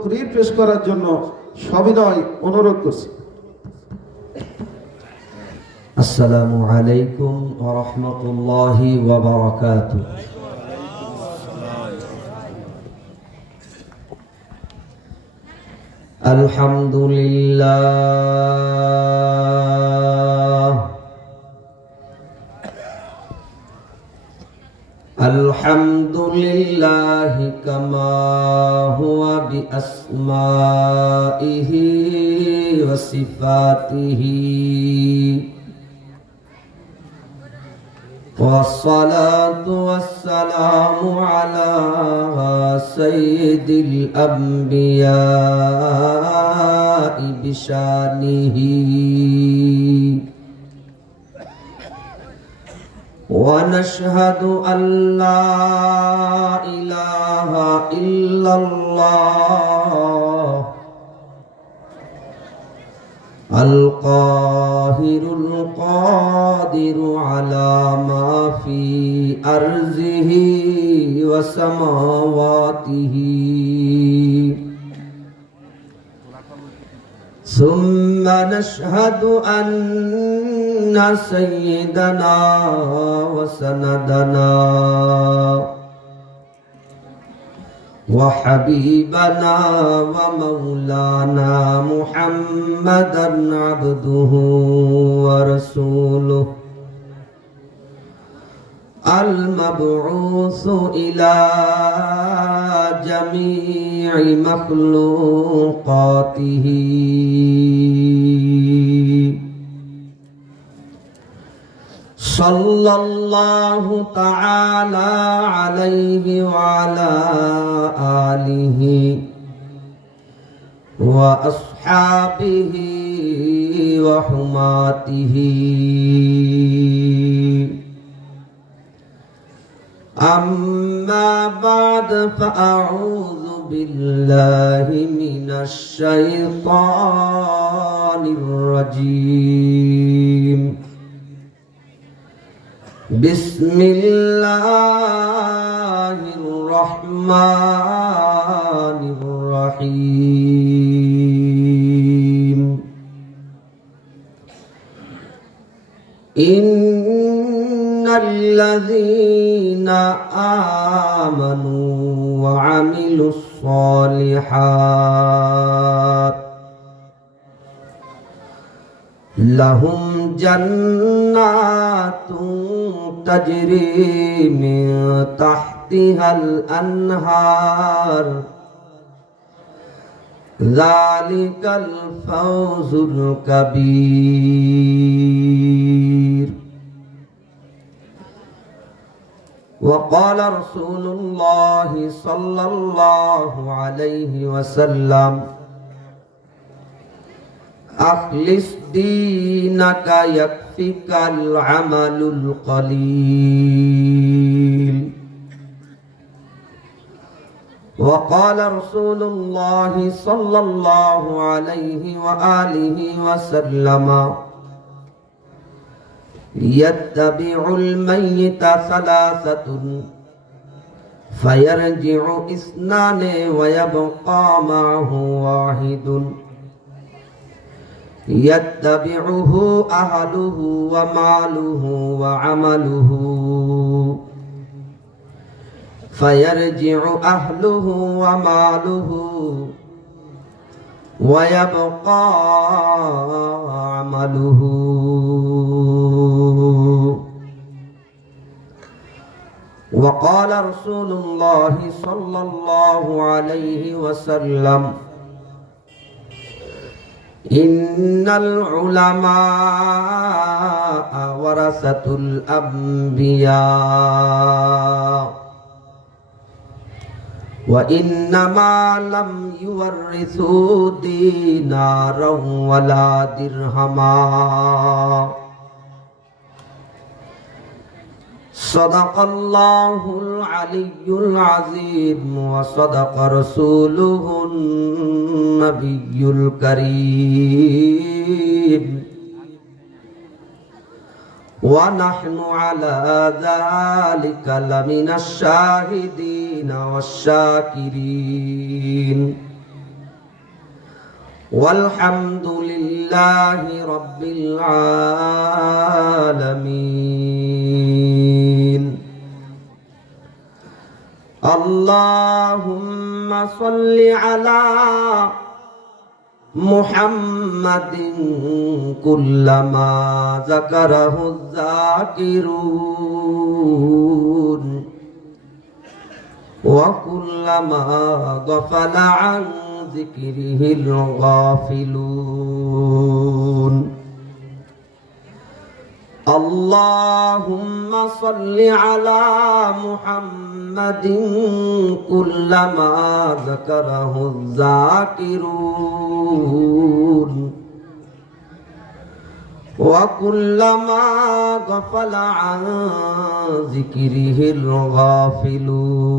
তকরির পেশ করার জন্য সবিনয় অনুরোধ করছি। আসসালামু আলাইকুম ওয়া রাহমাতুল্লাহি ওয়া বারাকাতুহু। আলহামদুলিল্লাহ আলহামদুলিল্লাহি কামা হুয়া বিআসমাইহি ওয়া সিফাতিহি والصلاة والسلام على سيد الأنبياء بشانه ونشهد أن لا إله إلا الله القاهر القادر على ما في أرضه وسماواته ثم نشهد أن سيدنا وسندنا وحبيبنا ومولانا محمدا عبده ورسوله المبعوث إلى جميع مخلوقاته صلى الله تعالى عليه وعلى آله وأصحابه وحماته أما بعد فأعوذ بالله من الشيطان الرجيم بسم الله الرحمن الرحيم إن الذين آمنوا وعملوا الصالحات لهم جنات تجري من تحتها الأنهار ذلك الفوز الكبير وقال رسول الله صلى الله عليه وسلم أخلص دينك يكفك العمل القليل وقال رسول الله صلى الله عليه وآله وسلم يتبع الميت ثلاثة فيرجع اثنان ويبقى معه واحد يتبعه أهله وماله وعمله فيرجع أهله وماله ويبقى عمله وقال رسول الله صلى الله عليه وسلم إن العلماء ورثة الأنبياء وإنما لم يورثوا دينارا ولا درهما صدق الله العلي العظيم وصدق رسوله النبي الكريم ونحن على ذلك لمن الشاهدين والشاكرين والحمد لله رب العالمين. اللهم صل على محمد كلما ذكره الذاكرون وكلما غفل عن ذكره الغافلون. اللهم صل على محمد كلما ذكره الذاكرون وكلما غفل عن ذكره الغافلون.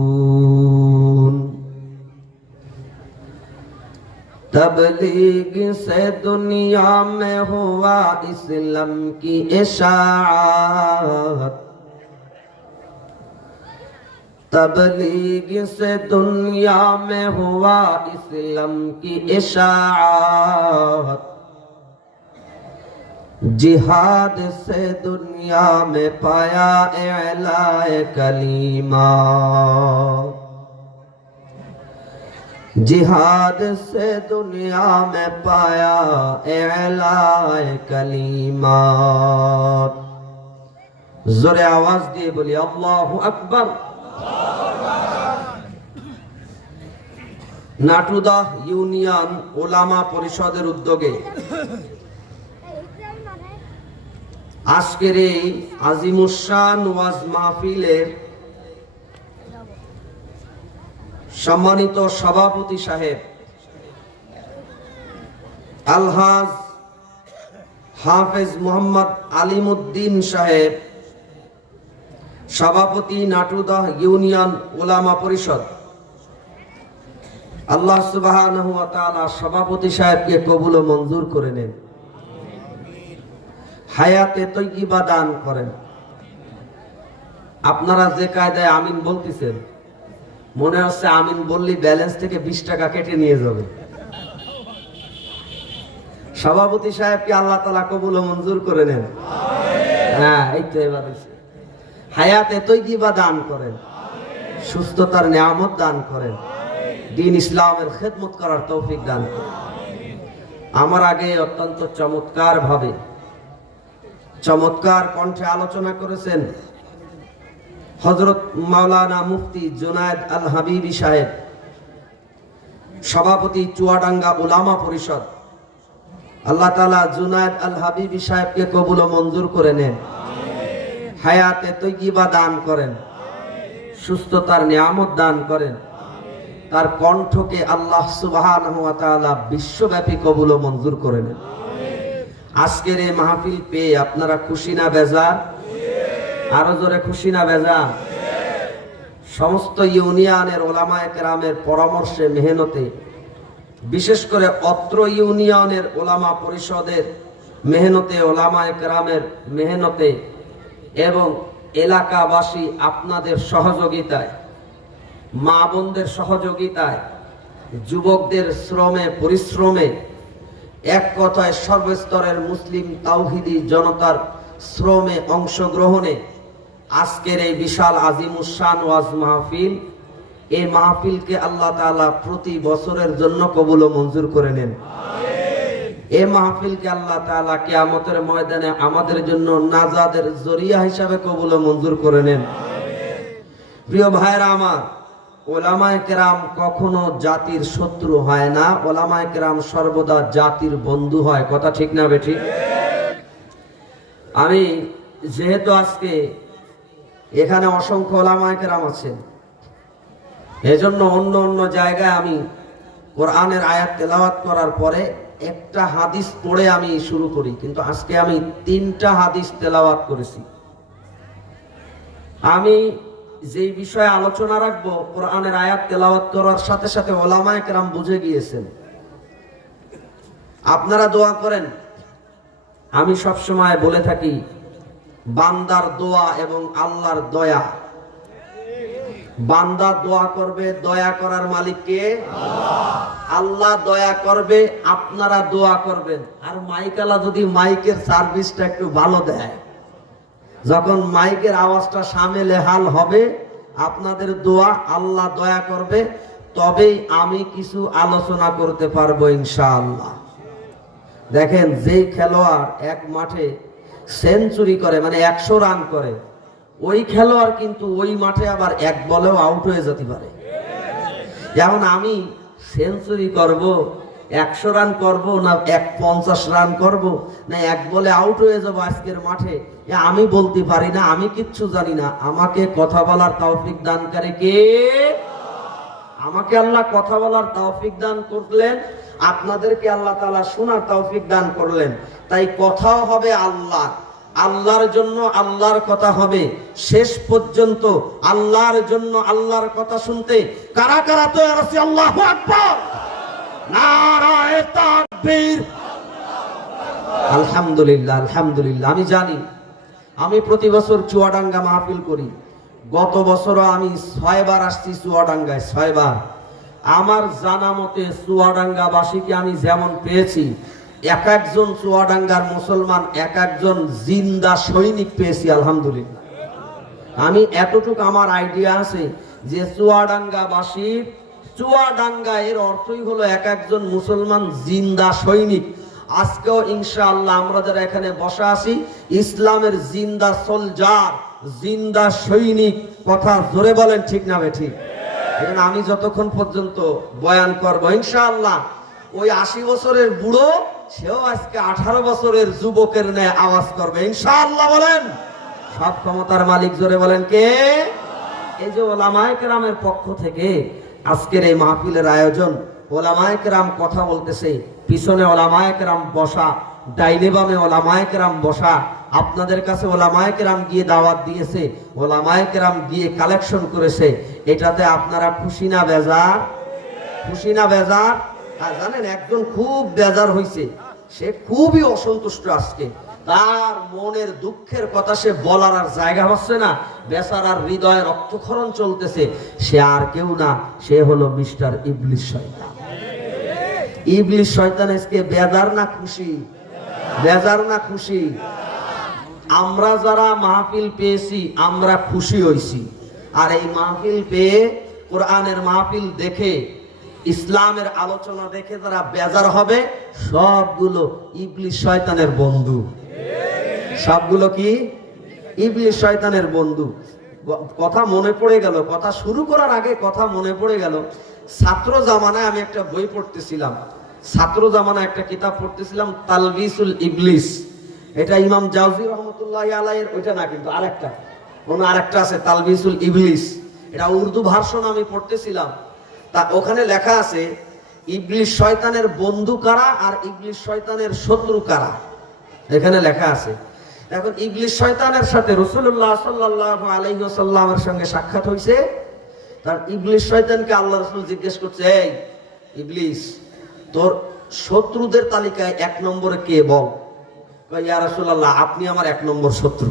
तबलीग से दुनिया में हुआ इस्लाम की इशाअत, तबलीग से दुनिया में हुआ इस्लाम की इशाअत, जिहाद से दुनिया में पाया इलाए कलीमा, जिहाद से दुनिया में पाया इलाए कलीमा। जोरे आवाज दिए बोली अल्लाहु अकबर। नाटुदा ইউনিয়ন ওলামা পরিষদের উদ্যোগে আজকের এই আজিমুশান ওয়াজ মাহফিলের সম্মানিত সভাপতি সাহেব আলহাজ হাফেজ মোহাম্মদ আলিমউদ্দিন সাহেব, সভাপতি নাটুদা ইউনিয়ন ওলামা পরিষদ, আল্লাহ সুবহানাহু ওয়া তাআলা সভাপতি সাহেবকে কবুল ও মঞ্জুর করে নেন, হায়াতে তয়্যিবা দান করেন। আপনারা যে কায়দায় আমিন বলতেছেন, মনে হচ্ছে আমিন বললি ব্যালেন্স থেকে 20 টাকা কেটে নিয়ে যাবে। সভাপতি সাহেবকে আল্লাহ তাআলা কবুল ও মঞ্জুর করে নেন। হ্যাঁ, এই তো এবার হায়াতে তয়্যিবা দান করেন, সুস্থতার নিয়ামত দান করেন, দ্বীন ইসলামের খেদমত করার তৌফিক দান করেন। আমার আগে অত্যন্ত চমৎকার ভাবে চমৎকার কণ্ঠে আলোচনা করেছেন হযরত মাওলানা মুফতি জুনায়েদ আল হাবিবি সাহেব, সভাপতি চুয়াডাঙ্গা উলামা পরিষদ। আল্লাহ তাআলা জুনায়েদ আল হাবিবি সাহেবকে কবুল ও মঞ্জুর করে নেন, হায়াতে তয়্যিবা দান করেন, সুস্থতার নিয়ামত দান করেন, তার কণ্ঠকে আল্লাহ সুবহানাহু ওয়া তাআলা বিশ্বব্যাপী কবুল ও মঞ্জুর করে নেন। আজকের এই মাহফিল পেয়ে আপনারা খুশি না বেজার? আরো জোরে খুশি না বেজার? সমস্ত ইউনিয়নের ওলামায়ে কেরামের পরামর্শে মেহনতে, বিশেষ করে অত্র ইউনিয়নের ওলামা পরিষদের মেহনতে, ওলামায়ে কেরামের মেহনতে এবং এলাকাবাসী আপনাদের সহযোগিতায়, মা বোনদের সহযোগিতায়, যুবকদের শ্রমে পরিশ্রমে, এক কথায় সর্বস্তরের মুসলিম তাওহীদি জনতার শ্রমে অংশগ্রহণে আজকের এই বিশাল আজিমুশান ওয়াজ মাহফিল, এই মাহফিলকে আল্লাহ তাআলা প্রতি বছরের জন্য কবুল ও মঞ্জুর করে নেন। এই মাহফিলকে আল্লাহ তাআলা কিয়ামতের ময়দানে আমাদের জন্য নাজাতের জরিয়া হিসাবে কবুল ও মঞ্জুর করে নেন। প্রিয় ভাইরা আমার, ওলামায়ে কেরাম কখনো জাতির শত্রু হয় না, ওলামায়ে কেরাম সর্বদা জাতির বন্ধু হয়। কথা ঠিক না বেঠিক? আমি যেহেতু আজকে এখানে অসংখ্য ওলামায়ে কেরাম আছেন, এজন্য অন্য অন্য জায়গায় আমি কোরআনের আয়াত তেলাওয়াত করার পরে একটা হাদিস পড়ে আমি শুরু করি, কিন্তু আজকে আমি 3টা হাদিস তেলাওয়াত করেছি। আমি যে বিষয়ে আলোচনা রাখবো, কোরআনের আয়াত তেলাওয়াত করার সাথে সাথে ওলামায়ে কেরাম বুঝে গিয়েছেন। আপনারা দোয়া করেন। আমি সব সময় বলে থাকি, বান্দার দোয়া এবং আল্লাহর দয়া বান্দা দোয়া করবে, দয়া করার মালিক কে? আল্লাহ দয়া করবে, আপনারা দোয়া করবেন। আর মাইকালা যদি মাইকের সার্ভিসটা একটু ভালো দেয়, যখন মাইকের আওয়াজটা সামেলে হাল হবে, আপনাদের দোয়া আল্লাহ দয়া করবে, তবেই আমি কিছু আলোচনা করতে পারবো ইনশাআল্লাহ। দেখেন, যেই খেলোয়াড় এক মাঠে সেঞ্চুরি করে, মানে 100 রান করে, ওই খেলোয়াড় কিন্তু ওই মাঠে আবার এক বলেও আউট হয়ে যেতে পারে। যেমন আমি সেঞ্চুরি করব, 100 রান করব, না 50 রান করব, না এক বলে আউট হয়ে যাব আজকের মাঠে, আমি বলতে পারি না, আমি কিচ্ছু জানি না। আমাকে কথা বলার তৌফিক দানকারী কে? আমাকে আল্লাহ কথা বলার তৌফিক দান করলেন, আপনাদেরকে আল্লাহ তাআলা শোনার তৌফিক দান করলেন। তাই কথাও হবে আল্লাহ, আল্লাহর জন্য আল্লাহর কথা হবে। শেষ পর্যন্ত আল্লাহর জন্য আল্লাহর কথা শুনতে কারা কারা তৈরি আছে? আল্লাহু আকবার, নারায়ে তাকবীর। আলহামদুলিল্লাহ, আলহামদুলিল্লাহ। আমি জানি, আমি প্রতি বছর চুয়াডাঙ্গা মাহফিল করি। গত বছরও আমি 6 বার আসছি চুয়াডাঙ্গায়, 6 বার। আমার জানা মতে চুয়াডাঙ্গাবাসীকে আমি যেমন পেয়েছি, এক একজন চুয়াডাঙ্গার মুসলমান এক একজন জিন্দা সৈনিক পেয়েছি আলহামদুলিল্লাহ। আমি এতটুকু আমার আইডিয়া আছে যে চুয়াডাঙ্গাবাসীর, চুয়াডাঙ্গা এর অর্থই হলো এক একজন মুসলমান জিন্দা সৈনিক। আজকেও ইনশাআল্লাহ আমরা যারা এখানে বসা আছি, ইসলামের জিন্দা সোলজার, জিন্দা সৈনিক। কথা জোরে বলেন, ঠিক না বেঠিক? আমি যতক্ষণ পর্যন্ত বয়ান করবো ইনশাআল্লাহ, ওই 80 বছরের বুড়ো সেও আজকে 18 বছরের যুবকের ন্যায় আওয়াজ করবে ইনশাআল্লাহ। বলেন, সব ক্ষমতার মালিক জোরে বলেন কে? এই যে ওলামায়ে কেরামের পক্ষ থেকে আজকের এই মাহফিলের আয়োজন, ওলামায়ে কেরাম কথা বলতেছে, পিছনে ওলামায়ে কেরাম বসা, ডাইনে বামে ওলামায়ে কেরাম বসা। আপনাদের কাছে ওলামায়ে কেরাম গিয়ে দাওয়াত দিয়েছে, ওলামায়ে কেরাম গিয়ে কালেকশন করেছে। এটাতে আপনারা খুশি না বেজার? খুশি না বেজার? আর জানেন, একজন খুব বেজার হইছে, সে খুবই অসন্তুষ্ট আজকে। তার মনের দুঃখের কথা সে বলার আর জায়গা হচ্ছে না, বেচারার হৃদয়ে রক্তক্ষরণ চলতেছে। সে আর কেউ না, সে হলো মিস্টার ইবলিস শয়তান। ইবলিস শয়তান আজকে বেজার না খুশি? বেজার না খুশি? আমরা যারা মাহফিল পেয়েছি আমরা খুশি হইছি। আর এই মাহফিল পেয়ে, কোরআনের মাহফিল দেখে, ইসলামের আলোচনা দেখে যারা বেজার হবে, সবগুলো ইবলিস শয়তানের বন্ধু। সবগুলো কি? ইবলিস শয়তানের বন্ধু। কথা মনে পড়ে গেল, কথা শুরু করার আগে কথা মনে পড়ে গেল, ছাত্র জামানায় আমি একটা বই পড়তেছিলাম, ছাত্র জামানায় একটা কিতাব পড়তেছিলাম, তালবিসুল ইবলিস। এটা ইমাম জাওজি রহমতুল্লাহি আলাইহির, ওইটা না কিন্তু আরেকটা, আরেকটা আছে তালবিসুল ইবলিস। এটা উর্দু ভার্সন আমি পড়তেছিলাম। তা ওখানে লেখা আছে ইবলিস শয়তানের বন্ধু কারা আর ইবলিস শয়তানের শত্রু কারা, এখানে লেখা আছে। এখন ইবলিস শয়তানের সাথে রাসূলুল্লাহ সাল্লাল্লাহু আলাইহি ওয়াসাল্লামের সঙ্গে সাক্ষাৎ হইছে। তার ইবলিস শয়তানকে আল্লাহ রাসূল জিজ্ঞেস করছে, এই ইবলিস, তোর শত্রুদের তালিকায় 1 নম্বরে কে বল? কয়, ইয়া রাসূলুল্লাহ, আপনি আমার 1 নম্বর শত্রু।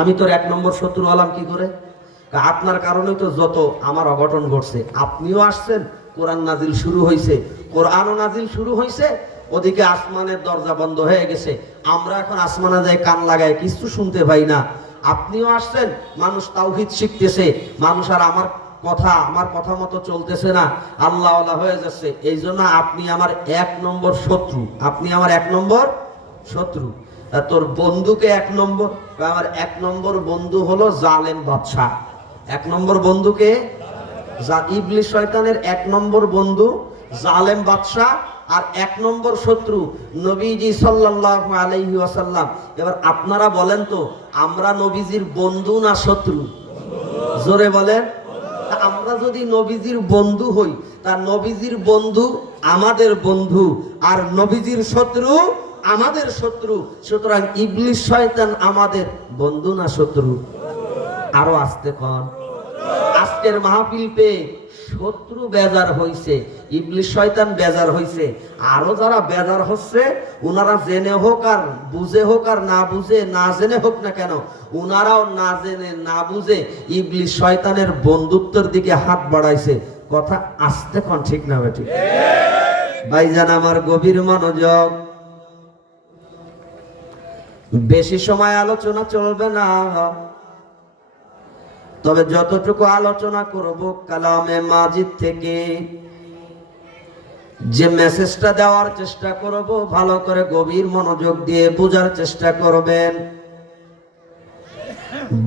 আমি তোর 1 নম্বর শত্রু হলাম কি করে? আপনার কারণেই তো যত আমার অঘটন ঘটছে। আপনিও আসছেন, কোরআন নাজিল শুরু হয়েছে, কোরআনও নাজিল শুরু হয়েছে, ওদিকে আসমানের দরজা বন্ধ হয়ে গেছে, আমরা এখন আসমানে যাই কান লাগায় কিছু শুনতে পাই না। আপনিও আসছেন, মানুষ তাওহীদ শিখতেছে, মানুষ আর আমার কথা মতো চলতেছে না, আল্লাহ আল্লাহ হয়ে যাচ্ছে। এই জন্য আপনি আমার 1 নম্বর শত্রু, আপনি আমার 1 নম্বর শত্রু। তোর বন্ধুকে 1 নম্বর? আমার 1 নম্বর বন্ধু হলো জালেম বাদশা। 1 নম্বর বন্ধুকে? ইবলিস শয়তানের 1 নম্বর বন্ধু জালেম বাদশা, আর 1 নম্বর শত্রু নবীজি সাল্লাল্লাহু আলাইহি ওয়াসাল্লাম। এবার আপনারা বলেন তো, আমরা নবীজির বন্ধু না শত্রু? জোরে বলেন। আমরা যদি নবীজির বন্ধু হই, তার নবীজির বন্ধু আমাদের বন্ধু, আর নবীজির শত্রু আমাদের শত্রু। সুতরাং ইবলিস শয়তান আমাদের বন্ধু না শত্রু? আরো আসতে কন। আজকের মাহফিল পেয়ে শত্রু বেজার হইছে, ইবলিস শয়তান বেজার হইছে, আরো যারা বেজার হচ্ছে ওনারা জেনে হোক আর বুঝে হোক আর না বুঝে না জেনে হোক না কেন, ওনারাও না জেনে না বুঝে ইবলিস শয়তানের বন্ধুত্বের দিকে হাত বাড়াইছে। কথা আস্তে কোন ঠিক না বেঠিক? ভাইজান আমার গভীর মনোযোগ, বেশি সময় আলোচনা চলবে না, তবে যতটুকু আলোচনা করব কালামে মাজিদ থেকে যে মেসেজটা দেওয়ার চেষ্টা করব ভালো করে গভীর মনোযোগ দিয়ে বোঝার চেষ্টা করবেন।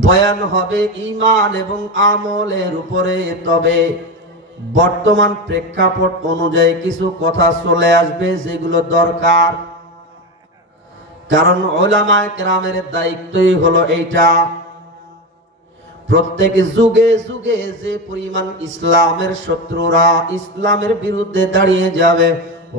বয়ান হবে ঈমান এবং আমলের উপরে, তবে বর্তমান প্রেক্ষাপট অনুযায়ী কিছু কথা চলে আসবে যেগুলো দরকার, কারণ উলামায়ে কেরামের দায়িত্বই হলো এইটা। প্রত্যেক যুগে যুগে যে পরিমাণ ইসলামের শত্রুরা ইসলামের বিরুদ্ধে দাঁড়িয়ে যাবে,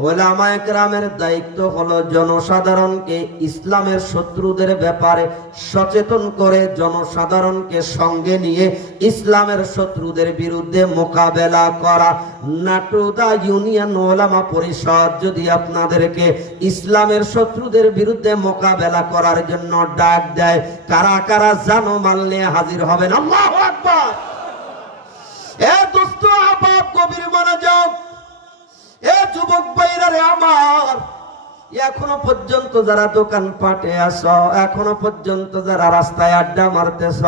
উলামায়ে কেরামের দায়িত্ব হলো জনসাধারণকে ইসলামের শত্রুদের ব্যাপারে সচেতন করে জনসাধারণকে সঙ্গে নিয়ে ইসলামের শত্রুদের বিরুদ্ধে মোকাবেলা করা। নাটুদা ইউনিয়ন ওলামা পরিষদ যদি আপনাদেরকে ইসলামের শত্রুদের বিরুদ্ধে মোকাবেলা করার জন্য ডাক দেয়, কারা কারা জানো মানলে হাজির হবেন? আল্লাহু আকবার। এ দোস্ত আবাব কবির মনোযোগ, এ যুবক ভাইরা রে আমার, এখনো পর্যন্ত যারা দোকান পাটে আসো, এখনো পর্যন্ত যারা রাস্তায় আড্ডা মারতেছ,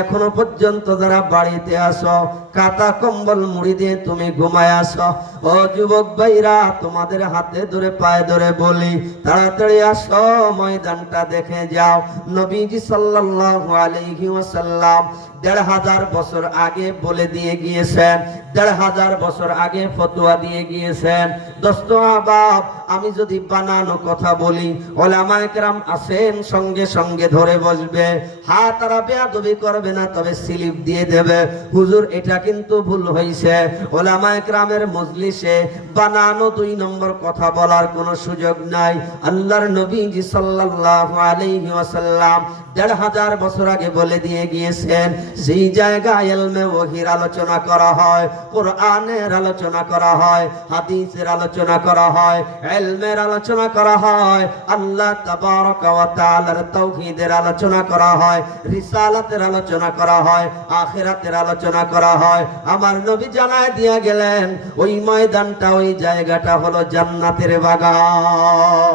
এখনো পর্যন্ত যারা বাড়িতে আসো কাতা কম্বল মুড়ি দিয়ে তুমি ঘুমায় আসো, ও যুবক ভাইরা তোমাদের হাতে ধরে পায়ে ধরে বলি তাড়াতাড়ি আসো, ময়দানটা দেখে যাও। নবীজি সাল্লাল্লাহু আলাইহি ওয়াসাল্লাম ১৫০০ বছর আগে বলে দিয়ে গিয়েছেন, ১৫০০ বছর আগে ফতোয়া দিয়ে গিয়েছেন। দোস্ত আহবাব, আমি যদি বানানো কথা বলি উলামায়ে কেরাম আছেন সঙ্গে সঙ্গে ধরে বসবে, হ্যাঁ তারা বেয়াদবি করবে না, তবে স্লিপ দিয়ে দেবে, হুজুর এটা কিন্তু ভুল হয়েছে। উলামায়ে কেরামের মজলিসে বানানো ২ নম্বর কথা বলার কোনো সুযোগ নাই। আল্লাহর নবীজি সাল্লাল্লাহু আলাইহি ওয়াসাল্লাম ১৫০০ বছর আগে বলে দিয়ে গিয়েছেন, সেই জায়গায় ইলমে ওহীর আলোচনা করা হয়, কোরআনের আলোচনা করা হয়, হাদিসের আলোচনা করা হয়, ইলমের আলোচনা করা হয়, আল্লাহ তাবারাকা ওয়া তাআলার তাওহীদের আলোচনা করা হয়, রিসালাতের আলোচনা করা হয়, আখিরাতের আলোচনা করা হয়। আমার নবী জানায় দিয়া গেলেন ওই ময়দানটা ওই জায়গাটা হলো জান্নাতের বাগান।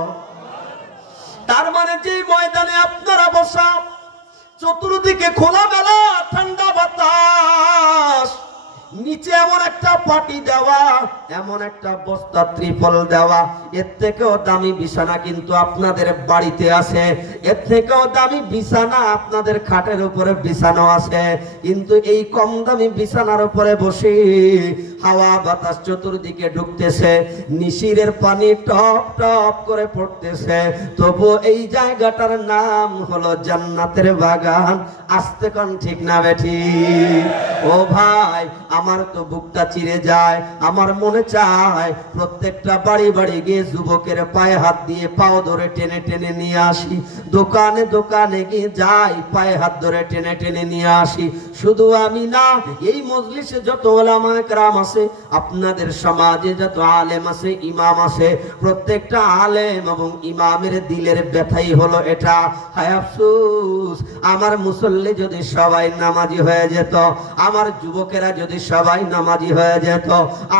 তার মানে যে ময়দানে আপনারা বসা, চতুর্দিকে খোলামেলা ঠান্ডা বাতাস, নিচে এমন একটা পাটি দেওয়া, এমন একটা বস্তা ত্রিপল দেওয়া, এর থেকেও দামি বিছানা কিন্তু আপনাদের বাড়িতে আছে, এর থেকেও দামি বিছানা আপনাদের খাটের উপরে বিছানো আছে, কিন্তু এই কম দামি বিছানার উপরে বসে হাওয়া বাতাস চতুর্দিকে ঢুকতেছে, নিশিরের পানি টপ টপ করে পড়তেছে, তবু এই জায়গাটার নাম হলো জান্নাতের বাগান। আস্তে কোন ঠিক না বেঠি? ও ভাই, আমার তো বুকটা চিরে যায়, আমার মনে চায় প্রত্যেকটা বাড়ি বাড়ি গিয়ে যুবকের পায়ে হাত দিয়ে পাও ধরে টেনে টেনে নিয়ে আসি, দোকানে দোকানে গিয়ে যাই পায়ে হাত ধরে টেনে টেনে নিয়ে আসি। শুধু আমি না, এই মজলিসে যত উলামায়ে কেরাম আছে, আপনাদের সমাজে যত আলেম আছে, ইমাম আছে, প্রত্যেকটা আলেম এবং ইমামের দিলের ব্যথাই হলো এটা। হায় আফসোস, আমার মুসল্লি যদি সবাই নামাজি হয়ে যেত, আমার যুবকেরা যদি সবাই নামাজি হয়ে যেত,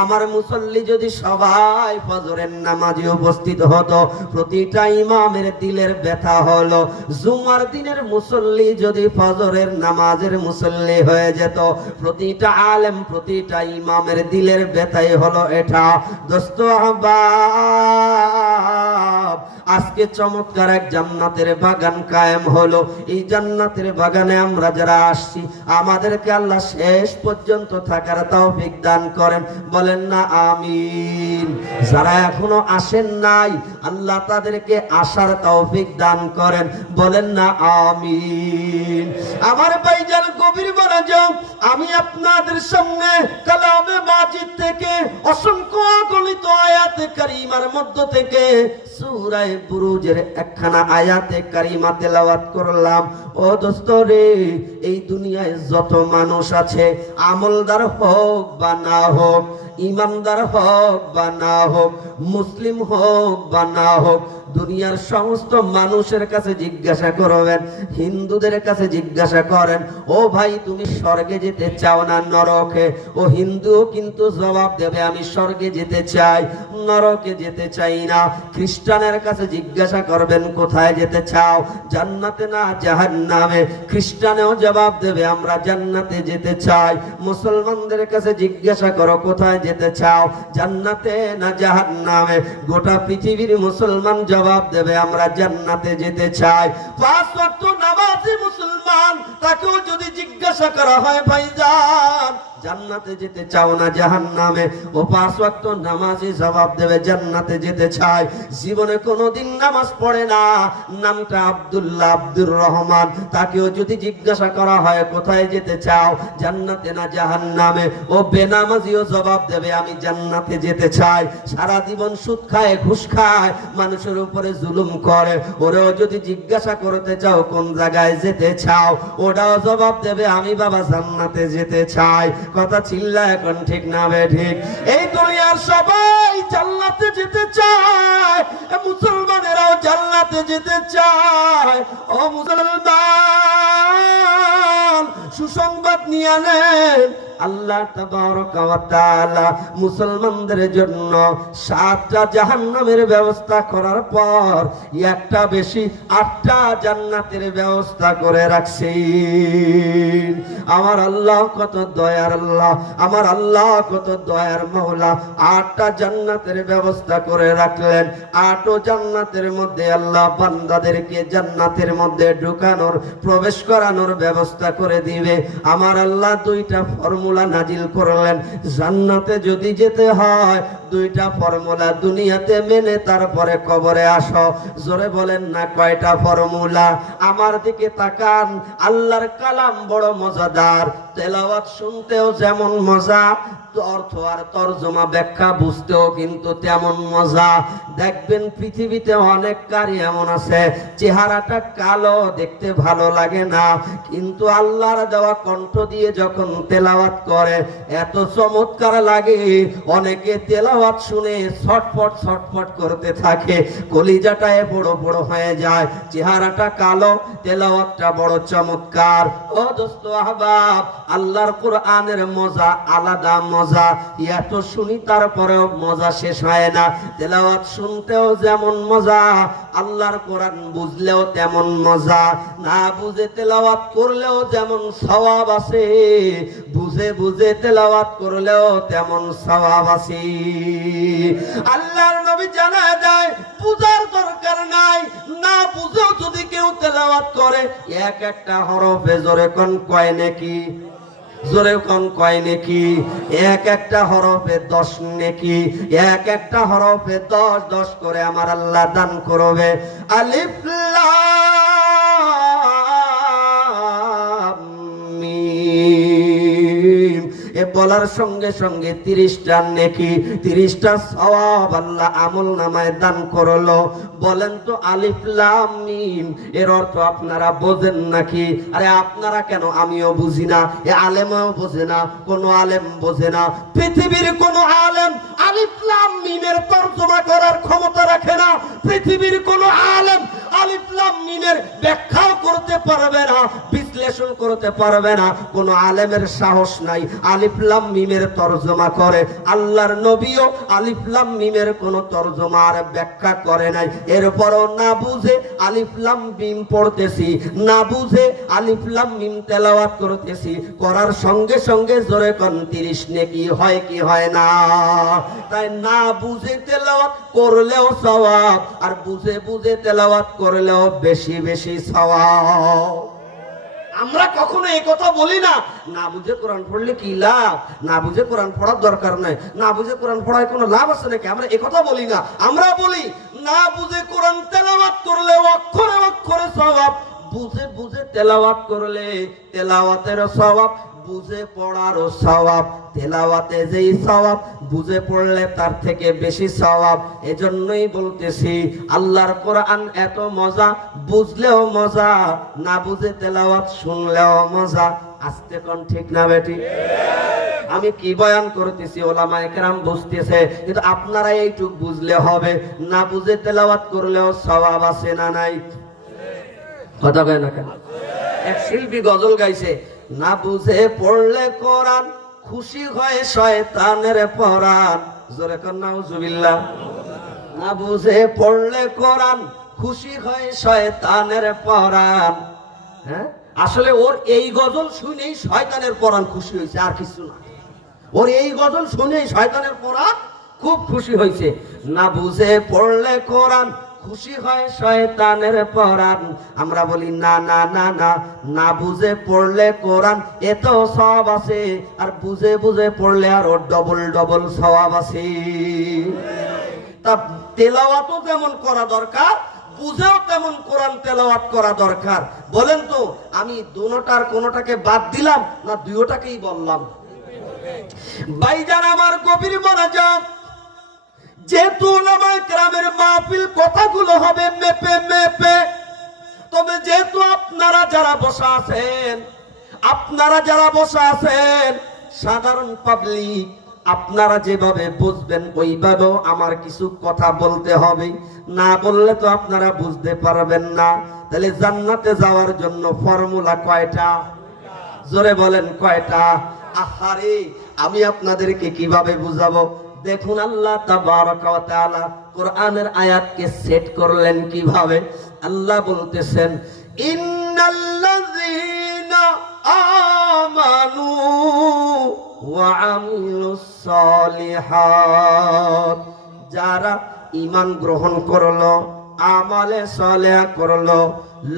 আমার মুসল্লি যদি সবাই ফজরের নামাজে উপস্থিত হতো, প্রতিটা ইমামের দিলের ব্যথা হলো জুমার দিনের মুসল্লি যদি ফজরের নামাজের মুসল্লি হয়ে যেত, প্রতিটা আলেম প্রতিটা ইমামের দিলের ব্যথাই হলো এটা। দোস্ত আহবাব, আজকে চমৎকার এক জান্নাতের বাগান কায়েম হলো। এই জান্নাতের বাগানে আমরা যারা আসছি, আমাদেরকে আল্লাহ শেষ পর্যন্ত থাকার তৌফিক দান করেন, বলেন না আমিন। যারা এখনো আসেন নাই, আল্লাহ তাদেরকে আসার তৌফিক দান করেন, বলেন না আমিন। আমার ভাইজান গভীর মনোযোগ, আমি আপনাদের সামনে কালামে মাজিদ থেকে অসংখ্য গলিত আয়াতে কারিমার মধ্য থেকে সূরা বুরুজের একখানা আয়াতে কারিমা তেলাওয়াত করলাম। ও দোস্ত রে, এই দুনিয়ায় যত মানুষ আছে, আমলদার হোক বা না হোক, ইমানদার হোক বা না হোক, মুসলিম হোক বা না হোক, দুনিয়ার সমস্ত মানুষের কাছে জিজ্ঞাসা করবেন, হিন্দুদের কাছে জিজ্ঞাসা করেন, ও ভাই তুমি স্বর্গে যেতে চাও না নরকে? ও হিন্দুও কিন্তু জবাব দেবে আমি স্বর্গে যেতে চাই, নরকে যেতে চাই না। খ্রিস্টানের কাছে জিজ্ঞাসা করবেন কোথায় যেতে চাও, জান্নাতে না জাহান্নামে? খ্রিস্টানেও জবাব দেবে আমরা জান্নাতে যেতে চাই। মুসলমানদের কাছে জিজ্ঞাসা করো কোথায় যেতে চাও, জান্নাতে না জাহান্নামে? গোটা পৃথিবীর মুসলমান জবাব দেবে আমরা জান্নাতে যেতে চাই। 5 ওয়াক্ত নামাজি মুসলমান, তাকেও যদি জিজ্ঞাসা করা হয় ভাইজান জান্নাতে যেতে চাও না জাহান্নামে, ও 5 ওয়াক্ত নামাজি জবাব দেবে জান্নাতে যেতে চাই। জীবনে কোনোদিন নামাজ পড়ে না, নামটা আব্দুল্লাহ, আব্দুর রহমান, তাকেও যদি জিজ্ঞাসা করা হয় কোথায় যেতে চাও, জান্নাতে না জাহান্নামে, ও বেনামাজিও জবাব দেবে আমি জান্নাতে যেতে চাই। সারা জীবন সুদ খায়, ঘুষ খায়, মানুষের উপরে জুলুম করে, ওরেও যদি জিজ্ঞাসা করতে চাও কোন জায়গায় যেতে চাও, ওটাও জবাব দেবে আমি বাবা জান্নাতে যেতে চাই। কথা চিল্লা এখন ঠিক না বে ঠিক? এই দুনিয়ার সবাই জান্নাতে যেতে চায়, মুসলমানেরাও জান্নাতে যেতে চায়। ও মুসলমান, সুসংবাদ নিয়ে নেন, আল্লাহ তাবারক ওয়া তাআলা মুসলমানদের জন্য 7টা জাহান্নামের ব্যবস্থা করার পর একটা বেশি 8টা জান্নাতের ব্যবস্থা করে রাখছেন। আমার আল্লাহ কত দয়ার আল্লাহ, আমার আল্লাহ কত দয়ার মাওলা। 8টা জান্নাতের ব্যবস্থা করে রাখলেন। 8ও জান্নাতের মধ্যে আল্লাহ বান্দাদেরকে জান্নাতের মধ্যে ঢুকানোর, প্রবেশ করানোর ব্যবস্থা করে দিবে। আমার আল্লাহ 2টা ফর্মুলা নাজিল করলেন, জান্নাতে যদি যেতে হয় 2টা ফর্মুলা দুনিয়াতে মেনে তারপরে কবরে আসো। জোরে বলেন না কয়টা ফর্মুলা? আমার দিকে তাকান, আল্লাহর কালাম বড় মজাদার, তেলাওয়াত শুনতেও যেমন মজা, অর্থ আর তরজমা ব্যাখ্যা বুঝতেও কিন্তু তেমন মজা। দেখবেন পৃথিবীতে অনেক কারি এমন আছে চেহারাটা কালো, দেখতে ভালো লাগে না, কিন্তু আল্লাহর দেওয়া কণ্ঠ দিয়ে যখন তেলাওয়াত করে এত চমৎকার লাগে, অনেকে তেলাওয়াত শুনে ছটফট ছটফট করতে থাকে, কলিজাটায় বড় বড় হয়ে যায়। চেহারাটা কালো, তেলাওয়াতটা বড় চমৎকার। ও দোস্ত আহবাব, আল্লাহর কোরআনের মজা আলাদা মজা। এত শুনি তারপরেও মজা শেষ হয় না। তেলাওয়াত শুনতেও যেমন মজা, আল্লাহর কোরআন বুঝলেও তেমন মজা। না বুঝে তেলাওয়াত করলেও যেমন সওয়াব আছে, বুঝে বুঝে তেলাওয়াত করলেও তেমন সওয়াব আছে। আল্লাহর নবী জানায় দেয় বুঝার দরকার নাই, না বুঝেও যদি কেউ তেলাওয়াত করে এক একটা হরফে জোরে কোন কয় নেকি, জোরে কোন কয় নেকি? এক একটা হরফে 10 নেকি, এক একটা হরফে 10 10 করে আমার আল্লাহ দান করবে। আলিফ লাম মিম, এ বলার সঙ্গে সঙ্গে 30টা নেকি, 30টা সওয়াব আল্লাহ আমল নামায় দান করলো। বলেন তো আলিফ লাম মিম এর অর্থ আপনারা বোঝেন নাকি? আরে আপনারা কেন, আমিও বুঝি না, এ আলেমও বোঝে না, কোন আলেম বোঝে না। পৃথিবীর কোন আলেম আলিফ লাম মিমের তরজমা করার ক্ষমতা রাখে না। পৃথিবীর কোন আলেম আলিফ লাম মিমের ব্যাখ্যাও করতে পারবে না, বিশ্লেষণ করতে পারবে না। কোন আলেমের সাহস নাই আলিফ লাম মিমের তরজমা করে। আল্লাহর নবীও আলিফ লাম মিমের কোন তরজমা আর ব্যাখ্যা করে নাই। এরপরও না বুঝে আলিফ লাম মিম পড়তেছি, না বুঝে আলিফ লাম মিম তেলাওয়াত করতেছি, করার সঙ্গে সঙ্গে জোরে কোন 30 নেকি হয় কি হয় না? তাই না বুঝে তেলাওয়াত করলেও সওয়াব, আর বুঝে বুঝে তেলাওয়াত করলেও বেশি বেশি সওয়াব। আমরা কখনো এই কথা বলি না, না বুঝে কোরআন পড়লে কি লাভ, না বুঝে কোরআন পড়ার দরকার নাই, না বুঝে কোরআন পড়ায় কোনো লাভ আছে নাকি? আমরা এই কথা বলি না। আমরা বলি না বুঝে কোরআন তেলাওয়াত করলে অক্ষরে অক্ষরে সওয়াব, বুঝে বুঝে তেলাওয়াত করলে তেলাওয়াতের সওয়াব, বুঝে পড়ারও সওয়াব। তেলাওয়াতে যেই সওয়াব, বুঝে পড়লে তার থেকে বেশি সওয়াব। এজন্যই বলতেছি আল্লাহর কোরআন এত মজা, বুঝলেও মজা, না বুঝে তেলাওয়াত শুনলেও মজা। আস্তে কোন ঠিক না বেটি? আমি কি বয়ান করতেছি ওলামায়ে কেরাম বুঝতেছে, কিন্তু আপনারা এইটুক বুঝলে হবে, না বুঝে তেলাওয়াত করলেও সওয়াব আছে না নাই? কথা কয় না কেন? এক শিল্পী গজল গাইছে, না বুঝে পড়লে কোরআন খুশি হয় শয়তানের পরাণ। জোরে কর নাউজুবিল্লাহ। না বুঝে পড়লে কোরআন খুশি হয় শয়তানের পরাণ। হ্যাঁ, আসলে ওর এই গজল শুনেই শয়তানের পরাণ খুশি হয়েছে, আর কিছু না। ওর এই গজল শুনেই শয়তানের পরাণ খুব খুশি হয়েছে। না বুঝে পড়লে কোরআন খুশি হয় শয়তানের পরাণ। আমরা বলি না না না না, না বুঝে পড়লে কোরআন এত সওয়াব আছে, আর বুঝে বুঝে পড়লে আর ওর ডবল ডবল সওয়াব আছে। তা তেলাওয়াতও যেমন করা দরকার, বুঝেও তেমন কোরআন তেলাওয়াত করা দরকার। বলেন তো, আমি দুটোটার কোনোটাকে বাদ দিলাম না দুটোটাকেই বললাম? ভাইজান আমার গভীর মনোযোগ, যেহেতু উলামায়ে কেরামের মাহফিল কথাগুলো হবে মেপে মেপে, তবে যেহেতু আপনারা যারা বসা আছেন সাধারণ পাবলিক, আপনারা যেভাবে বুঝবেন ওইভাবেও আমার কিছু কথা বলতে হবে, না বললে তো আপনারা বুঝতে পারবেন না। তাহলে জান্নাতে যাওয়ার জন্য ফর্মুলা কয়টা? জোরে বলেন কয়টা? আহারে, আমি আপনাদেরকে কিভাবে বুঝাবো? দেখুন আল্লাহ তাবারক ওয়া তাআলা কোরআনের আয়াতকে সেট করলেন কিভাবে। আল্লাহ বলতেছেন, ইন্নাল্লাযীনা আমানু ওয়া আমিলুস সালিহাত, যারা ঈমান গ্রহণ করলো, আমালে সালেহ করলো,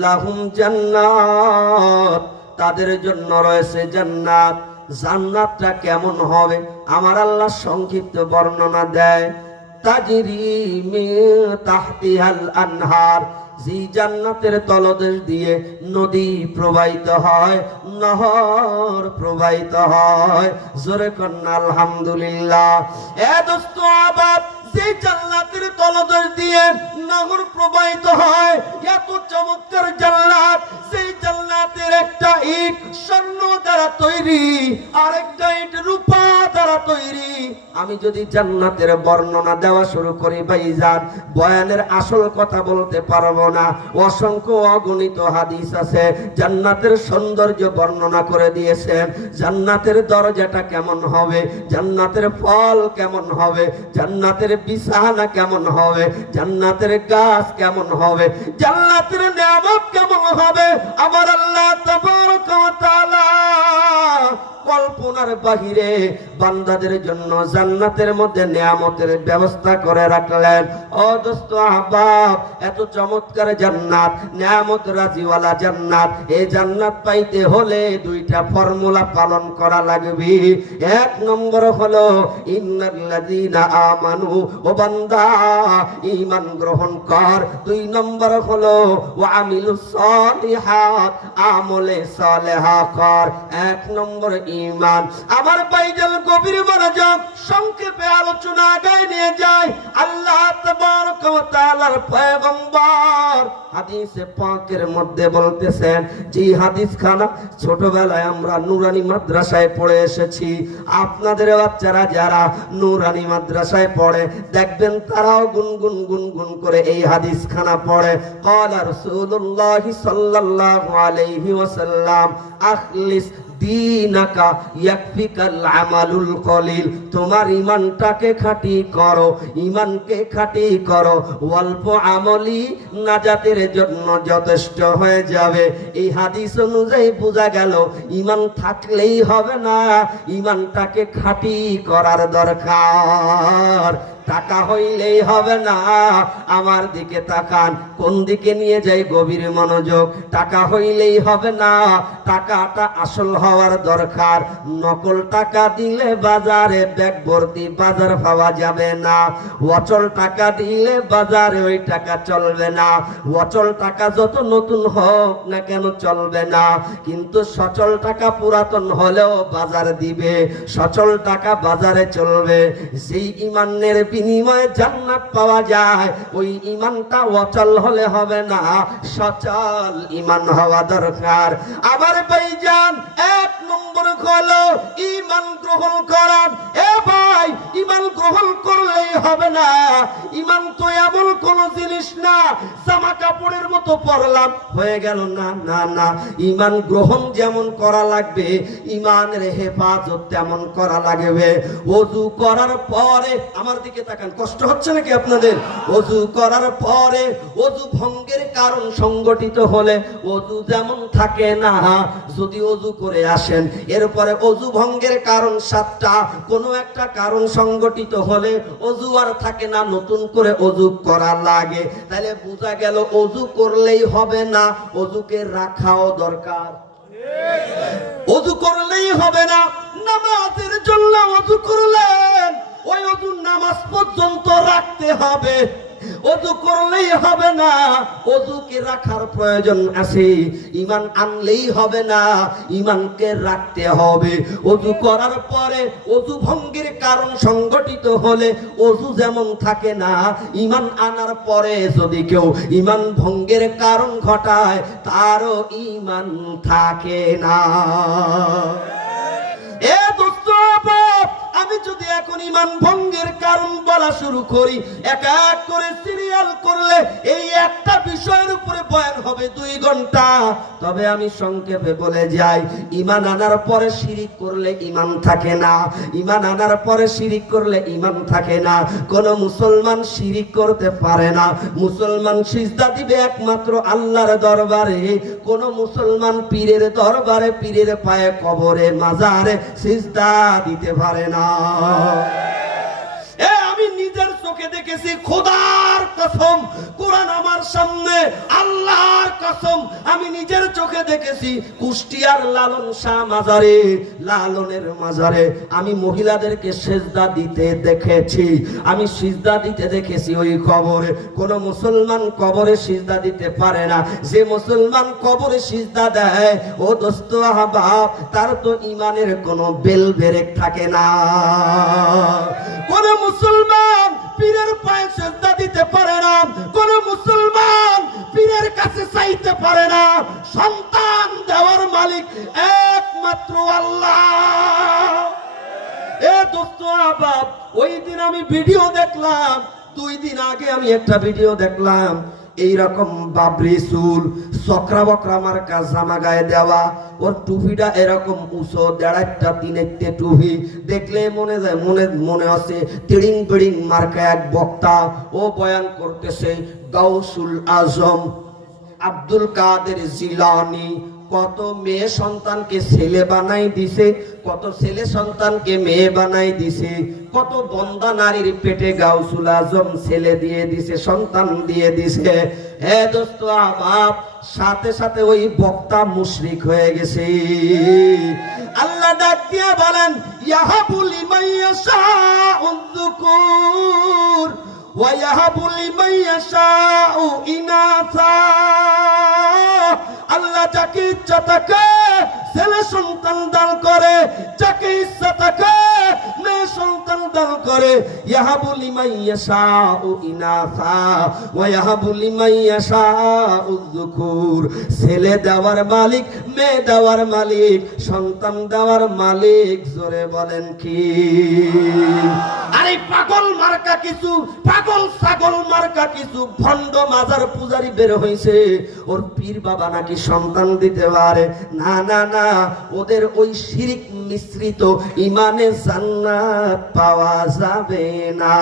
লাহুম জান্নাত, তাদের জন্য রয়েছে জান্নাত। জান্নাতটা কেমন হবে আমার আল্লাহ সংক্ষিপ্ত বর্ণনা দেয়। তাজরি মিন তাহতিহাল আনহার, যে জান্নাতের তলদেশ দিয়ে নদী প্রবাহিত হয়, নহর প্রবাহিত হয়। জোরে কন্না আলহামদুলিল্লাহ। এ দোস্ত আবাদ, যে জান্নাতের তলদেশ দিয়ে নহর প্রবাহিত হয়, এত চমৎকার জান্নাত, সেই জান্নাতের একটা ইট স্বর্ণ দ্বারা তৈরি, আরেকটা ইট রূপা দ্বারা তৈরি। আমি যদি জান্নাতের বর্ণনা দেওয়া শুরু করি ভাইজান, বয়ানের আসল কথা বলতে পারবো না। অসংখ্য অগণিত হাদিস আছে জান্নাতের সৌন্দর্য বর্ণনা করে দিয়েছেন। জান্নাতের দরজাটা কেমন হবে, জান্নাতের ফল কেমন হবে, জান্নাতের বিছানা কেমন হবে, জান্নাতের গাছ কেমন হবে, জান্নাতের নিয়ামত কেমন হবে, আমার আল্লাহ তাবারক ওয়া তাআলা কল্পনার বাহিরে বান্দাদের জন্য জান্নাতের মধ্যে নিয়ামতের ব্যবস্থা করে রাখলেন। ও দোস্ত আহবাব, এত চমৎকার জান্নাত, নিয়ামত রাজিওয়ালা জান্নাত, এই জান্নাত পাইতে হলে দুইটা ফর্মুলা পালন করা লাগবে। এক নম্বর হলো ইন্নাল্লাযীনা আমানু, ও বান্দা ঈমান গ্রহণ কর। দুই নম্বর হলো ওয়া আমিলুস সালিহাত, আমলে সালেহ কর। এক নম্বর ঈমান। আমার ভাইজান গভীর মনোযোগ, সংক্ষেপে আলোচনা আগায় নিয়ে যায়। আল্লাহ তাবারক ওয়া তাআলার পয়গম্বর হাদিসে পাকের মধ্যে বলতেছেন, যে হাদিস খানা ছোটবেলায় আমরা নুরানি মাদ্রাসায় পড়ে এসেছি। আপনাদের বাচ্চারা যারা নুরানি মাদ্রাসায় পড়ে দেখবেন তারাও গুনগুন গুনগুন করে এই হাদিস খানা পড়ে। ক্বালা রাসূলুল্লাহ সাল্লাল্লাহু আলাইহি ওয়াসাল্লাম, আখলিস দীনাকা ইয়াকফিকাল আমালুল কলিল, তোমার ঈমানটাকে খাঁটি করো, ঈমানকে খাঁটি করো, অল্প আমলি নাজাতের জন্য যথেষ্ট হয়ে যাবে। এই হাদিস অনুযায়ী বোঝা গেল ঈমান থাকলেই হবে না, ঈমানটাকে খাঁটি করার দরকার। টাকা হইলেই হবে না। আমার দিকে তাকান, কোন দিকে নিয়ে যাই গভীর মনোযোগ। টাকা হইলেই হবে না, টাকাটা আসল হওয়ার দরকার। নকল টাকা দিলে বাজারে ব্যাগ ভর্তি বাজার পাওয়া যাবে না। অচল টাকা দিলে বাজারে ওই টাকা চলবে না। অচল টাকা যত নতুন হোক না কেন চলবে না, কিন্তু সচল টাকা পুরাতন হলেও বাজার দিবে, সচল টাকা বাজারে চলবে। সেই ঈমানের বিনিময়ে জান্নাত পাওয়া যায়, ওই ঈমানটা অচল হলে হবে না, সচল ঈমান হওয়া দরকার। আবার ভাইজান, এক নম্বর হলো ঈমান গ্রহণ করা। এ ভাই, ঈমান গ্রহণ করলেই হবে না। ঈমান তো এমন কোন জিনিস না জামা কাপড়ের মতো পরলাম হয়ে গেল, না না না। ঈমান গ্রহণ যেমন করা লাগবে, ঈমানের হেফাজত তেমন করা লাগবে। ওযু করার পরে, আমার দিকে তাকান, কষ্ট হচ্ছে নাকি আপনাদের? ওযু করার পরে ওযু ভঙ্গের কারণ সংগঠিত হলে ওযু যেমন থাকে না, যদি ওযু করে আসেন এরপরে ওযু ভঙ্গের কারণ 7টা, কোনো একটা কারণ সংগঠিত হলে ওযু আর থাকে না, নতুন করে ওযু করা লাগে। তাহলে বোঝা গেল ওযু করলেই হবে না, ওযুকে রাখাও দরকার। ওযু করলেই হবে না, নামাজের জন্য ওযু করলেন, ওই ওযু নামাজ পর্যন্ত রাখতে হবে। ওযু করলেই হবে না, ওযুকে রাখার প্রয়োজন আছে। ঈমান আনলেই হবে না, ঈমানকে রাখতে হবে। ওযু করার পরে ওযু ভঙ্গের কারণ সংগঠিত হলে ওযু যেমন থাকে না, ঈমান আনার পরে যদি কেউ ঈমান ভঙ্গের কারণ ঘটায় তারও ঈমান থাকে না। এ দোস্ত, আমি যদি এখন ঈমান ভঙ্গের কারণ বলা শুরু করি, এক এক করে সিরিয়াল করলে এই একটা বিষয়ের উপরে বয়ান হবে 2 ঘন্টা। তবে আমি সংক্ষেপে বলে যাই, ঈমান আনার পরে শিরিক করলে ঈমান থাকে না। ঈমান আনার পরে শিরিক করলে ঈমান থাকে না। কোন মুসলমান শিরিক করতে পারে না। মুসলমান সিজদা দিবে একমাত্র আল্লাহর দরবারে। কোন মুসলমান পীরের দরবারে, পীরের পায়ে, কবরে, মাজারে সিজদা দিতে পারে না। আমি নিজের চোখে দেখেছি, খোদার কসম, কোরআন আমার সামনে, আল্লাহর কসম, আমি নিজের চোখে দেখেছি কুষ্টিয়ার লালন শাহ মাজারে, লালনের মাজারে আমি মহিলাদেরকে সিজদা দিতে দেখেছি। আমি সিজদা দিতে দেখেছি ওই কবরে। কোন মুসলমান কবরে সিজদা দিতে পারে না। যে মুসলমান কবরে সিজদা দেয়, ও দোস্ত আহবাব, তার তো ঈমানের কোনো বেল বেরেক থাকে না। কোন মুসলমান পীরের পায়ে সিজদা দিতে পারে না। কোন মুসলমান পীরের কাছে চাইতে পারে না। সন্তান দেওয়ার মালিক একমাত্র আল্লাহ। এ দোস্ত আহবাব, ওই দিন আমি ভিডিও দেখলাম, 2 দিন আগে আমি একটা ভিডিও দেখলাম, এইরকম বাবরি চুল, চক্রা বকরা মার্কা জামা গায়ে দেওয়া, ওর টুপিটা এরকম উঁচু, 1.5টা 3টা টুপি, দেখলে মনে যায় মনে আছে তিড়িং বিড়িং মার্কা এক বক্তা, ও বয়ান করতেছে গাউসুল আজম আব্দুল কাদের জিলানী কত মেয়ে সন্তানকে ছেলে বানাই দিছে, কত ছেলে সন্তানকে মেয়ে বানাই দিছে, কত বন্দা নারীর পেটে গাউসুল আজম ছেলে দিয়ে দিছে, সন্তান দিয়ে দিছে। হে দোস্ত আহবাব, সাথে সাথে ওই বক্তা মুশরিক হয়ে গেছে। আল্লাহ ডাক দিয়া বলেন, ইয়াহাবু লিমান ইয়াশাউ যুকুর ওয়া ইয়াহাবু লিমান ইয়াশাউ ইনাসা। আল্লাহ যাকে ইচ্ছা তাকে ছেলে সন্তান দান করে, যাকে ইচ্ছা তাকে মেয়ে সন্তান দান করে। ইয়াহাবু লিমান ইয়াশাউ ইনাসা ওয়া ইয়াহাবু লিমান ইয়াশাউ যুকুর। ছেলে দেওয়ার মালিক, মেয়ে দেওয়ার মালিক, সন্তান দেওয়ার মালিক, জোরে বলেন কি? আরে পাগল মার্কা কিছু, পাগল ছাগল মার্কা কিছু ভণ্ড মাজার পূজারি বের হইছে, ওর পীর বাবা নাকি সন্তান দিতে পারে। না না না, ওদের ওই শিরিক মিশ্রিত ঈমানে জান্নাত পাওয়া যাবে না।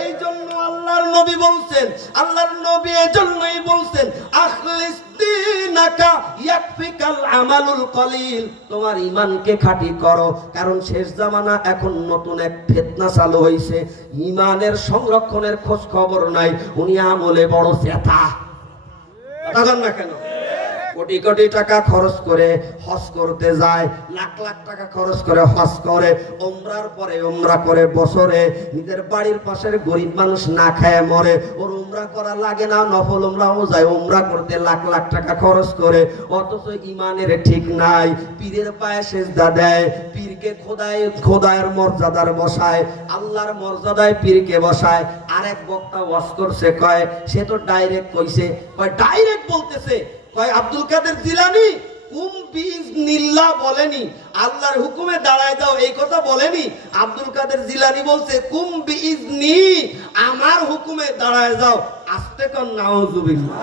এই জন্য আল্লাহর নবী বলছেন, আল্লাহর নবী এজন্যই বলছেন, আখলিস দীনাকা ইয়াকফিকাল আমালুল কলিল। তোমার ঈমানকে খাঁটি করো, কারণ শেষ জামানা, এখন নতুন এক ফিতনা চালু হইছে, ঈমানের সংরক্ষণের খোঁজ খবর নাই। উনি আমলে বড় চেতা, বুঝেন না কেন? কোটি কোটি টাকা খরচ করে হজ করতে যায়, লাখ লাখ টাকা খরচ করে হজ করে, উমরার পরে উমরা করে বছরে নিজের বাড়ির পাশের গরিব মানুষ না খায় মরে, ওর উমরা করা লাগে না, নফল উমরাও যায় উমরা করতে লাখ লাখ টাকা খরচ করে, অথচ ইমানের ঠিক নাই, পীরের পায়ে সেজদা দেয়, পীরকে খোদায়ের মর্যাদার বসায়, আল্লাহর মর্যাদায় পীরকে বসায়। আরেক বক্তা ওয়াজ করছে, কয় সে তো ডাইরেক্ট কইছে, কয় ডাইরেক্ট বলতেছে, কয় আব্দুল কাদের জিলানী কুম বিইজনিল্লাহ বলেনি, আল্লাহর হুকুমে দাঁড়ায় যাও এই কথা বলেনি। আব্দুল কাদের জিলানী বলছে কুম বিইজনি, আমার হুকুমে দাঁড়ায় যাও। আস্তে কোন নাউজুবিল্লাহ।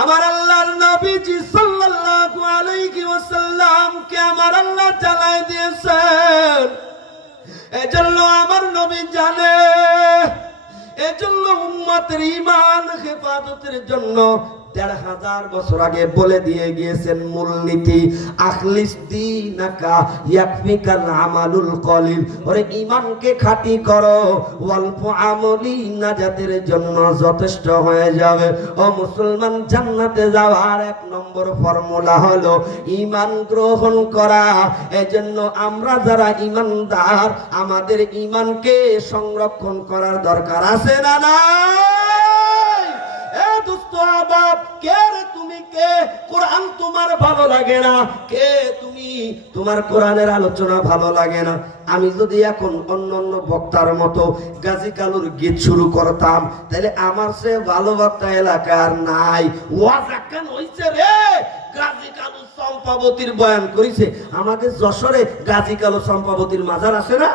আমার আল্লাহর নবীজি সাল্লাল্লাহু আলাইহি ওয়াসাল্লাম কে আমার আল্লাহ চালায় দিয়েছেন, এজন্য আমার নবী জানে, এজন্য উম্মতের ঈমান হেফাজতের জন্য ১৫০০ বছর আগে বলে দিয়ে গিয়েছেন মূলনীতি, আখলিস দীনাকা ইয়াকফিকাল আমালুল কলিল। ওরে ঈমানকে খাঁটি করো, অল্প আমলি নাজাতের জন্য যথেষ্ট হয়ে যাবে। ও মুসলমান, জান্নাতে যাওয়ার ১ নম্বর ফর্মুলা হলো ঈমান গ্রহণ করা। এজন্য আমরা যারা ঈমানদার, আমাদের ঈমানকে সংরক্ষণ করার দরকার আছে না নাই? কোরআন তোমার ভালো লাগে না, কে তুমি, তোমার কোরআনের আলোচনা ভালো লাগে না। আমি যদি এখন অন্য বক্তার মতো গাজী কালুর গীত শুরু করতাম, তাহলে আমার সে ভালো বক্তা এলাকার নাই। ওয়াজ এখন হইছে রে, গাজী কালু চম্পাবতীর বয়ান করেছে। আমাদের যশোরে গাজী কালু চম্পাবতীর মাজার আছে না?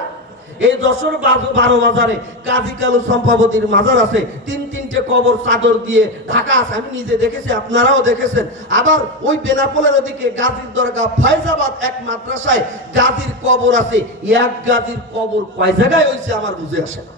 এই যশোর 12 বাজারে গাজী কালু চম্পাবতীর মাজার আছে, 3-3টে কবর চাদর দিয়ে ঢাকা আছে, আমি নিজে দেখেছি, আপনারাও দেখেছেন। আবার ওই বেনাপোলের ওদিকে গাজীর দরগা ফয়জাবাদ এক মাদ্রাসায় গাজীর কবর আছে। এক গাজীর কবর কয় জায়গায় হয়েছে আমার বুঝে আসে না।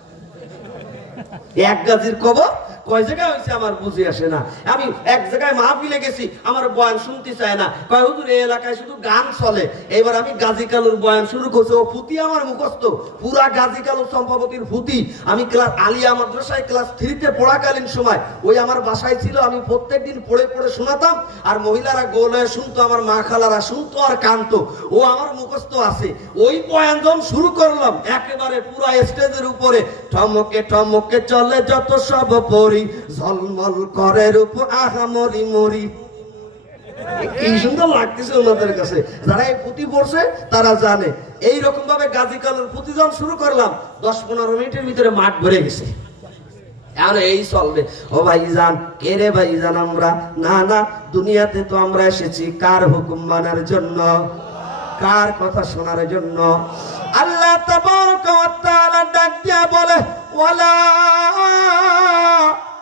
এক গাজীর কবর কয় জায়গায় হয়েছে আমার বুঝে আসে না। আমি এক জায়গায় মাহফিলে গেছি, আমার বয়ান শুনতে চায় না, কয় হুজুর এই এলাকায় শুধু গান চলে। এবার আমি গাজী কালুর বয়ান শুরু করছি, ও ফুতি আমার মুখস্থ, পুরা গাজী কালু চম্পাবতীর ফুতি। আমি ক্লাস আলিয়া মাদ্রাসায় ক্লাস 3-তে পড়াকালীন সময় ওই আমার বাসায় ছিল, আমি প্রত্যেকদিন পড়ে পড়ে শোনাতাম, আর মহিলারা গোল হয়ে শুনতো, আমার মা খালারা শুনতো আর কানতো, ও আমার মুখস্থ আছে। ওই বয়ান যখন শুরু করলাম, একেবারে পুরা স্টেজের উপরে ঠমকে ঠমকে চলে যত সব পরি, ঝলমল করে রূপ আহা মরি মরি। কি সুন্দর লাগতেছে ওনাদের কাছে, যারা এই পুঁথি পড়ছে তারা জানে। এইরকম ভাবে গাজী কালুর পুঁথি যখন শুরু করলাম, 10-15 মিনিটের ভিতরে মাঠ ভরে গেছে। এই চলবে। ও ভাইজান, কে রে ভাইজান আমরা? না না, দুনিয়াতে তো আমরা এসেছি কার হুকুম মানার জন্য, কার কথা শোনার জন্য। আল্লাহ তাবারaka ওয়া তাআলা ডাক দিয়া বলে, ওয়ালা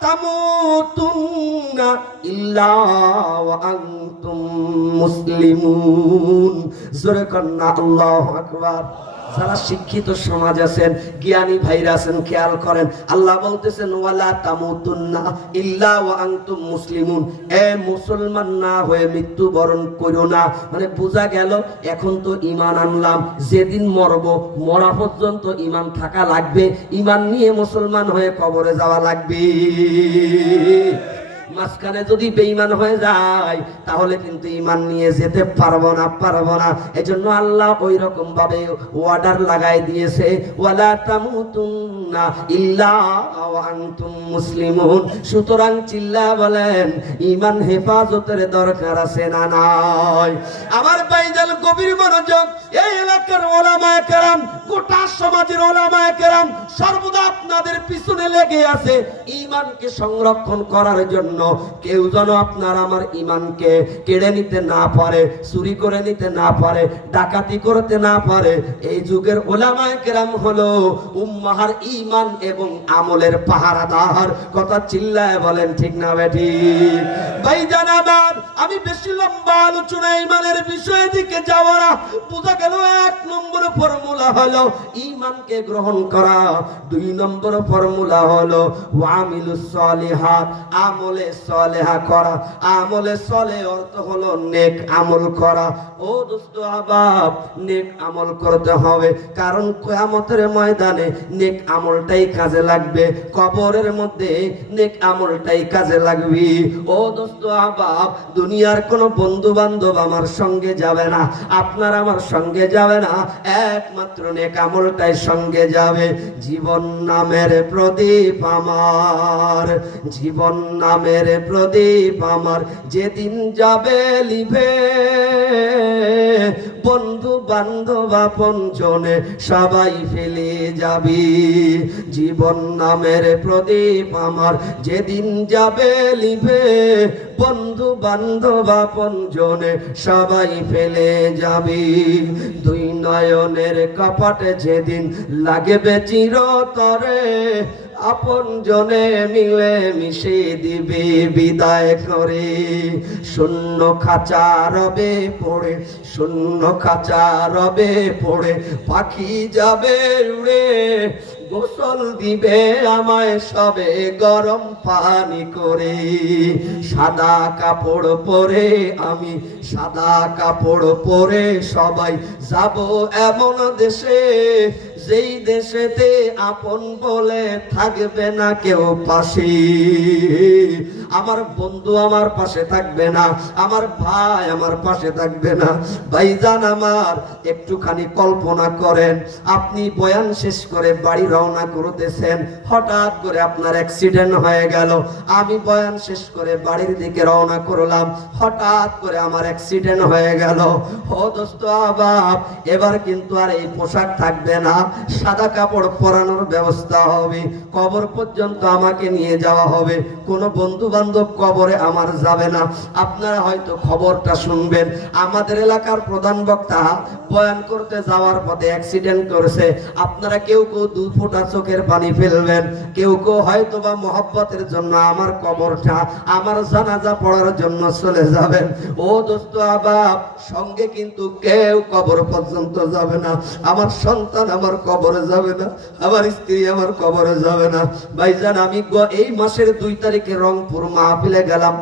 তামুতুন্না ইল্লা ওয়া আনতুম মুসলিমুন। জোরে কন্না আল্লাহু আকবার। যারা শিক্ষিত সমাজ আছেন, জ্ঞানী ভাইরা আছেন, খেয়াল করেন, আল্লাহ বলতেছেন ওয়ালা তামুতুন্না ইল্লা ওয়া আনতুম মুসলিমুন। এ মুসলমান না হয়ে মৃত্যুবরণ করো না। মানে বোঝা গেল, এখন তো ঈমান আনলাম, যেদিন মরব, মরা পর্যন্ত ঈমান থাকা লাগবে, ঈমান নিয়ে মুসলমান হয়ে কবরে যাওয়া লাগবে। মাঝখানে যদি বেঈমান হয়ে যায়, তাহলে কিন্তু ঈমান নিয়ে যেতে পারবো না। এজন্য আল্লাহ ওই রকম ভাবে অর্ডার লাগাই দিয়েছে, ওয়ালা তামুতুন্না ইল্লা ওয়া আনতুম মুসলিমুন। সুতরাং চিল্লা বলেন, ঈমান হেফাজতের দরকার আছে না নাই? আমার ভাইজান, গভীর মনোযোগ। এই এলাকার ওলামায়ে কেরাম, গোটা সমাজের ওলামায়ে কেরাম সর্বদা আপনাদের পিছনে লেগে আছে ঈমানকে সংরক্ষণ করার জন্য। কেউ যেন আপনার আমার ঈমানকে কেড়ে নিতে না পারে, চুরি করে নিতে না পারে, ডাকাতি করতে না পারে। এই যুগের ওলামায়ে কেরাম হলো উম্মাহর ঈমান এবং আমলের পাহারাদার। কথা চিল্লায় বলেন ঠিক না বেঠিক? ভাইজান আমার, আমি বেশি লম্বা আলোচনা ঈমানের বিষয়ের দিকে যাওয়া না। বোঝা গেল 1 নম্বর ফর্মুলা হলো ঈমানকে গ্রহণ করা, 2 নম্বর ফর্মুলা হলো ওয়ামিলুস সালিহাত, আমলে সলেহা করা। আমলে সলে অর্থ হলো নেক আমল করা। ও দোস্ত আহবাব, নেক আমল করতে হবে, কারণ কিয়ামতের ময়দানে নেক আমলটাই কাজে লাগবে, কবরের মধ্যে নেক আমলটাই কাজে লাগবে। ও দোস্ত আহবাব, দুনিয়ার কোন বন্ধু বান্ধব আমার সঙ্গে যাবে না, আপনার আমার সঙ্গে যাবে না, একমাত্র নেক আমলটাই সঙ্গে যাবে। জীবন নামের প্রদীপ আমার, জীবন নামের প্রদীপ আমার, যেদিন যাবে লিভে, বন্ধু বান্ধব আপন জনে সবাই ফেলে যাবি। জীবন নামের প্রদীপ আমার, যেদিন যাবে লিভে, বন্ধু বান্ধব আপন জনে সবাই ফেলে যাবি। দুই নয়নের কপাটে যেদিন লাগবে চিরতরে, আপন জনে মিলে মিশে দিবে বিদায় করে। শূন্য খাঁচা রবে পড়ে, শূন্য খাঁচা রবে পড়ে, পাখি যাবে উড়ে, গোসল দিবে আমায় সবে গরম পানি করে। সাদা কাপড় পরে আমি, সাদা কাপড় পরে সবাই যাব এমন দেশে, যেই দেশেতে আপন বলে থাকবে না কেউ পাশে। আমার বন্ধু আমার পাশে থাকবে না, আমার ভাই আমার পাশে থাকবে না। ভাইজান আমার, একটুখানি কল্পনা করেন, আপনি বয়ান শেষ করে বাড়ি রওনা করতেছেন, হঠাৎ করে আপনার অ্যাক্সিডেন্ট হয়ে গেল। আমি বয়ান শেষ করে বাড়ির দিকে রওনা করলাম, হঠাৎ করে আমার অ্যাক্সিডেন্ট হয়ে গেল। ও দোস্ত আহবাব, এবার কিন্তু আর এই পোশাক থাকবে না, সাদা কাপড় পরানোর ব্যবস্থা হবে, কবর পর্যন্ত আমাকে নিয়ে যাওয়া হবে, কোনো বন্ধু বান্ধব কবরে আমার যাবে না। আপনারা হয়তো খবরটা শুনবেন, আমাদের এলাকার প্রধান বক্তা বয়ান করতে যাওয়ার পথে অ্যাক্সিডেন্ট করেছে। আপনারা কেউ কেউ 2 ফোঁটা চোখের পানি ফেলবেন, কেউ কেউ হয়তো বা মহব্বতের জন্য আমার কবরটা, আমার জানাজা পড়ার জন্য চলে যাবেন। ও দোস্ত আহবাব, সঙ্গে কিন্তু কেউ কবর পর্যন্ত যাবে না, আমার সন্তান আমার কবরে যাবে না, আমার স্ত্রী আমার কবরে যাবে না। ভাইজান, আমি এই মাসের 2 তারিখে রংপুর মাহফিলে গেলাম।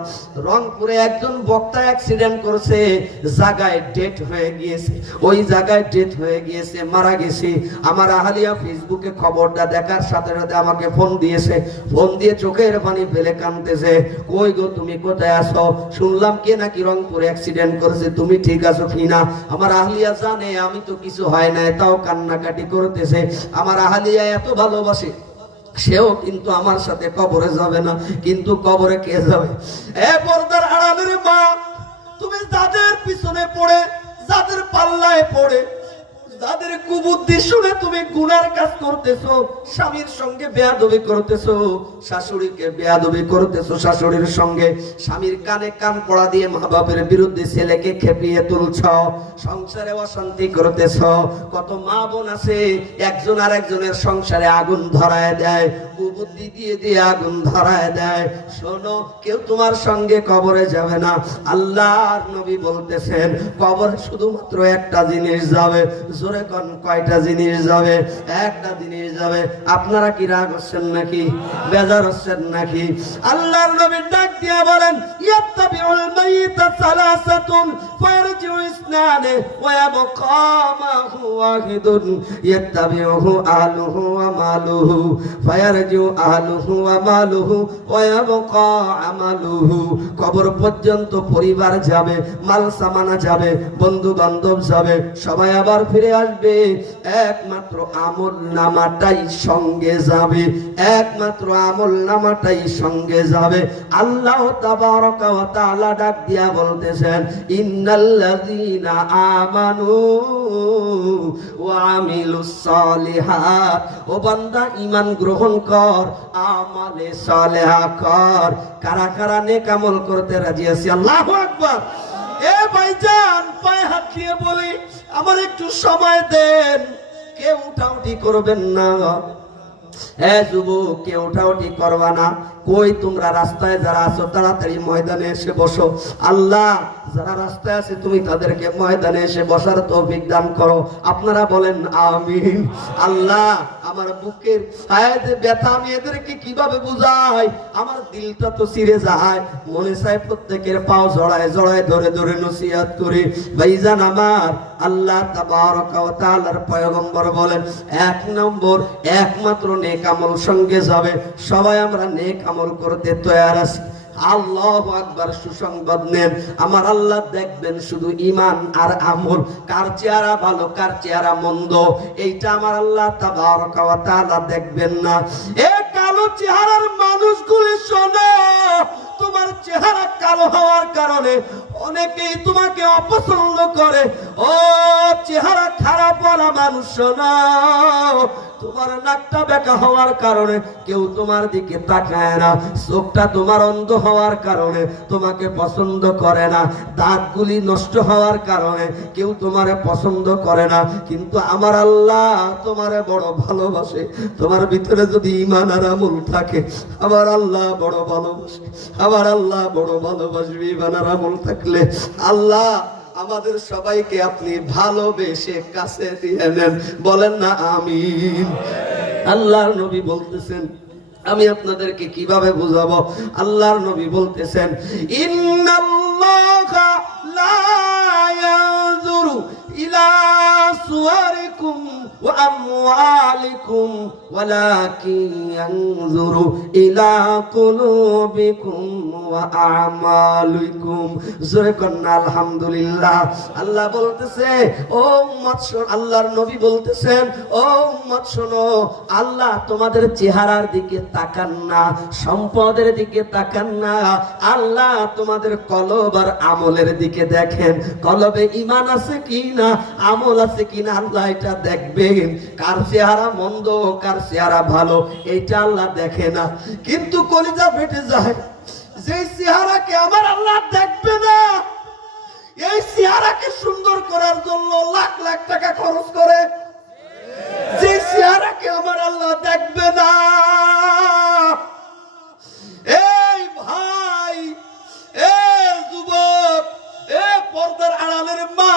রংপুরে একজন বক্তা অ্যাক্সিডেন্ট করেছে, জায়গায় ডেথ হয়ে গিয়েছে, ওই জায়গায় ডেথ হয়ে গিয়েছে, মারা গেছে। আমার আহালিয়া ফেসবুকে খবরটা দেখার সাথে সাথে আমাকে ফোন দিয়েছে, ফোন দিয়ে চোখের পানি ফেলে কাঁদতেছে, কই গো তুমি কোথায় আছো? শুনলাম কে নাকি রংপুরে অ্যাক্সিডেন্ট করেছে, তুমি ঠিক আছো কিনা? আমার আহলিয়া জানে আমি তো কিছু হয় নাই, তাও কান্নাকাটি করতেছে। আমার আহলিয়া এত ভালোবাসে, সেও কিন্তু আমার সাথে কবরে যাবে না, কিন্তু কবরে কে যাবে? এ পর্দার আড়ালের মা, তুমি যাদের পিছনে পড়ে, যাদের পাল্লায় পড়ে, যাদের কুবুদ্ধি শুনে তুমি গুনার কাজ করতেছো, স্বামীর সঙ্গে বেয়াদবি করতেছো, শাশুড়িকে বেয়াদবি করতেছো, শাশুড়ির সঙ্গে স্বামীর কানে কান পড়া দিয়ে মা বাপের বিরুদ্ধে ছেলেকে খেপিয়ে তুলছ, সংসারে অশান্তি করতেছো। কত মা বোন আছে একজন আর একজনের সংসারে আগুন ধরায় দেয়, কুবুদ্ধি দিয়ে দিয়ে আগুন ধরায় দেয়। শোনো, কেউ তোমার সঙ্গে কবরে যাবে না। আল্লাহর নবী বলতেছেন, কবরে শুধুমাত্র একটা জিনিস যাবে। জোরে কোন কয়টা জিনিস যাবে? একটা জিনিস যাবে। আপনারা কি রাগ হচ্ছেন নাকি, বেজার হচ্ছেন নাকি? আল্লাহর নবী ডাক দিয়া বলেন, ইয়াত্তাবিউল মাইয়িতা সালাসাতুন ফায়ারজিউ ইসনানে ওয়া ইয়াবকা মাহু ওয়াহিদুন ইয়াত্তাবিউহু আহলুহু ওয়া মালুহু ফায়ারজিউ আহলুহু ওয়া মালুহু ওয়া ইয়াবকা আমালুহু। কবর পর্যন্ত পরিবার যাবে, মাল সামানা যাবে, বন্ধু বান্ধব যাবে, সবাই আবার ফিরে আসবে, একমাত্র আমল নামাটাই সঙ্গে যাবে, একমাত্র আমল নামাটাই সঙ্গে যাবে। আল্লাহ তাবারাকা ওয়া তাআলা ডাক দিয়া বলতেছেন, ইন্নাল্লাযীনা আমানু ওয়া আমিলুস সালিহাত, ও বান্দা ঈমান গ্রহণ কর, আমালে সালেহা কর। কারা কারা নেক আমল করতে রাজি আছে? আল্লাহু আকবার। এ ভাইজান, পায়ে হাত দিয়ে বলি, আমার একটু সময় দেন, কেউ উঠাউঠি করবেন না। হ্যাঁ যুবক, কেউ উঠাউঠি করবা না। কই তোমরা রাস্তায় যারা আছো, তাড়াতাড়ি ময়দানে এসে বসো। আল্লাহ যারা রাস্তায় আছে তুমি তাদেরকে ময়দানে এসে বসার তৌফিক দান করো। আপনারা বলেন আমিন। আল্লাহ আমার বুকের আয়াতে ব্যথা আমি এদেরকে কিভাবে বুঝাই, আমার দিলটা তো ছিঁড়ে যায়, মনে চায় প্রত্যেকের পাও জড়ায় জড়ায় ধরে ধরে নসিহত করি। ভাইজান আমার, আল্লাহ তাবারকা ওয়া তাআলার পয়গম্বর বলেন, এক নম্বর একমাত্র নেক আমল সঙ্গে যাবে। সবাই আমরা নেক আমল করতে তৈয়ার আছি। আল্লাহু আকবার, সুসংবাদ নেন, আমার আল্লাহ দেখবেন শুধু ঈমান আর আমল, কার চেহারা ভালো কার চেহারা মন্দ এইটা আমার আল্লাহ তাবারকা ওয়া তাআলা দেখবেন না। এ কালো চেহারার মানুষগুলি শোনো, তোমার চেহারা কালো হওয়ার কারণে অনেকেই তোমাকে অপছন্দ করে। ও চেহারা খারাপ ওয়ালা মানুষ শোনো, তোমার নাকটা বেঁকা হওয়ার কারণে কেউ তোমার দিকে তাকায় না, চোখটা তোমার অন্ধ হওয়ার কারণে তোমাকে পছন্দ করে না, দাঁতগুলি নষ্ট হওয়ার কারণে কেউ তোমারে পছন্দ করে না, কিন্তু আমার আল্লাহ তোমারে বড় ভালোবাসে। তোমার ভিতরে যদি ঈমান আর আমল থাকে, আমার আল্লাহ বড় ভালোবাসে, আমার আল্লাহ বড় ভালোবাসবে। ঈমান আর আমল থাকলে আল্লাহ আমাদের সবাইকে আপনি ভালোবেসে কাছে দিয়ে নেন। বলেন না আমিন। আল্লাহর নবী বলতেছেন, আমি আপনাদেরকে কিভাবে বুঝাবো, আল্লাহর নবী বলতেছেন, ইন্নাল্লাহা লা ইয়ানজুরু ইলা সুওয়ারিকুম ওয়া আমওয়ালিকুম ওয়ালাকিন ইয়ানজুরু ইলা কুলুবিকুম ওয়া আমালিকুম। জোরে কন্না আলহামদুলিল্লাহ। আল্লাহ বলতেছে, ও উম্মত শোনো, আল্লাহর নবী বলতেছেন, ও উম্মত শোনো, আল্লাহ তোমাদের চেহারার দিকে তাকান না, সম্পদের দিকে তাকান না, আল্লাহ তোমাদের কলব আর আমলের দিকে দেখেন। কলবে ঈমান আছে কিনা, আমল আছে কিনা, আল্লাহ এটা দেখবেন। কার চেহারা মন্দ কার চেহারা ভালো এইটা আল্লাহ দেখে না, কিন্তু কলিজা ফেটে যায় যে চেহারাকে আমার আল্লাহ দেখবে না, এই চেহারাকে সুন্দর করার জন্য লাখ লাখ টাকা খরচ করে। যে চেহারাকে আমার আল্লাহ দেখবে না, এই ভাই, এ যুবক, এ পর্দার আড়ালের মা,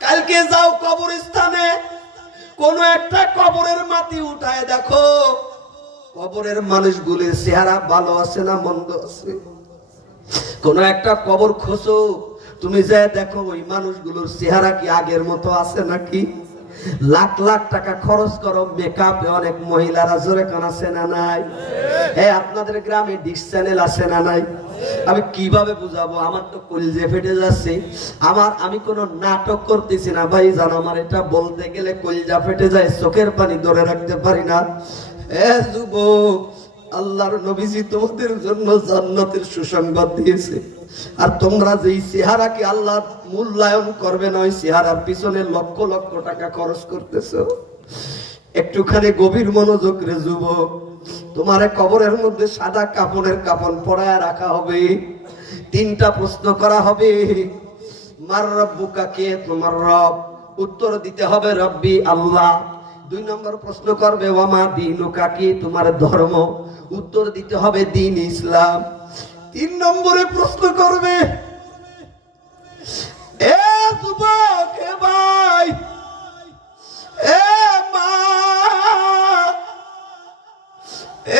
কালকে যাও কবরস্থানে, কোন একটা কবরের মাটি উঠায় দেখো কবরের মানুষগুলির চেহারা ভালো আছে না মন্দ আছে। কোন একটা কবর খোঁজো, তুমি যা দেখো ওই মানুষগুলোর চেহারা কি আগের মতো আছে নাকি। লাখ লাখ টাকা খরচ করো মেকআপে, অনেক মহিলারা জোরে কান আছে না নাই? আপনাদের গ্রামে ডিশ চ্যানেল আছে না নাই? আমি কিভাবে বুঝাবো, আমার তো কলিজে ফেটে যাচ্ছে। আমি কোন নাটক করতেছি না ভাই, জানো আমার এটা বলতে গেলে কলিজা ফেটে যায়, চোখের পানি ধরে রাখতে পারি না। যুবক, আল্লাহর নবীজি তোমাদের জন্য জান্নাতের সুসংবাদ দিয়েছে, আর তোমরা যেই চেহারাকে আল্লাহ মূল্যায়ন করবে না, ওই চেহারার পিছনে লক্ষ লক্ষ টাকা খরচ করতেছো। একটুখানি গভীর মনোযোগ রে যুবক, তোমারে কবরের মধ্যে সাদা কাপড়ের কাফন পরায় রাখা হবে, তিনটা প্রশ্ন করা হবে। মার রব্বুকা, কে তোমার রব? উত্তর দিতে হবে রব্বি আল্লাহ। 2 নম্বর প্রশ্ন করবে ওয়ামা দীনুকা, কি তোমার ধর্ম? উত্তর দিতে হবে দ্বীন ইসলাম। 3 নম্বরে প্রশ্ন করবে, এ যুবক, এ ভাই, এ মা,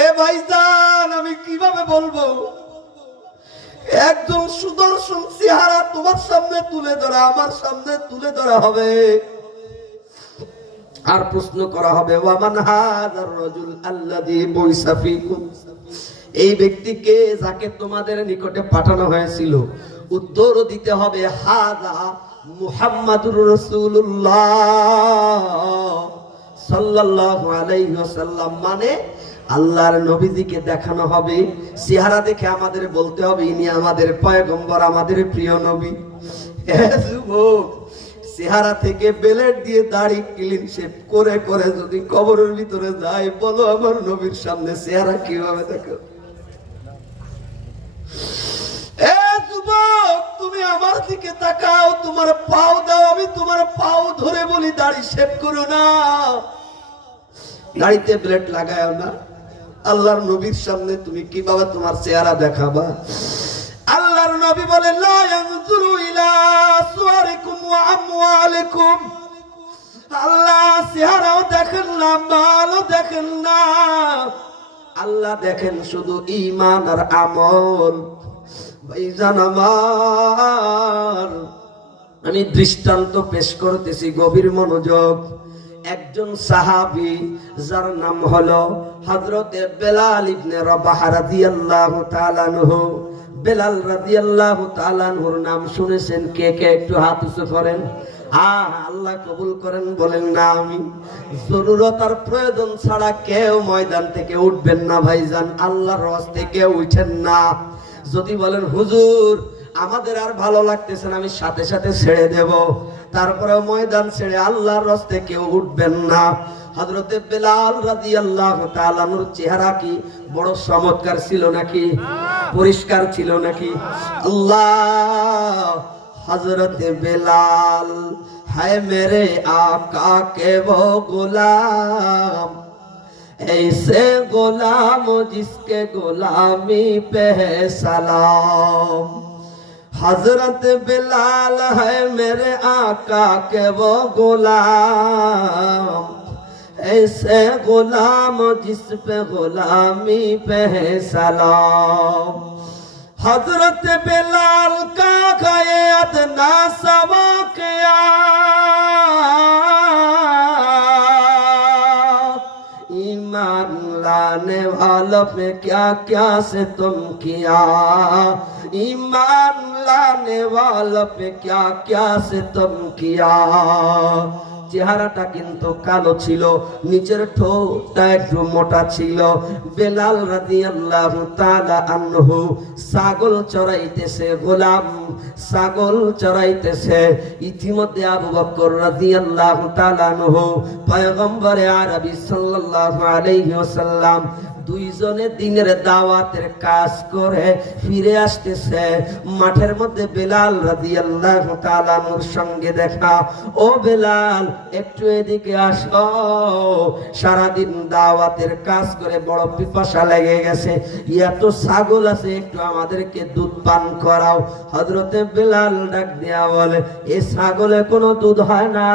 এ ভাইজান, আমি কিভাবে বলবো, একদম সুদর্শন চেহারা তোমার সামনে তুলে ধরা, আমার সামনে তুলে ধরা হবে। আর প্রশ্ন করা হবে ওয়ামান হাযার রাজুল আল্লাযী বুইসা ফীকুম, এই ব্যক্তিকে যাকে তোমাদের নিকটে পাঠানো হয়েছিল। উত্তর দিতে হবে হাযা মুহাম্মাদুর রাসূলুল্লাহ সাল্লাল্লাহু আলাইহি ওয়াসাল্লাম, মানে আল্লাহর নবীজিকে দেখানো হবে। চেহারা দেখে আমাদের বলতে হবে ইনি আমাদের পয়গম্বর, আমাদের প্রিয় নবী। যুবক, চেহারা থেকে বেলেট দিয়ে দাড়ি ক্লিন শেভ করে করে যদি কবরের ভিতরে যায়, বলো আমার নবীর সামনে চেহারা কিভাবে দেখো? এ যুবক, তুমি আমার দিকে তাকাও, তোমার পাও দাও, আমি তোমার পাও ধরে বলি দাড়ি শেভ করো না, দাড়িতে ব্লেড লাগাও না। আল্লাহর নবীর সামনে তুমি কিভাবে তোমার চেহারা দেখাবা? আল্লাহর নবী নবী বলেন লা ইয়ানজুরু ইলা সুওয়ারিকুম ওয়া আমওয়ালিকুম, আল্লাহ চেহারাও দেখেন না, মালও দেখেন না, আল্লাহ দেখেন শুধু ঈমান আর আমল। ভাইজান আমার, আমি দৃষ্টান্ত পেশ করতেছি, গভীর মনোযোগ। একজন সাহাবী যার নাম হলো হযরতে বেলাল ইবনে রাবাহ রাদিয়াল্লাহু তাআলা আনহু। বেলাল রাদিয়াল্লাহু তাআলা আনহুর নাম শুনেছেন কে কে? একটু হাত উঁচু করেন। আল্লাহ কবুল করেন, বলেন না আমি। জরুরত আর প্রয়োজন ছাড়া কেউ ময়দান থেকে উঠবেন না ভাইজান, আল্লাহর রাস্তে কেউ উঠেন না। যদি বলেন হুজুর আমাদের আর ভালো লাগতেছে না, আমি সাথে সাথে ছেড়ে দেব, তারপরে ময়দান ছেড়ে আল্লাহর রাস্তে কেউ উঠবেন না। হযরতে বেলাল রাদিয়াল্লাহু তাআলা আনহুর চেহারা কি বড় চমৎকার ছিল নাকি? পরিষ্কার ছিল নাকি? আল্লাহ, হযরতে বেলাল হায় মেরে আকা কে वो गुलाम, ऐसे गुलाम जिसके गुलामी पे है सलाम। हजरत बिलाल है मेरे आका के वो गुलाम, ऐसे गुलाम जिस पे गुलामी पे है सलाम। हजरत बिलाल का गए अदना सवा किया, ईमान लाने वालों पे क्या क्या से तुम किया, ईमान लाने वालों पे क्या क्या से तुम किया। চেহারাটা কিন্তু কালো ছিল, নিচের ঠোঁটটা একটু মোটা ছিল। বেলাল রাদিয়াল্লাহু তাআলা আনহু ছাগল চড়াইতেছে, গোলাম ছাগল চড়াইতেছে। ইতিমধ্যে আবু বকর রাদিয়াল্লাহু তাআলা আনহু পয়গম্বরে আরবি সাল্লাল্লাহু আলাইহি ওয়াসাল্লাম দুইজনে দিনের দাওয়াতের কাজ করে ফিরে আসতেছে। মাঠের মধ্যে বেলাল রাদিয়াল্লাহু তাআলা আনহুর সঙ্গে দেখা। ও বেলাল, একটু এদিকে আসো, সারাদিন দাওয়াতের কাজ করে বড় পিপাসা লেগে গেছে, এত ছাগল আছে, একটু আমাদেরকে দুধ পান করাও। হযরতে বেলাল ডাক দিয়া বলে, এই ছাগলে কোনো দুধ হয় না,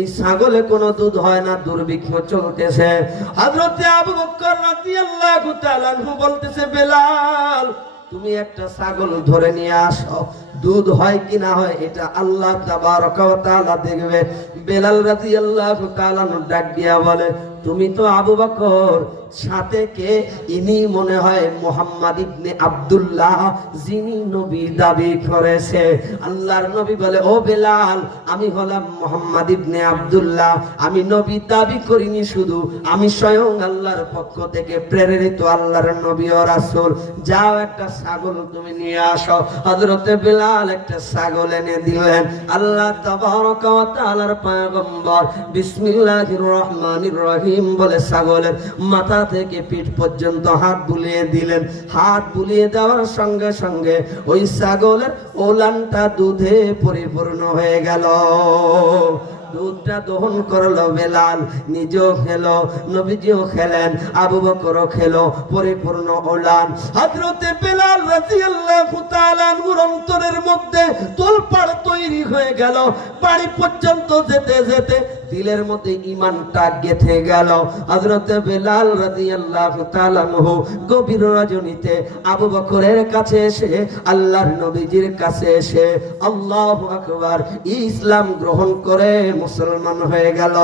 এই ছাগলে কোনো দুধ হয় না, দুর্ভিক্ষ চলতেছে। হযরতে আবু বকর রাদিয়াল্লাহু তাআলা আনহু বলতেছে, বেলাল তুমি একটা ছাগল ধরে নিয়ে আসো, দুধ হয় কি না হয় এটা আল্লাহ তাবারক ওয়া তাআলা দেখবে। বেলাল রাদিয়াল্লাহু তাআলা ডাক দিয়া বলে, তুমি তো আবু বকর, সাথে কে? ইনি মনে হয় মুহাম্মদ ইবনে আব্দুল্লাহ, যিনি নবী দাবি করেছে। আল্লাহর নবী বলে, ও বেলাল, আমি হলাম মুহাম্মদ ইবনে আব্দুল্লাহ, আমি নবী দাবি করিনি, শুধু আমি স্বয়ং আল্লাহর পক্ষ থেকে প্রেরিত আল্লাহর নবী ও রাসূল। যাও একটা ছাগল তুমি নিয়ে আসো। হযরতে বেলাল একটা ছাগল এনে দিলেন। আল্লাহ তাবারক ওয়া তাআলার পয়গম্বর বিসমিল্লাহির রহমানির রহিম বলে ছাগলের মাথা থেকে পিঠ পর্যন্ত হাত বুলিয়ে দিলেন। হাত বুলিয়ে দেওয়ার সঙ্গে সঙ্গে ওই ছাগলের ওলানটা দুধে পরিপূর্ণ হয়ে গেল। দুধটা দহন করলো বেলাল, নিজেও খেলো, নবীজিও খেলেন, আবু বকরও খেলো, পরিপূর্ণ ওলান। হযরতে বেলাল রাদিয়াল্লাহু তাআলা আনহুর অন্তরের মধ্যে তোলপাড় তৈরি হয়ে গেল। বাড়ি পর্যন্ত যেতে যেতে দিলের মধ্যে ঈমানটা গেঁথে গেল। হযরতে বেলাল রাদিয়াল্লাহু তাআলা আনহু গভীর রজনীতে আবু বকরের কাছে এসে, আল্লাহর নবীজির কাছে এসে আল্লাহু আকবার ইসলাম গ্রহণ করে মুসলমান হয়ে গেল।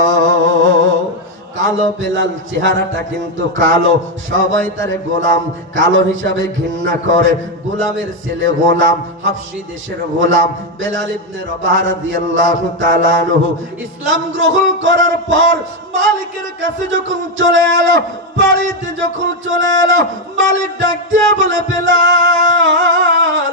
কালো বেলাল, চেহারাটা কিন্তু কালো, সবাই তারে গোলাম কালো হিসাবে ঘৃণা করে। গোলামের ছেলে গোলাম, হাবশী দেশের গোলাম বেলাল ইবনে রাবাহ রাদিয়াল্লাহু তাআলা আনহু ইসলাম গ্রহণ করার পর মালিকের কাছে যখন চলে এলো, বাড়িতে যখন চলে এলো, মালিক ডাক দিয়ে বলে, বেলাল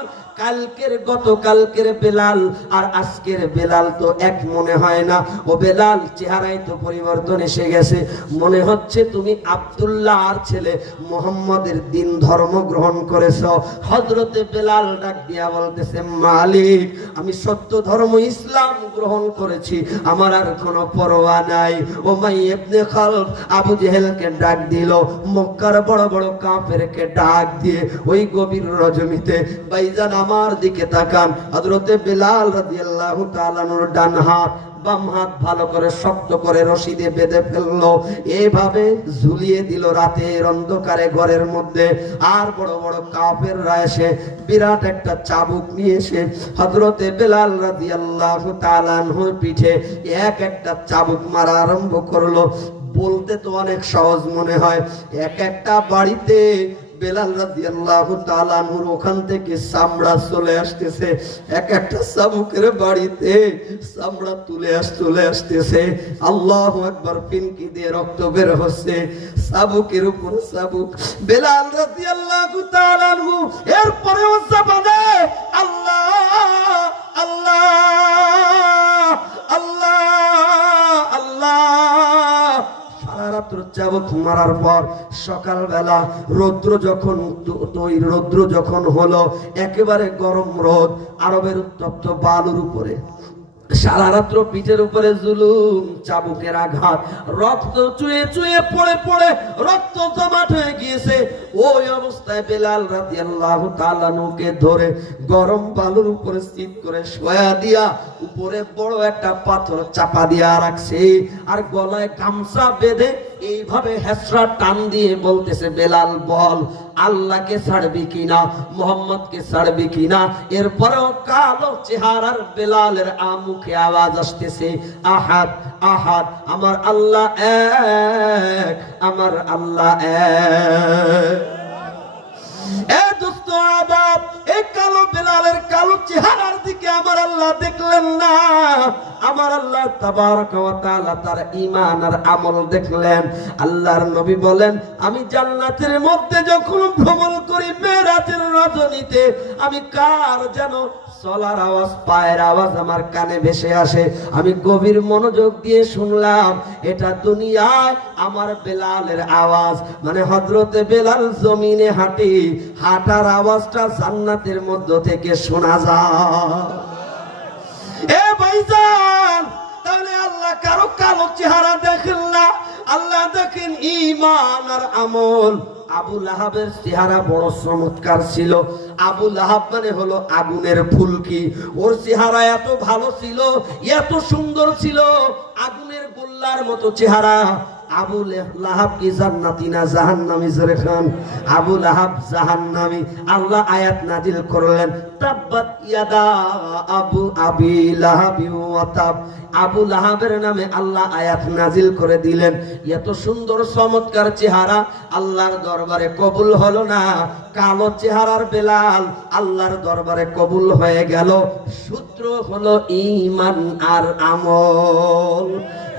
গতকালকের বেলাল আর আজকের বেলাল তো এক মনে হয় না। ও বেলাল, চেহারায় তো পরিবর্তন এসে গেছে, মনে হচ্ছে তুমি আব্দুল্লাহর ছেলে মুহাম্মদের দিন ধর্ম গ্রহণ করেছ। হযরতে বেলাল ডাক দিয়া বলতেছে, মালিক, আমি সত্য ধর্ম ইসলাম গ্রহণ করেছি, আমার আর কোনো পরোয়া নাই। উমাইয়া ইবনে খালদ আবু জেহেলকে ডাক দিল, মক্কার বড় বড় কাফেরকে ডাক দিয়ে ওই গভীর রজনীতে, ভাইজান আমার দিকে তাকান। হযরতে বেলাল রাদিয়াল্লাহু তাআলা আনহুর ডান হাত বাম হাত ভালো করে শক্ত করে রশি দিয়ে বেঁধে ফেললো, এভাবে ঝুলিয়ে দিল রাতের অন্ধকারে ঘরের মধ্যে। আর বড় বড় কাফেররা এসে বিরাট একটা চাবুক নিয়ে এসে হযরতে বেলাল রাদিয়াল্লাহু তাআলা আনহুর পিঠে এক একটা চাবুক মারা আরম্ভ করলো। বলতে তো অনেক সহজ মনে হয়, এক একটা বাড়িতে বেলাল রাদিয়াল্লাহু তাআলা আনহুর ওখান থেকে চামড়া চলে আসতেছে, এক একটা চাবুকের বাড়িতে চামড়া চলে আসতেছে। আল্লাহু আকবার, পিনকি দিয়ে রক্ত বের হচ্ছে, চাবুকের উপর চাবুক। বেলাল রাদিয়াল্লাহু তাআলা আনহু এরপরেও জবানে আল্লাহ আল্লাহ আল্লাহ আল্লাহ। চাবুক মারার পর সকালবেলা রৌদ্র যখন হলো, একেবারে গরম রোদ আরবের উত্তপ্ত বালুর উপরে, সারা রাত্র পিঠের উপরে জুলুম, চাবুকের আঘাত, রক্ত চুয়ে চুয়ে পড়ে পড়ে রক্ত জমাট হয়ে গিয়েছে। ওই অবস্থায় বেলাল রাদিয়াল্লাহু তাআলা আনহুকে ধরে গরম বালুর উপরে স্থির করে শোয়া দিয়া উপরে বড় একটা পাথর চাপা দিয়া রাখছে, আর গলায় গামছা বেঁধে এইভাবে হেসরা টান দিয়ে বলতেছে, বেলাল বল, আল্লাহকে ছাড়বি কিনা, মুহাম্মদকে ছাড়বি কিনা। এরপরেও কালো চেহারার বেলালের মুখে আওয়াজ আসতেছে, আহাদ আহাদ, আমার আল্লাহ এক, আমার আল্লাহ এক। এই কালো বেলালের কালো চেহারার দিকে আমার আল্লাহ দেখলেন না, আমার আল্লাহ তাবারক ওয়া তাআলা তার ঈমান আর আমল দেখলেন। আল্লাহর নবী বলেন, আমি জান্নাতের মধ্যে যখন ভ্রমণ করি মেরাজের রজনীতে, আমি কার যেন চলার আওয়াজ, পায়ের আওয়াজ আমার কানে ভেসে আসে। আমি গভীর মনোযোগ দিয়ে শুনলাম, এটা দুনিয়ায় আমার বেলালের আওয়াজ, মানে হযরতে বেলাল জমিনে হাঁটার আওয়াজটা জান্নাতের মধ্য থেকে শোনা যায়। এ ভাইজান, তাহলে আল্লাহ কারো কালো চেহারা দেখেন না, আল্লাহ দেখেন ঈমান আর আমল। আবু লাহাবের চেহারা বড় চমৎকার ছিল। আবু লাহাব মানে হলো আগুনের ফুলকি। ওর চেহারা এত ভালো ছিল, এত সুন্দর ছিল, আগুনের গোল্লার মতো চেহারা। আবু লাহাব কি জান্নাতি না জাহান্নামী? জোরে খান। আবু লাহাব জাহান্নামী। আল্লাহ আয়াত নাজিল করলেন, তাব্বাত ইয়াদা আবি লাহাবি ওয়া তাব। আবু লাহাবের নামে আল্লাহ আয়াত নাজিল করে দিলেন। এত সুন্দর চমৎকার চেহারা আল্লাহর দরবারে কবুল হলো না, কালো চেহারার বেলাল আল্লাহর দরবারে কবুল হয়ে গেল। সূত্র হলো ঈমান আর আমল।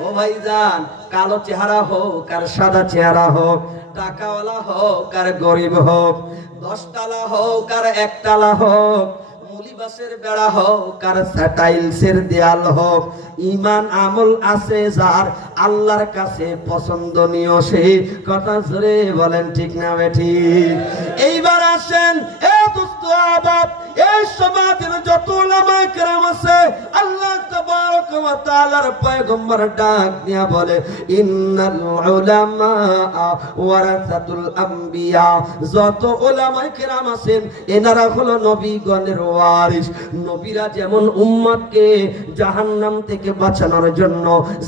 ও ভাইজান, কালো চেহারা হোক আর সাদা চেহারা হোক, টাকাওয়ালা হোক আর গরিব হোক, 10 টালা হোক আর 1 টালা হোক, মুলিবাসের বেড়া হোক আর টাইলসের দেয়াল হোক, ঈমান আমল আছে যার, আল্লাহর কাছে পছন্দনীয় সেই কথা জোরে বলেন, ঠিক না বেঠিক? এইবার আসেন এ দোস্ত আবাব, এই সমাজের যত উলামায়ে কেরাম আছে, আল্লাহ তাবারক ওয়া তাআলার পয়গম্বর ডাক দিয়া বলে, ইন্নাল উলামা ওয়ারাসাতুল আম্বিয়া। যত উলামায়ে কেরাম আছেন এনারা হলো নবীগণের ওয়ারিস। নবীরা যেমন উম্মতকে জাহান্নাম থেকে বাঁচানোর জন্য,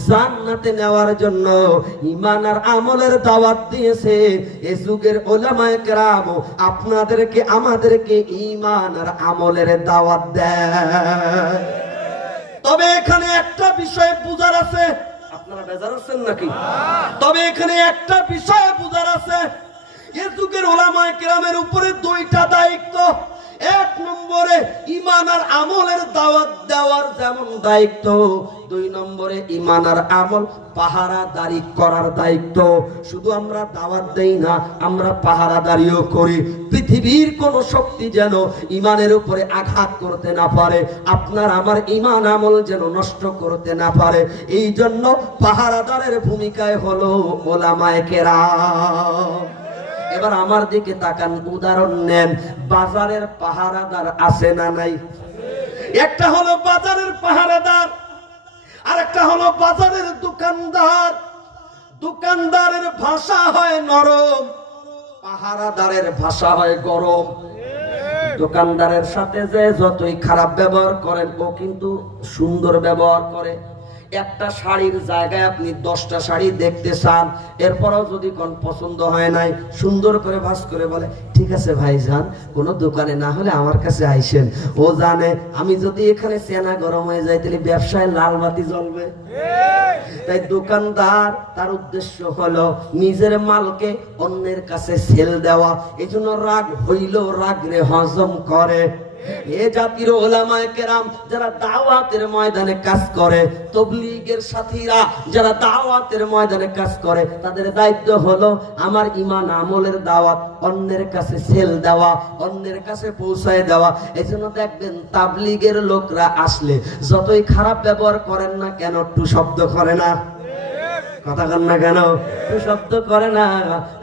জান্নাতে নেওয়ার জন্য ঈমান আর আমলের দাওয়াত দিয়েছে, এই যুগের উলামায়ে কেরাম আপনাদেরকে আমাদেরকে ঈমান আর আমলের দাওয়াত দেয়। তবে এখানে একটা বিষয় বুঝার আছে, আপনারা বেজার আছেন নাকি? তবে এখানে একটা বিষয় বুঝার আছে, এই যুগের উলামায়ে কেরামের উপরে 2টা দায়িত্ব। এক নম্বরে ঈমান আর আমলের দাওয়াত দেওয়ার যেমন দায়িত্ব, দুই নম্বরে ঈমান আর আমল পাহারাদারি করার দায়িত্ব। শুধু আমরা দাওয়াত দেই না, আমরা পাহারাদারিও করি। পৃথিবীর কোন শক্তি যেন ঈমানের উপরে আঘাত করতে না পারে, আপনার আমার ঈমান আমল যেন নষ্ট করতে না পারে। এই জন্য পাহারাদারের ভূমিকায় হলো ওলামায়ে কেরাম। এবার আমার দিকে তাকান, উদাহরণ নেন। বাজারের পাহারাদার আছে না নাই? একটা হলো বাজারের পাহারাদার, আর একটা হলো বাজারের দোকানদার। দোকানদারের ভাষা হয় নরম, পাহারাদারের ভাষা হয় গরম। দোকানদারের সাথে যে যতই খারাপ ব্যবহার করেন, ও কিন্তু সুন্দর ব্যবহার করে। একটা শাড়ির জায়গায় আপনি 10টা শাড়ি দেখতে চান, এরপরও যদি কোন পছন্দ হয় নাই, সুন্দর করে ভাঁজ করে বলে, ঠিক আছে ভাইজান, কোনো দোকানে না হলে আমার কাছে আইসেন। ও জানে আমি যদি এখানে চেনা গরম হয়ে যাই, তাহলে ব্যবসায় লাল বাতি জ্বলবে। তাই দোকানদার তার উদ্দেশ্য হলো নিজের মালকে অন্যের কাছে সেল দেওয়া। এই জন্য রাগ হইল রাগরে হজম করে। এ জাতির ওলামায়ে কেরাম যারা দাওয়াতের ময়দানে কাজ করে, তাবলীগের সাথীরা যারা দাওয়াতের ময়দানে কাজ করে, তাদের দায়িত্ব হলো আমার ঈমান আমলের দাওয়াত অন্যের কাছে সেল দেওয়া, অন্যের কাছে পৌঁছায় দেওয়া। এজন্য দেখবেন তাবলীগের লোকরা আসলে যতই খারাপ ব্যবহার করেন না কেন, একটু শব্দ করে না? কথা কন না কেন? টু শব্দ করে না,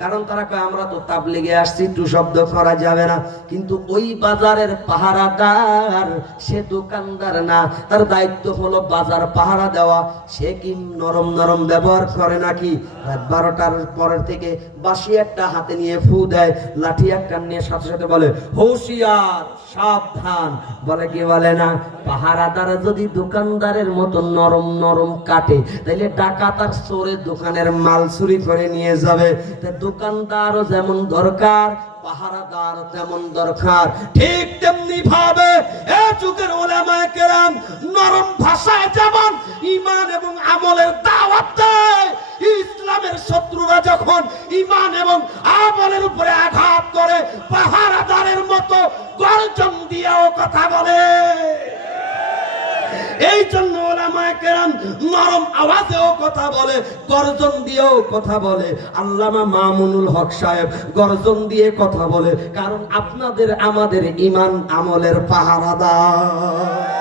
কারণ তারা কয় আমরা তো তাবলীগে আসছি, টু শব্দ করা যাবে না। কিন্তু ওই বাজারের পাহারাদার সে দোকানদার না, তার দায়িত্ব হলো বাজার পাহারা দেওয়া। সে কি নরম নরম ব্যবহার করে নাকি? রাত 12টার পরের থেকে বাঁশি একটা হাতে নিয়ে ফু দেয়, লাঠি একটা নিয়ে সাথে সাথে বলে হুঁশিয়ার সাবধান, বলে কি বলে না? পাহারাদার যদি দোকানদারের মতো নরম নরম কাটে, তাইলে ডাকাত আর চোরে দোকানের মাল চুরি করে নিয়ে যাবে। তাই দোকানদারও যেমন দরকার, পাহারাদার তেমন দরকার। ঠিক তেমনি ভাবে এই যুগের ওলামায়ে কেরাম নরম ভাষায় যেমন ঈমান এবং আমলের দাওয়াত দেয়, ইসলামের শত্রুরা যখন ঈমান এবং আমলের উপরে আঘাত করে, পাহারাদারের মতো গর্জন দিয়েও কথা বলে। এই জন্য ওলামায়ে কেরাম নরম আওয়াজেও কথা বলে, গর্জন দিয়েও কথা বলে। আল্লামা মামুনুল হক সাহেব গর্জন দিয়ে কথা বলে, কারণ আপনাদের আমাদের ঈমান আমলের পাহারাদার।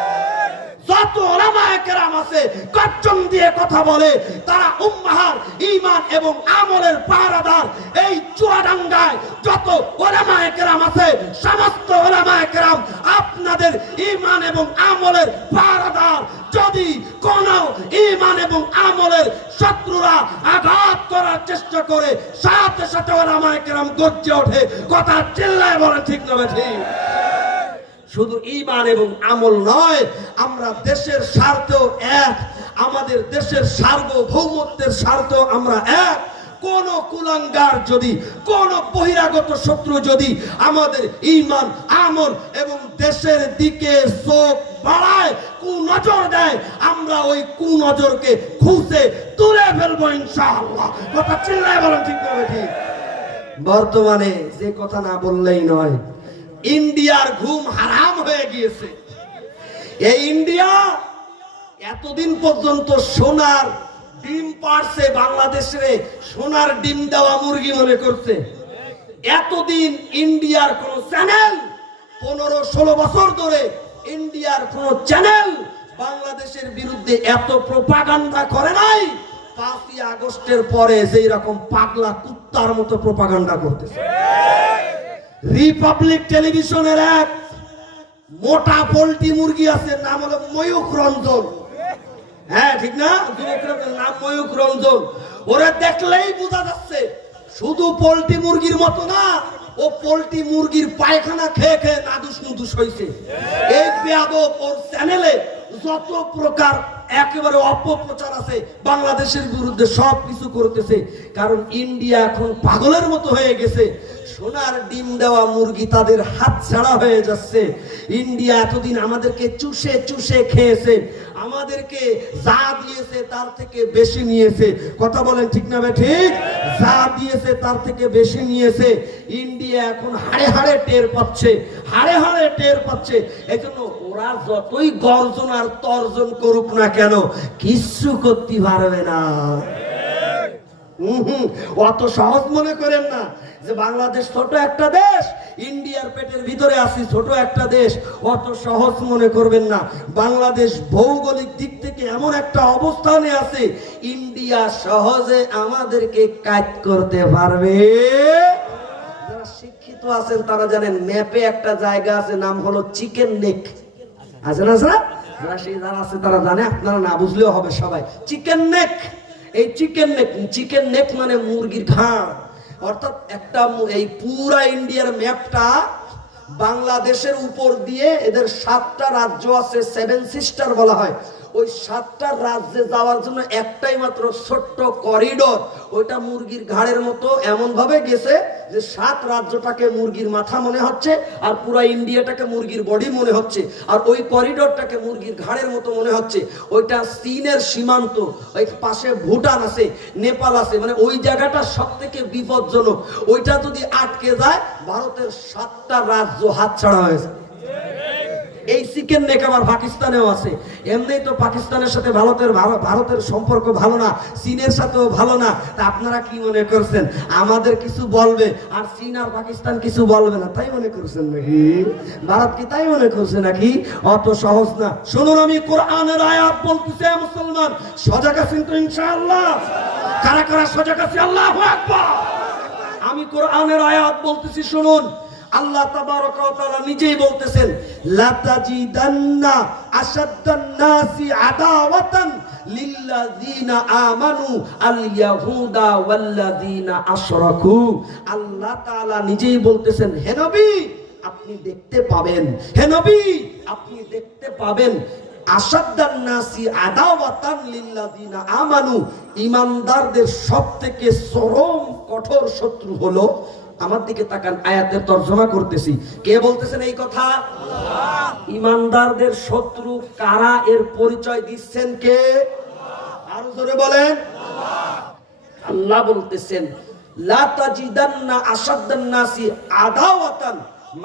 যত ওলামায়ে কেরাম আছে গর্জন দিয়ে কথা বলে, তারা উম্মাহর ঈমান এবং আমলের পাহারাদার। এই চুয়াডাঙ্গায় যত ওলামায়ে কেরাম আছে, সমস্ত ওলামায়ে কেরাম আপনাদের ঈমান এবং আমলের পাহারাদার। যদি কোন ঈমান এবং আমলের শত্রুরা আঘাত করার চেষ্টা করে, সাথে সাথে ওলামায়ে কেরাম গর্জে ওঠে। কথা চিল্লায় বলেন ঠিক না ঠিক? শুধু ঈমান এবং আমল নয়, আমরা দেশের স্বার্থেও এক, আমাদের দেশের সার্বভৌমত্বের স্বার্থেও আমরা এক। কোন কুলাঙ্গার যদি, কোন বহিরাগত শত্রু যদি আমাদের ঈমান আমল এবং দেশের দিকে চোখ বাড়ায়, কুনজর দেয়, আমরা ওই কুনজরকে খুঁজে তুলে ফেলবো ইনশাআল্লাহ। কথা চিল্লায় বলেন ঠিক না ঠিক? বর্তমানে যে কথা না বললেই নয়, ইন্ডিয়ার ঘুম হারাম হয়ে গিয়েছে। এই ইন্ডিয়া এতদিন পর্যন্ত সোনার ডিম পারছে, বাংলাদেশে সোনার ডিম দেওয়া মুরগি মনে করছে। এতদিন ইন্ডিয়ার কোন চ্যানেল 15-16 বছর ধরে ইন্ডিয়ার কোন চ্যানেল বাংলাদেশের বিরুদ্ধে এত প্রোপাগান্ডা করে নাই। 5ই আগস্টের পরে যেই রকম পাগলা কুত্তার মতো প্রোপাগান্ডা করতেছে। রিপাবলিক টেলিভিশনের এক মোটা পোল্ট্রি মুরগি আছে, নাম হলো ময়ূখ রঞ্জন। হ্যাঁ ঠিক না? নাম ময়ূখ রঞ্জন। ওরা দেখলেই বোঝা যাচ্ছে শুধু পোল্ট্রি মুরগির মতো না, ও পোল্ট্রি মুরগির পায়খানা খেয়ে খেয়ে নাদুস নুদুস হয়েছে। এই বেয়াদব ওর চ্যানেলে যত প্রকার একেবারে অপপ্রচার আছে, বাংলাদেশের বিরুদ্ধে সব কিছু করতেছে। কারণ ইন্ডিয়া এখন পাগলের মতো হয়ে গেছে, সোনার ডিম দেওয়া মুরগি তাদের হাত ছাড়া হয়ে যাচ্ছে। ইন্ডিয়া এতদিন আমাদেরকে চুষে চুষে খেয়েছে, আমাদেরকে যা দিয়েছে তার থেকে বেশি নিয়েছে। কথা বলেন ঠিক না বে ঠিক? যা দিয়েছে তার থেকে বেশি নিয়েছে। ইন্ডিয়া এখন হাড়ে হাড়ে টের পাচ্ছে, হাড়ে হাড়ে টের পাচ্ছে। এই জন্য ওরা যতই গর্জন আর তর্জন করুক না কেন, কিচ্ছু করতে পারবে না। অত সহজ মনে করেন না যে বাংলাদেশ ছোট একটা দেশ, ইন্ডিয়ার পেটের ভিতরে আছি, ছোট একটা দেশ, অত সহজ মনে করবেন না। বাংলাদেশ ভৌগোলিক দিক থেকে এমন একটা অবস্থানে আছে, ইন্ডিয়া সহজে আমাদেরকে কাজ করতে পারবে। যারা শিক্ষিত আছেন তারা জানেন, ম্যাপে একটা জায়গা আছে, নাম হলো চিকেন নেক। আছে না স্যার? যারা সেই যারা আছে তারা জানে, আপনারা না বুঝলেও হবে সবাই। চিকেন নেক, এই চিকেন নেক মানে মুরগির ঘাড়। অর্থাৎ একটা এই পুরা ইন্ডিয়ার ম্যাপটা বাংলাদেশের উপর দিয়ে, এদের 7টা রাজ্য আছে, 7 সিস্টার বলা হয়। ওই 7টা রাজ্যে যাওয়ার জন্য একটাই মাত্র ছোট্ট করিডোর, ওইটা মুরগির ঘাড়ের মতো এমন ভাবে গেছে যে 7 রাজ্যটাকে মুরগির মাথা মনে হচ্ছে, আর পুরা ইন্ডিয়াটাকে মুরগির বডি মনে হচ্ছে, আর ওই করিডোরটাকে মুরগির ঘাড়ের মতো মনে হচ্ছে। ওইটা চীনের সীমান্ত, ওই পাশে ভুটান আছে, নেপাল আছে, মানে ওই জায়গাটা সব থেকে বিপজ্জনক। ওইটা যদি আটকে যায়, ভারতের 7টা রাজ্য হাতছাড়া হয়েছে। এই চিকেন নেক আবার পাকিস্তানেও আছে। এমনি তো পাকিস্তানের সাথে ভারতের সম্পর্ক ভালো না, চীনের সাথেও ভালো না। তা আপনারা কি মনে করছেন আমাদের কিছু বলবে আর চীন আর পাকিস্তান কিছু বলবে না, তাই মনে করছেন নাকি? ভারত কি তাই মনে করছে নাকি? অত সহজ না। শুনুন, আমি কোরআনের আয়াত বলতেছি, মুসলমান সজাগ আছেন তো ইনশাআল্লাহ? কারা কারা সজাগ আছে? আল্লাহু আকবার। আমি কোরআনের আয়াত বলতেছি, শুনুন। আল্লাহ তাবারাকা ওয়া তাআলা নিজেই বলতেছেন, লা তাজিদান্না আশাদ্দান নাসি আদাওয়াতান লিল্লাযিনা আমানু আল ইয়াহুদা ওয়াল্লাযিনা আশরাকু। আল্লাহ তাআলা নিজেই বলতেছেন, হে নবী আপনি দেখতে পাবেন, হে নবী আপনি দেখতে পাবেন, আশাদ্দান নাসি আদাওয়াতান লিল্লাযিনা আমানু, ঈমানদারদের সবথেকে চরম কঠোর শত্রু হলো, আমার দিকে তাকান, আয়াতের তর্জমা করতেছি। কে বলতেছেন এই কথা? আল্লাহ। ঈমানদারদের শত্রু কারা, এর পরিচয় দিচ্ছেন কে? আরো জোরে বলেন। আল্লাহ। আল্লাহ বলতেছেন, লা তাজিদান্না আশাদ্দান নাসি আদাওয়াতান,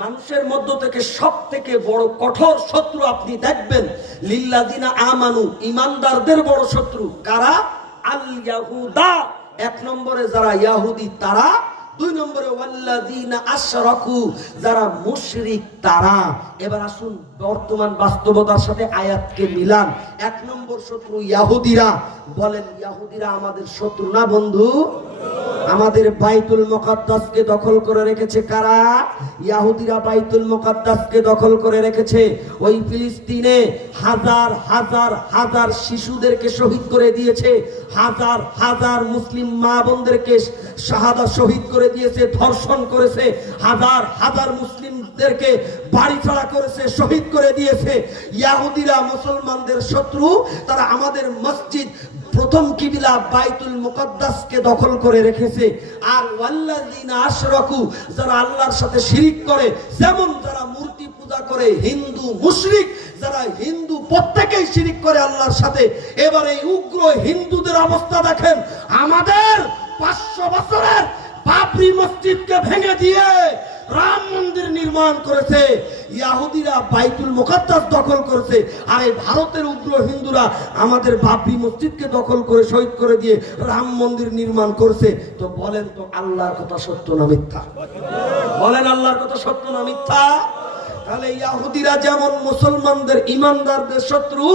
মানুষের মধ্য থেকে সবথেকে বড় কঠোর শত্রু আপনি দেখবেন, লিল্লাযিনা আমানু, ঈমানদারদের বড় শত্রু কারা? আল ইয়াহুদা, 1 নম্বরে যারা ইহুদি তারা, 2 নম্বরে ওয়াল্লাযিনা আশরাকু, যারা মুশরিক তারা। এবার আসুন বর্তমান বাস্তবতার সাথে আয়াতকে মিলান। 1 নম্বর শত্রু ইহুদিরা। বলেন, ইহুদিরা আমাদের শত্রু না বন্ধু? আমাদের বাইতুল মুকাদ্দাসকে দখল করে রেখেছে কারা? ইহুদিরা বাইতুল মুকাদ্দাসকে দখল করে রেখেছে। ওই ফিলিস্তিনে হাজার হাজার হাজার শিশুদেরকে শহীদ করে দিয়েছে, হাজার হাজার মুসলিম মা বোনদেরকে শাহাদা শহীদ করে দিয়েছে, ধর্ষণ করেছে, হাজার হাজার মুসলিমদেরকে বাড়ি ছাড়া করেছে, শহীদ করে দিয়েছে। ইহুদিরা মুসলমানদের শত্রু, তারা আমাদের মসজিদ, প্রথম কিবলা বাইতুল মুকাদ্দাসকে দখল করে রেখেছে। আর ওয়াল্লাযিনা আশরাকু, যারা আল্লাহর সাথে শিরিক করে, যেমন যারা মূর্তি পূজা করে, হিন্দু মুশরিক যারা, হিন্দু প্রত্যেকেই শিরিক করে আল্লাহর সাথে। এবার এই উগ্র হিন্দুদের অবস্থা দেখেন, আমাদের 500 বছরের বাবরি মসজিদকে ভেঙে দিয়ে রাম মন্দির নির্মাণ করেছে, ইহুদিরা বাইতুল মুকাদ্দাস দখল করেছে। আর এই ভারতের উগ্র হিন্দুরা আমাদের বাবরি মসজিদকে দখল করে শহীদ করে দিয়ে রাম মন্দির নির্মাণ করেছে। তো বলেন তো আল্লাহর কথা সত্য না মিথ্যা? বলেন আল্লাহর কথা সত্য না মিথ্যা? তাহলে ইহুদিরা যেমন মুসলমানদের ঈমানদারদের শত্রু,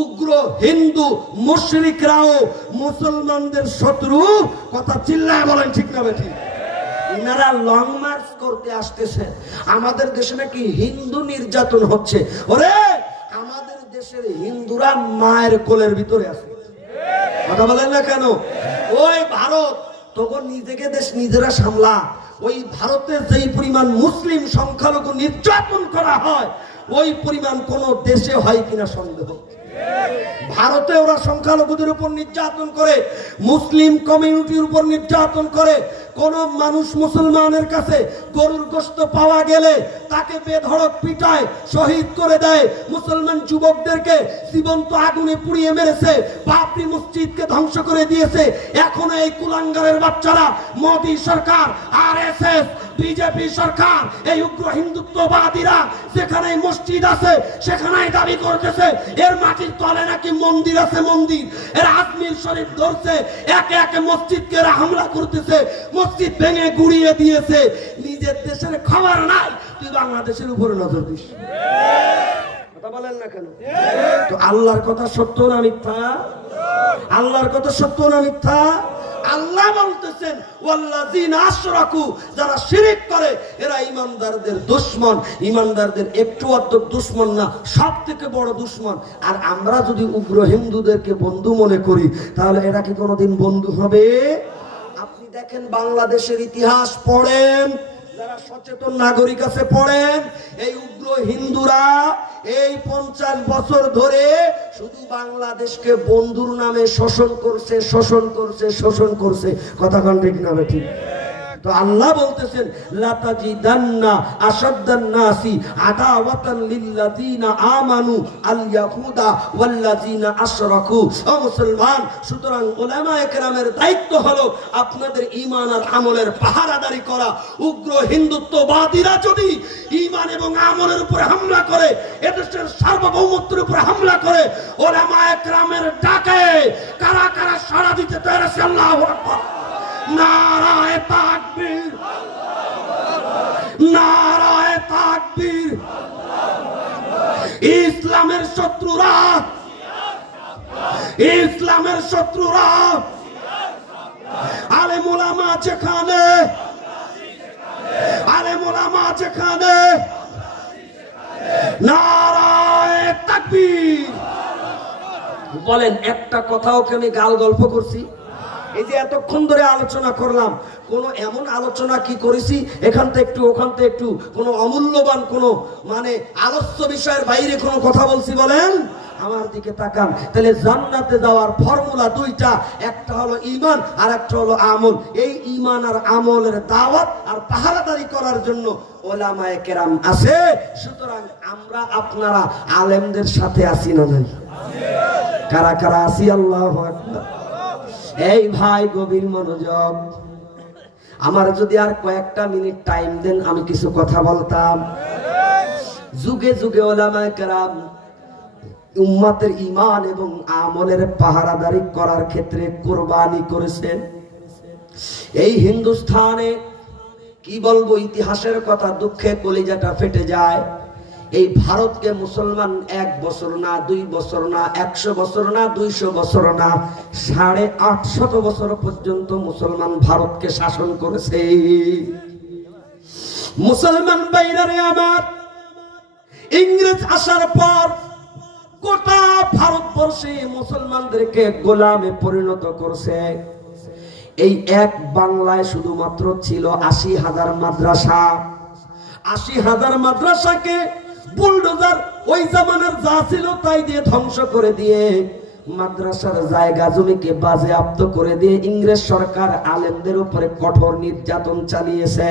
উগ্র হিন্দু মুশরিকরাও মুসলমানদের শত্রু। কথা চিল্লায় বলেন ঠিক না বেঠিক? ইনারা লং মার্চ করতে আসতেছে। আমাদের দেশে নাকি হিন্দু নির্যাতন হচ্ছে। ওরে, আমাদের দেশের হিন্দুরা মায়ের কোলের ভিতরে আছে। কথা বলেন না কেন? ওই ভারত তখন নিজেকে দেশ নিজেরা সামলা। ওই ভারতের যেই পরিমাণ মুসলিম সংখ্যালঘু নির্যাতন করা হয়, ওই পরিমাণ কোন দেশে হয় কিনা সন্দেহ। ভারতে ওরা সংখ্যালঘুদের উপর নির্যাতন করে, মুসলিম কমিউনিটির উপর নির্যাতন করে। কোন মানুষ মুসলমানের কাছে গরুর গোশত পাওয়া গেলে তাকে বেধড়ক পিটায়, শহীদ করে দেয়। মুসলমান যুবকদেরকে জীবন্ত আগুনে পুড়িয়ে মেরেছে, বাবরি মসজিদকে ধ্বংস করে দিয়েছে। এখনো এই কুলাঙ্গারের বাচ্চারা মোদী সরকার, আরএসএস, বিজেপি সরকার, এই উগ্র হিন্দুত্ববাদীরা যেখানে মসজিদ আছে সেখানেই দাবি করতেছে এর মাটির তলে নাকি মন্দির আছে। মন্দির এর আজমির শরীফ ধরছে, একে একে মসজিদকে এরা হামলা করতেছে, মসজিদ ভেঙে গুড়িয়ে দিয়েছে। নিজের দেশের খবর নাই, তুই বাংলাদেশের উপরে নজর দিস। কথা বলেন না কেন? তো আল্লাহর কথা সত্য না মিথ্যা? আল্লাহর কথা সত্য না মিথ্যা? আল্লাহ বলতেছেন ওয়াল্লাযিনা আশরাকু, যারা শিরক করে এরা ঈমানদারদের দুশমন। ঈমানদারদের একটু আধটু দুশমন না, সবথেকে বড় দুশমন। আর আমরা যদি উগ্র হিন্দুদেরকে বন্ধু মনে করি তাহলে এরা কি কোনোদিন বন্ধু হবে? আপনি দেখেন বাংলাদেশের ইতিহাস পড়েন, যারা সচেতন নাগরিক আছে পড়েন, এই উগ্র হিন্দুরা এই 50 বছর ধরে শুধু বাংলাদেশকে বন্ধুর নামে শোষণ করছে, শোষণ করছে, শোষণ করছে। কথা কোন ঠিক না ঠিক? তো আল্লাহ বলতেছেন লাতাজিদান্না আশাদ্দান নাসি আদাওয়াতান লিল্লাযিনা আমানু আল ইয়াহুদা ওয়াল্লাযিনা আশরাকু। ও মুসলমান, সুতরাং উলামায়ে কেরামের দায়িত্ব হলো আপনাদের ঈমান আর আমলের পাহারাদারি করা। উগ্র হিন্দুত্ববাদীরা যদি ঈমান এবং আমলের উপর হামলা করে, এদেশের সার্বভৌমত্বের উপর হামলা করে, উলামায়ে কেরামের ডাকে কারা কারা সাড়া দিতে তৈরি আছে? আল্লাহু আকবার, নারায়ে তাকবীর, নারায়ে তাকবীর। ইসলামের শত্রুরা, ইসলামের শত্রুরা, আলেম ওলামা যেখানে, আলেম ওলামা যেখানে, নারায়ে তাকবীর বলেন। একটা কথাও কি আমি গাল গল্প করছি? এই যে এতক্ষণ ধরে আলোচনা করলাম, কোন এমন আলোচনা কি করেছি এখান থেকে একটু ওখান থেকে একটু কোন অমূল্যবান কোন মানে আলস্য বিষয়ের বাইরে কোনো কথা বলছি বলেন? আমার দিকে তাকান। তাহলে জান্নাতে যাওয়ার ফর্মুলা দুইটা, একটা হলো ঈমান আর একটা হলো আমল। এই ঈমান আর আমলের দাওয়াত আর পাহারাদারি করার জন্য উলামায়ে কেরাম আছে। সুতরাং আমরা আপনারা আলেমদের সাথে আছি না নাই? কারা কারা আছি? আল্লাহু আকবার। এই ভাই গভীর মনোযোগ, আমার যদি আর কয়েকটা মিনিট টাইম দেন আমি কিছু কথা বলতাম। যুগে যুগে উলামায়ে কেরাম উম্মতের ঈমান এবং আমলের পাহারাদারি করার ক্ষেত্রে কুরবানি করেছেন। এই হিন্দুস্তানে কি বলবো, ইতিহাসের কথা দুঃখে কলিজাটা ফেটে যায়। এই ভারতকে মুসলমান 1 বছর না, 2 বছর না, 100 বছর না, 200 বছর না, 850 বছর পর্যন্ত মুসলমান ভারতকে শাসন করেছে। মুসলমান বাইরে আমার ইংরেজ আসার পর গোটা ভারতবর্ষে মুসলমানদেরকে গোলামে পরিণত করছে। এই এক বাংলায় শুধুমাত্র ছিল 80,000 মাদ্রাসা। 80,000 মাদ্রাসাকে বুলডোজার ওই জামানার যা ছিল তাই দিয়ে ধ্বংস করে দিয়ে, মাদ্রাসার জায়গা জমিকে বাজেয়াপ্ত করে দিয়ে ইংরেজ সরকার আলেমদের উপরে কঠোর নির্যাতন চালিয়েছে।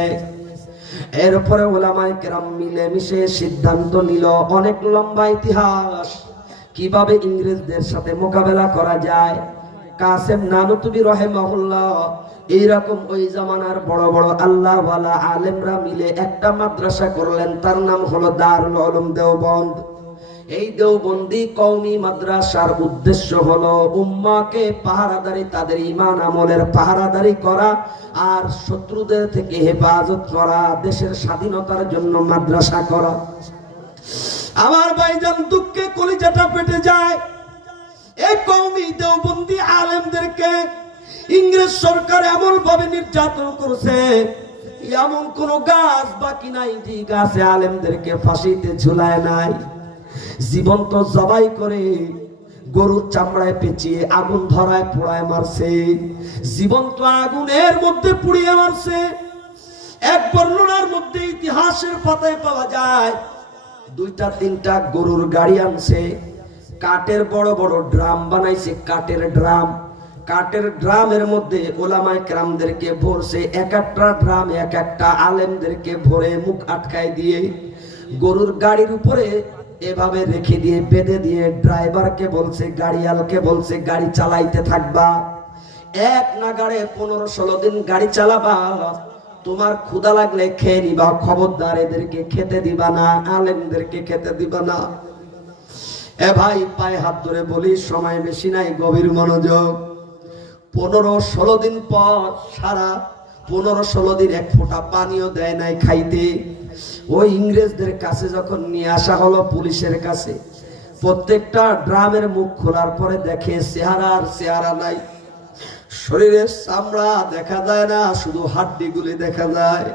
এরপরে উলামায়ে কেরাম মিলেমিশে সিদ্ধান্ত নিল, অনেক লম্বা ইতিহাস, কিভাবে ইংরেজদের সাথে মোকাবেলা করা যায়। কাসেম নানুতুবি রাহিমাহুল্লাহ এইরকম ওই জামানার বড় বড় আল্লাহওয়ালা আলেমরা মিলে একটা মাদ্রাসা করলেন, তার নাম হলো দারুল উলুম দেওবন্দ। এই দেওবন্দি কওমি মাদ্রাসার উদ্দেশ্য হলো উম্মাহকে পাহারাদারি, তাদের ঈমান আমলের পাহারাদারি করা আর শত্রুদের থেকে হেফাজত করা, দেশের স্বাধীনতার জন্য মাদ্রাসা করা। আমার ভাইজান দুঃখে কলিজাটা ফেটে যায়। এই কওমি দেওবন্দি আলেমদেরকে ইংরেজ সরকার এমন ভাবে নির্যাতন করছে, এমন কোন গাছ বাকি নাই যে গাছে আলেমদেরকে ফাঁসিতে ঝুলায় নাই। জীবন্ত জবাই করে গরুর চামড়ায় পেঁচিয়ে আগুন ধরায় পোড়ায় মারছে, জীবন্ত আগুনের মধ্যে পুড়িয়ে মারছে। এক বর্ণনার মধ্যে ইতিহাসের পাতায় পাওয়া যায় 2টা 3টা গরুর গাড়ি আনছে, কাঠের বড় বড় ড্রাম বানাইছে, কাঠের ড্রাম। কাঠের ড্রামের মধ্যে ওলামায়ে কেরামদেরকে ভরছে, এক একটা ড্রাম এক একটা আলেমদেরকে ভরে মুখ আটকায় দিয়ে গরুর গাড়ির উপরে এভাবে রেখে দিয়ে বেঁধে দিয়ে ড্রাইভারকে বলছে, গাড়িয়ালকে বলছে, গাড়ি চালাইতে থাকবা, এক নাগাড়ে 15-16 দিন গাড়ি চালাবা, তোমার ক্ষুধা লাগলে খেয়ে নিবা, খবরদার এদেরকে খেতে দিবা না, আলেমদেরকে খেতে দিবা না। এ ভাই পায়ে হাত ধরে বলি, সময় বেশি নাই, গভীর মনোযোগ। 15-16 দিন পর, সারা 15-16 দিন এক ফোঁটা পানিও দেয় নাই খাইতে। ওই ইংরেজদের কাছে যখন নিয়ে আসা হলো, পুলিশের কাছে, প্রত্যেকটা ড্রামের মুখ খোলার পরে দেখে চেহারা আর চেহারা নাই, শরীরের চামড়া দেখা যায় না, শুধু হাড্ডি গুলি দেখা যায়,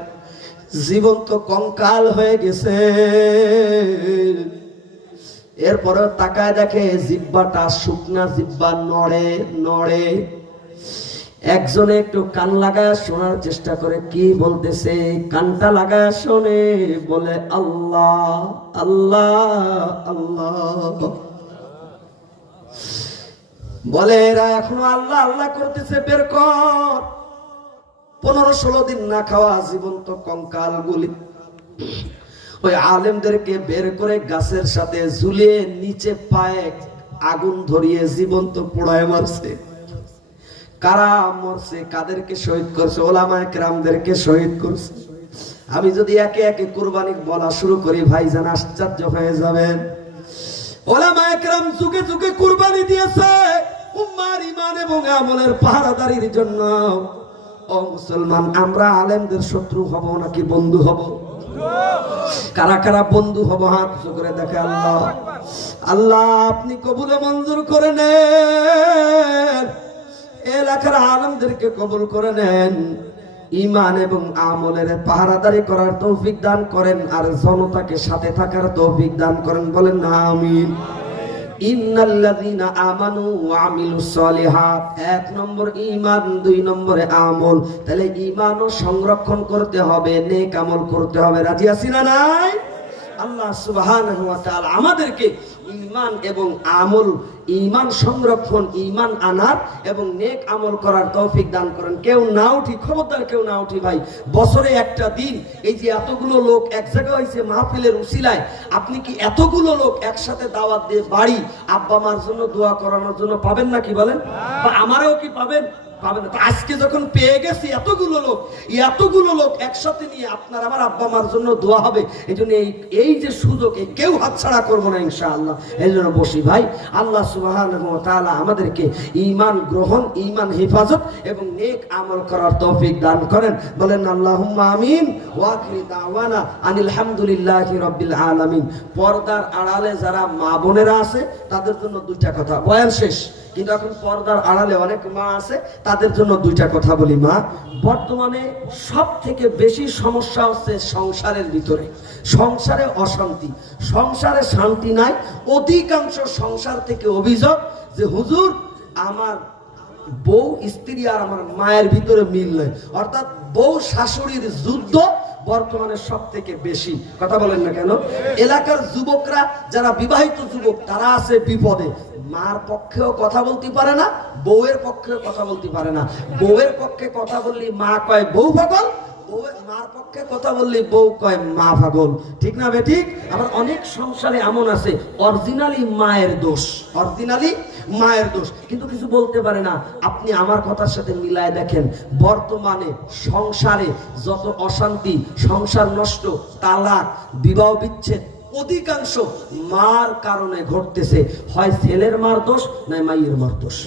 জীবন্ত কঙ্কাল হয়ে গেছে। এরপরে তাকায় দেখে জিব্বাটা শুকনা জিব্বা, নড়ে নড়ে। একজনে একটু কান লাগায় শোনার চেষ্টা করে, কি বলতেছে, কানটা লাগায় শোনে, বলে আল্লাহ আল্লাহ আল্লাহ। বলে এরা এখনো আল্লাহ আল্লাহ করতেছে, বের কর। 15-16 দিন না খাওয়া জীবন্ত কঙ্কাল গুলি ওই আলেমদেরকে বের করে গাছের সাথে ঝুলিয়ে নিচে পায়ে আগুন ধরিয়ে জীবন্ত পোড়ায় মারছে। কারা মরছে, কাদেরকে শহীদ করছে? ওলামায়ে কেরামদেরকে শহীদ করছে। আমি যদি একে একে কুরবানি বলা শুরু করি ভাইজান আশ্চর্য হয়ে যাবেন। ওলামায়ে কেরাম যুগে যুগে কুরবানি দিয়েছে উম্মার ঈমান এবং আমলের পাহারাদারির জন্য। ও মুসলমান, আমরা আলেমদের শত্রু হব নাকি বন্ধু হব? কারা কারা বন্ধু হব হাত উঁচু করে দেখে। আল্লাহ আল্লাহ আপনি কবুল মঞ্জুর করে নেন, এলাকার আলেমদেরকে কবুল করে নেন, ঈমান এবং আমলের পাহারাদারি করার তৌফিক দান করেন, আর জনতাকে সাথে থাকার তৌফিক দান করেন, বলেন না আমিন। ইন্নাল্লাযীনা আমানু ওয়া আমিলুস সালিহাত, 1 নম্বর ঈমান, 2 নম্বরে আমল। তাহলে ঈমানও সংরক্ষণ করতে হবে, নেক আমল করতে হবে। রাজি আছি না নাই? আল্লাহ সুবহানাহু ওয়া তাআলা আমাদেরকে ঈমান এবং আমল, ঈমান সংরক্ষণ, ঈমান আনার এবং নেক আমল করার তৌফিক দান করেন। কেউ না উঠি, খবরদার কেউ না উঠি ভাই। বছরে একটা দিন এই যে এতগুলো লোক এক জায়গায় হয়েছে মাহফিলের উসিলায়, আপনি কি এতগুলো লোক একসাথে দাওয়াত দিয়ে বাড়ি আব্বা মার জন্য দোয়া করানোর জন্য পাবেন নাকি বলেন? বা আমারও কি পাবেন? পাবেন না। আজকে যখন পেয়ে গেছি এতগুলো লোক একসাথে নিয়ে আপনার আমার আব্বা মার জন্য দোয়া হবে, এই জন্য এই যে সুযোগ কেউ হাতছাড়া করবো না ইনশাআল্লাহ। এই জন্য বসি ভাই, আল্লাহ সুবহানাহু ওয়া তাআলা আমাদেরকে ঈমান গ্রহণ, ঈমান হেফাজত এবং নেক আমল করার তৌফিক দান করেন, বলেন আল্লাহুম্মা আমিন। ওয়া আখিরু দাওয়ানা আনিল হামদুলিল্লাহি রাব্বিল আলামিন। পর্দার আড়ালে যারা মা বোনেরা আছে তাদের জন্য 2টা কথা, বয়ান শেষ, কিন্তু এখন পর্দার আড়ালে অনেক মা আছে, তাদের জন্য 2টা কথা বলি। মা, বর্তমানে সব থেকে বেশি সমস্যা হচ্ছে সংসারের ভিতরে, সংসারে অশান্তি, সংসারে শান্তি নাই। অধিকাংশ সংসার থেকে অভিযোগ যে হুজুর আমার বউ স্ত্রী আর আমার মায়ের ভিতরে মিল নেই, অর্থাৎ বউ শাশুড়ির যুদ্ধ বর্তমানে সব থেকে বেশি। কথা বলেন না কেন? এলাকার যুবকরা যারা বিবাহিত যুবক তারা আছে বিপদে, মার পক্ষেও কথা বলতে পারে না, বউয়ের পক্ষেও কথা বলতে পারে না। বউয়ের পক্ষে কথা বললি মা কয় বউ পাগল, মার পক্ষে কথা বললি বউ কয় মা পাগল, ঠিক না বেঠিক? আবার অনেক সংসারে এমন আছে অরিজিনালি মায়ের দোষ, কিন্তু কিছু বলতে পারে না। আপনি আমার কথার সাথে মিলায় দেখেন, বর্তমানে সংসারে যত অশান্তি, সংসার নষ্ট, তালাক, বিবাহ বিচ্ছেদ অধিকাংশ মার কারণে ঘটতেছে। হয় ছেলের মার দোষ, নয় মায়ের মার দোষ।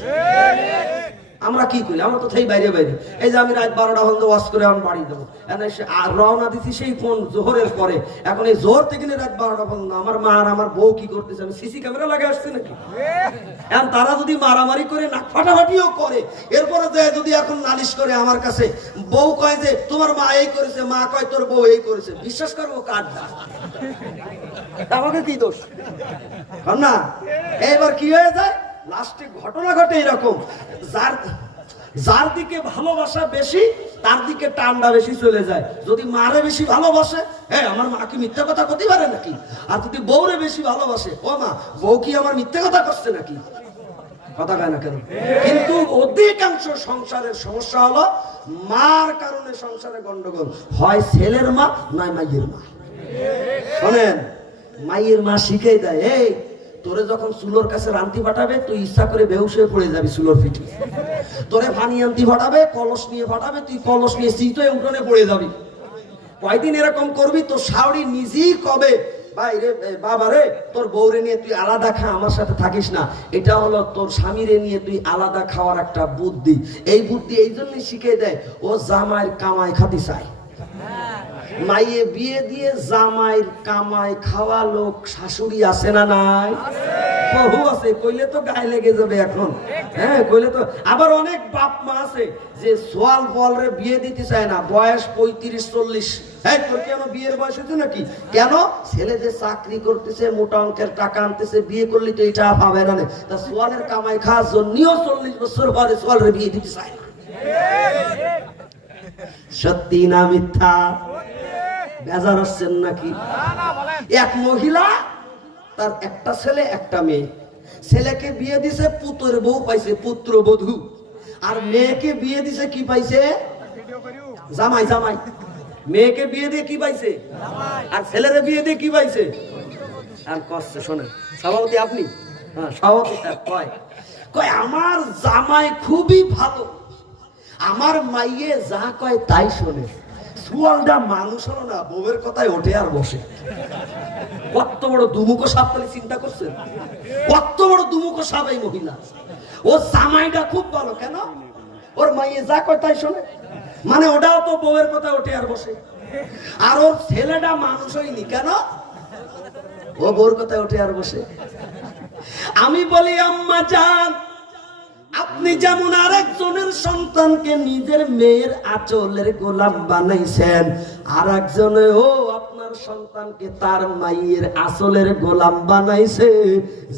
আমরা কি করি? আমরা তো থাই বাইরে বাইরে। এই যে আমি রাত 12টা হল ওয়াশ করে এখন বাড়ি যাবো, রওনা দিচ্ছি সেই কোন জোহরের পরে। এখন এই জোহর থেকে রাত 12টা পর্যন্ত আমার মা আর আমার বউ কি করতেছে, আমি সিসি ক্যামেরা লাগিয়ে আসছি নাকি? এখন তারা যদি মারামারি করে, না ফাটাফাটিও করে, এরপরে যদি এখন নালিশ করে আমার কাছে, বউ কয় যে তোমার মা এই করেছে, মা কয় তোর বউ এই করেছে, বিশ্বাস করবো কার দা? আমাকে কি দোষ না? এবার কি হয়ে যায়, লাস্টে ঘটনা ঘটে এরকম, যার যার দিকে ভালোবাসা বেশি তার দিকে টানটা বেশি চলে যায়। যদি মারে বেশি ভালোবাসে, হ্যাঁ আমার মা কি মিথ্যা কথা করতে পারে নাকি? আর যদি বউরে বেশি ভালোবাসে, ও মা বউ কি আমার মিথ্যা কথা করছে নাকি? কথা কয় না কেন? কিন্তু অধিকাংশ সংসারের সমস্যা হলো মার কারণে সংসারে গন্ডগোল হয়। ছেলের মা নয় মাইয়ের মা। শোনেন, মাইয়ের মা শিখেই দেয়, এই তোরে যখন চুলোর কাছে রান্তি ফাটাবে তুই ইচ্ছা করে বেহুশ হয়ে পড়ে যাবি চুলোর পিঠে। তোরে পানি আনতি ফাটাবে, কলস নিয়ে ফাটাবে, তুই কলস নিয়ে শীত হয়ে উঠোনে পড়ে যাবি। কয়দিন এরকম করবি তো শাওরি নিজেই কবে, ভাই রে বাবা রে, তোর বউরে নিয়ে তুই আলাদা খা, আমার সাথে থাকিস না। এটা হলো তোর স্বামীরে নিয়ে তুই আলাদা খাওয়ার একটা বুদ্ধি। এই বুদ্ধি এই জন্যই শিখে দেয়, ও জামাইয়ের কামাই খাতি চায়। মাইয়ে বিয়ে দিয়ে জামাইয়ের কামাই খাওয়া লোক শাশুড়ি আছে না নাই? বহু আছে, কইলে তো গায়ে লেগে যাবে এখন। হ্যাঁ কইলে তো। আবার অনেক বাপ মা আছে যে সোয়াল বলরে বিয়ে দিতে চায় না, বয়স 35-40। হ্যাঁ তোর কি আমার বিয়ের বয়স হচ্ছে নাকি? কেন? ছেলে যে চাকরি করতেছে, মোটা অঙ্কের টাকা আনতেছে, বিয়ে করলে তো এটা পাবে না। তা সোয়ালের কামাই খাওয়ার জন্যও 40 বছর পরে সোয়ালরে বিয়ে দিতে চায় না। সত্যি না মিথ্যা? বেজার হচ্ছেন নাকি? এক মহিলা, তার একটা ছেলে একটা মেয়ে। ছেলেকে বিয়ে দিছে পুত্রের বউ পাইছে, পুত্রবধূ। আর মেয়েকে বিয়ে দিছে কি পাইছে? জামাই। জামাই। মেয়েকে বিয়ে দিয়ে কি পাইছে? আর ছেলের বিয়ে দিয়ে কি পাইছে? আর কষ্ট। শোনেন সভাপতি আপনি, হ্যাঁ সভাপতি সাহেব কয় আমার জামাই খুবই ভালো, আমার মাইয়ে যা কয় তাই শোনে। সুয়ালটা মানুষ হলো না, বউয়ের কথায় ওঠে আর বসে। কত বড় দুমুখো সাপ, বলে চিন্তা করছেন? কত বড় দুমুখো সাপ এই মহিলা। ও জামাইটা খুব ভালো, কেন? ওর মাইয়ে যা কয় তাই শোনে, মানে ওটাও তো বউয়ের কথায় ওঠে আর বসে। আর ওর ছেলেটা মানুষ হয়নি, কেন? ও বউর কথায় ওঠে আর বসে। আমি বলি আম্মা জান, আপনি যেমন আরেকজনের সন্তানকে নিজের মেয়ের আঁচলের গোলাম বানাইছেন, আর একজনে ও আপনার সন্তানকে তার মায়ের আঁচলের গোলাম বানাইছে।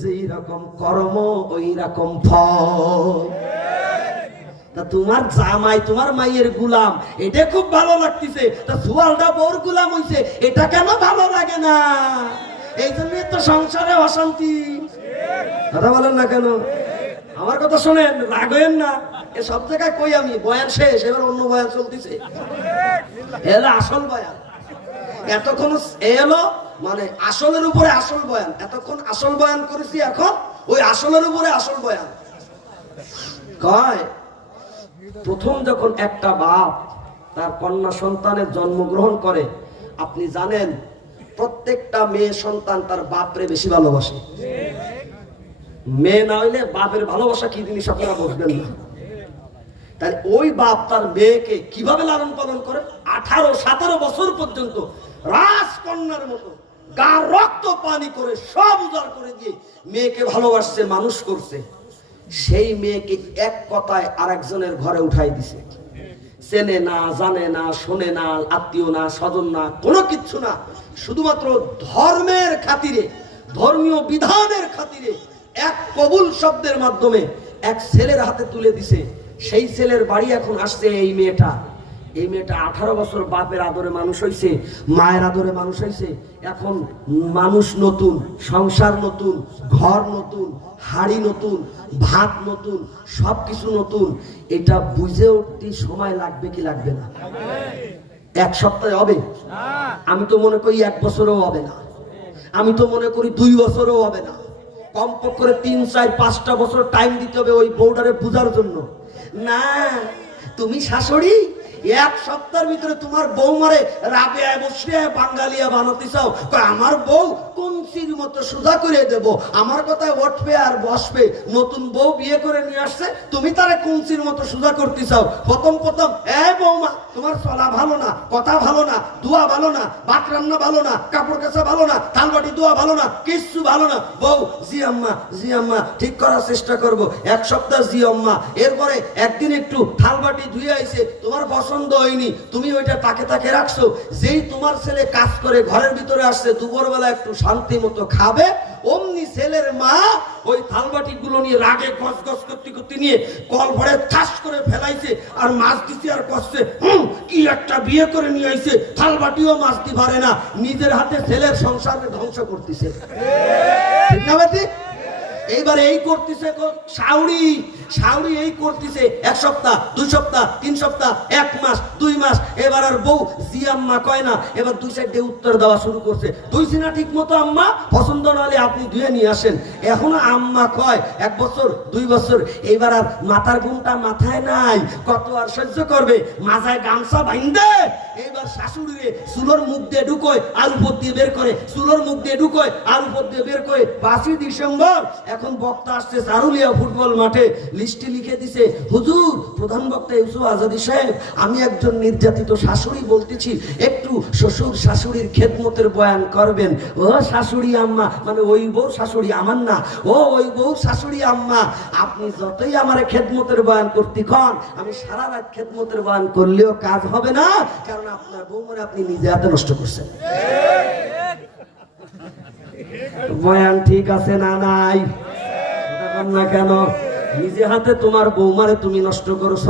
যেই রকম কর্ম ওই রকম ফল। তা তোমার জামাই তোমার মায়ের গোলাম, এটা খুব ভালো লাগতেছে। তা সুয়ালটা বউর গোলাম হইছে, এটা কেন ভালো লাগে না? এই জন্যই তো সংসারে অশান্তি। কথা বলেন না কেন? আমার কথা শোনেন, রাগেন না। এ সব জায়গায় কই আমি, বয়ান শেষ, এবার অন্য বয়ান চলতেছে। এলো আসল বয়ান। এতক্ষণ এলো মানে আসলের উপরে আসল বয়ান। এতক্ষণ আসল বয়ান করেছি, এখন ওই আসলের উপরে আসল বয়ান। কয় প্রথম যখন একটা বাপ তার কন্যা সন্তানের জন্মগ্রহণ করে, আপনি জানেন প্রত্যেকটা মেয়ে সন্তান তার বাপরে বেশি ভালোবাসে। মেয়ে না হইলে বাপের ভালোবাসা কি জিনিস আপনারা বুঝবেন না। তাই ওই বাপ তার মেয়েকে কিভাবে লালন পালন করে, 18-17 বছর পর্যন্ত রাজকন্যার মতো গা রক্ত পানি করে সব উজাড় করে দিয়ে মেয়েকে ভালোবাসছে, মানুষ করছে। সেই মেয়েকে এক কথায় আরেকজনের ঘরে উঠাই দিছে। চেনে না, জানে না, শোনে না, আত্মীয় না, স্বজন না, কোনো কিচ্ছু না। শুধুমাত্র ধর্মের খাতিরে, ধর্মীয় বিধানের খাতিরে এক কবুল শব্দের মাধ্যমে এক ছেলের হাতে তুলে দিছে। সেই ছেলের বাড়ি এখন আসছে এই মেয়েটা। এই মেয়েটা 18 বছর বাপের আদরে মানুষ হয়েছে, মায়ের আদরে মানুষ হয়েছে। এখন মানুষ নতুন, সংসার নতুন, ঘর নতুন, হাড়ি নতুন, ভাত নতুন, সবকিছু নতুন। এটা বুঝে উঠতে সময় লাগবে কি লাগবে না? এক সপ্তাহে হবে? আমি তো মনে করি 1 বছরও হবে না। আমি তো মনে করি 2 বছরও হবে না। কমপক্ষে করে 3, 4, 5টা বছর টাইম দিতে হবে ওই বউটারে বুঝার জন্য। না তুমি শাশুড়ি 1 সপ্তাহের ভিতরে তোমার বউ মারে রাবেয়া বসিয়া বাঙালিয়া বানাতে চাও। আমার বউ কুঞ্চির মতো সোজা করে দেব, আমার কথায় উঠবে আর বসবে। নতুন বউ বিয়ে করে নিয়ে আসছে, তুমি তারে কুঞ্চির মতো সোজা করতে চাও। প্রথম বৌমা তোমার চলা ভালো না, কথা ভালো না, দোয়া ভালো না, ভাত রান্না ভালো না, কাপড় কাচা ভালো না, থালবাটি দোয়া ভালো না, কিচ্ছু ভালো না। বউ জি আম্মা ঠিক করার চেষ্টা করব। 1 সপ্তাহ জি আম্মা। এরপরে একদিন একটু থালবাটি ধুয়ে আইছে, তোমার পছন্দ হয়নি, তুমি ওইটা তাকে রাখছো। যেই তোমার ছেলে কাজ করে ঘরের ভিতরে আসছে, দুপুরবেলা একটু শান্তি মতো খাবে, অমনি ছেলের মা ওই থালবাটি গুলো নিয়ে রাগে গস গস করতে করতে নিয়ে কল ভরে ঠাস করে ফেলাইছে আর মাছ দিছে আর কষছে, কি একটা বিয়ে করে নিয়ে আইছে, থালবাটিও মাছ দি পারে না, নিজের হাতে ছেলের সংসারকে ধ্বংস করতেছে। ঠিক না বেটি? এইবার এই করতেছে শাউরি, শাউরি এই করতেছে 1 সপ্তাহ 2 সপ্তাহ 3 সপ্তাহ 1 মাস 2 মাস। এবার আর বউ জি আম্মা কয় না, এবার 2 সাইডে উত্তর দেওয়া শুরু করছে, ধুইছি না ঠিক মতো আম্মা, পছন্দ না হলে আপনি ধুয়ে নিয়ে আসেন। এখনো আম্মা কয় 1 বছর 2 বছর। এইবার আর মাথার ঘুমটা মাথায় নাই, কত আর সহ্য করবে, মাথায় গামছা বাইন্ধে এইবার শাশুড়িরে চুলোর মুখ দিয়ে ঢুকোয় আর উপর দিয়ে বের করে, চুলোর মুখ দিয়ে ঢুকোয় আর উপর দিয়ে বের করে। 5ই ডিসেম্বর এখন বক্তা আসছে চারুলিয়া ফুটবল মাঠে, লিস্টে লিখে দিছে, হুজুর প্রধান বক্তা ইউসুফ আজাদী সাহেব, আমি একজন নির্যাতিত শাশুড়ি বলতেছি, একটু শ্বশুর শাশুড়ির খেদমতের বয়ান করবেন। ও শাশুড়ি আম্মা, মানে ওই বউ শাশুড়ি আমার না, ও ওই বউ শাশুড়ি আম্মা, আপনি যতই আমার খেদমতের বয়ান করতে কন, আমি সারা রাত খেদমতের বয়ান করলেও কাজ হবে না, কারণ আপনার বউ মনে আপনি নিজে হাতে নষ্ট করছেন। বয়ান ঠিক আছে না নাই? না কেন? নিজে হাতে তোমার বৌমারে তুমি নষ্ট করছ।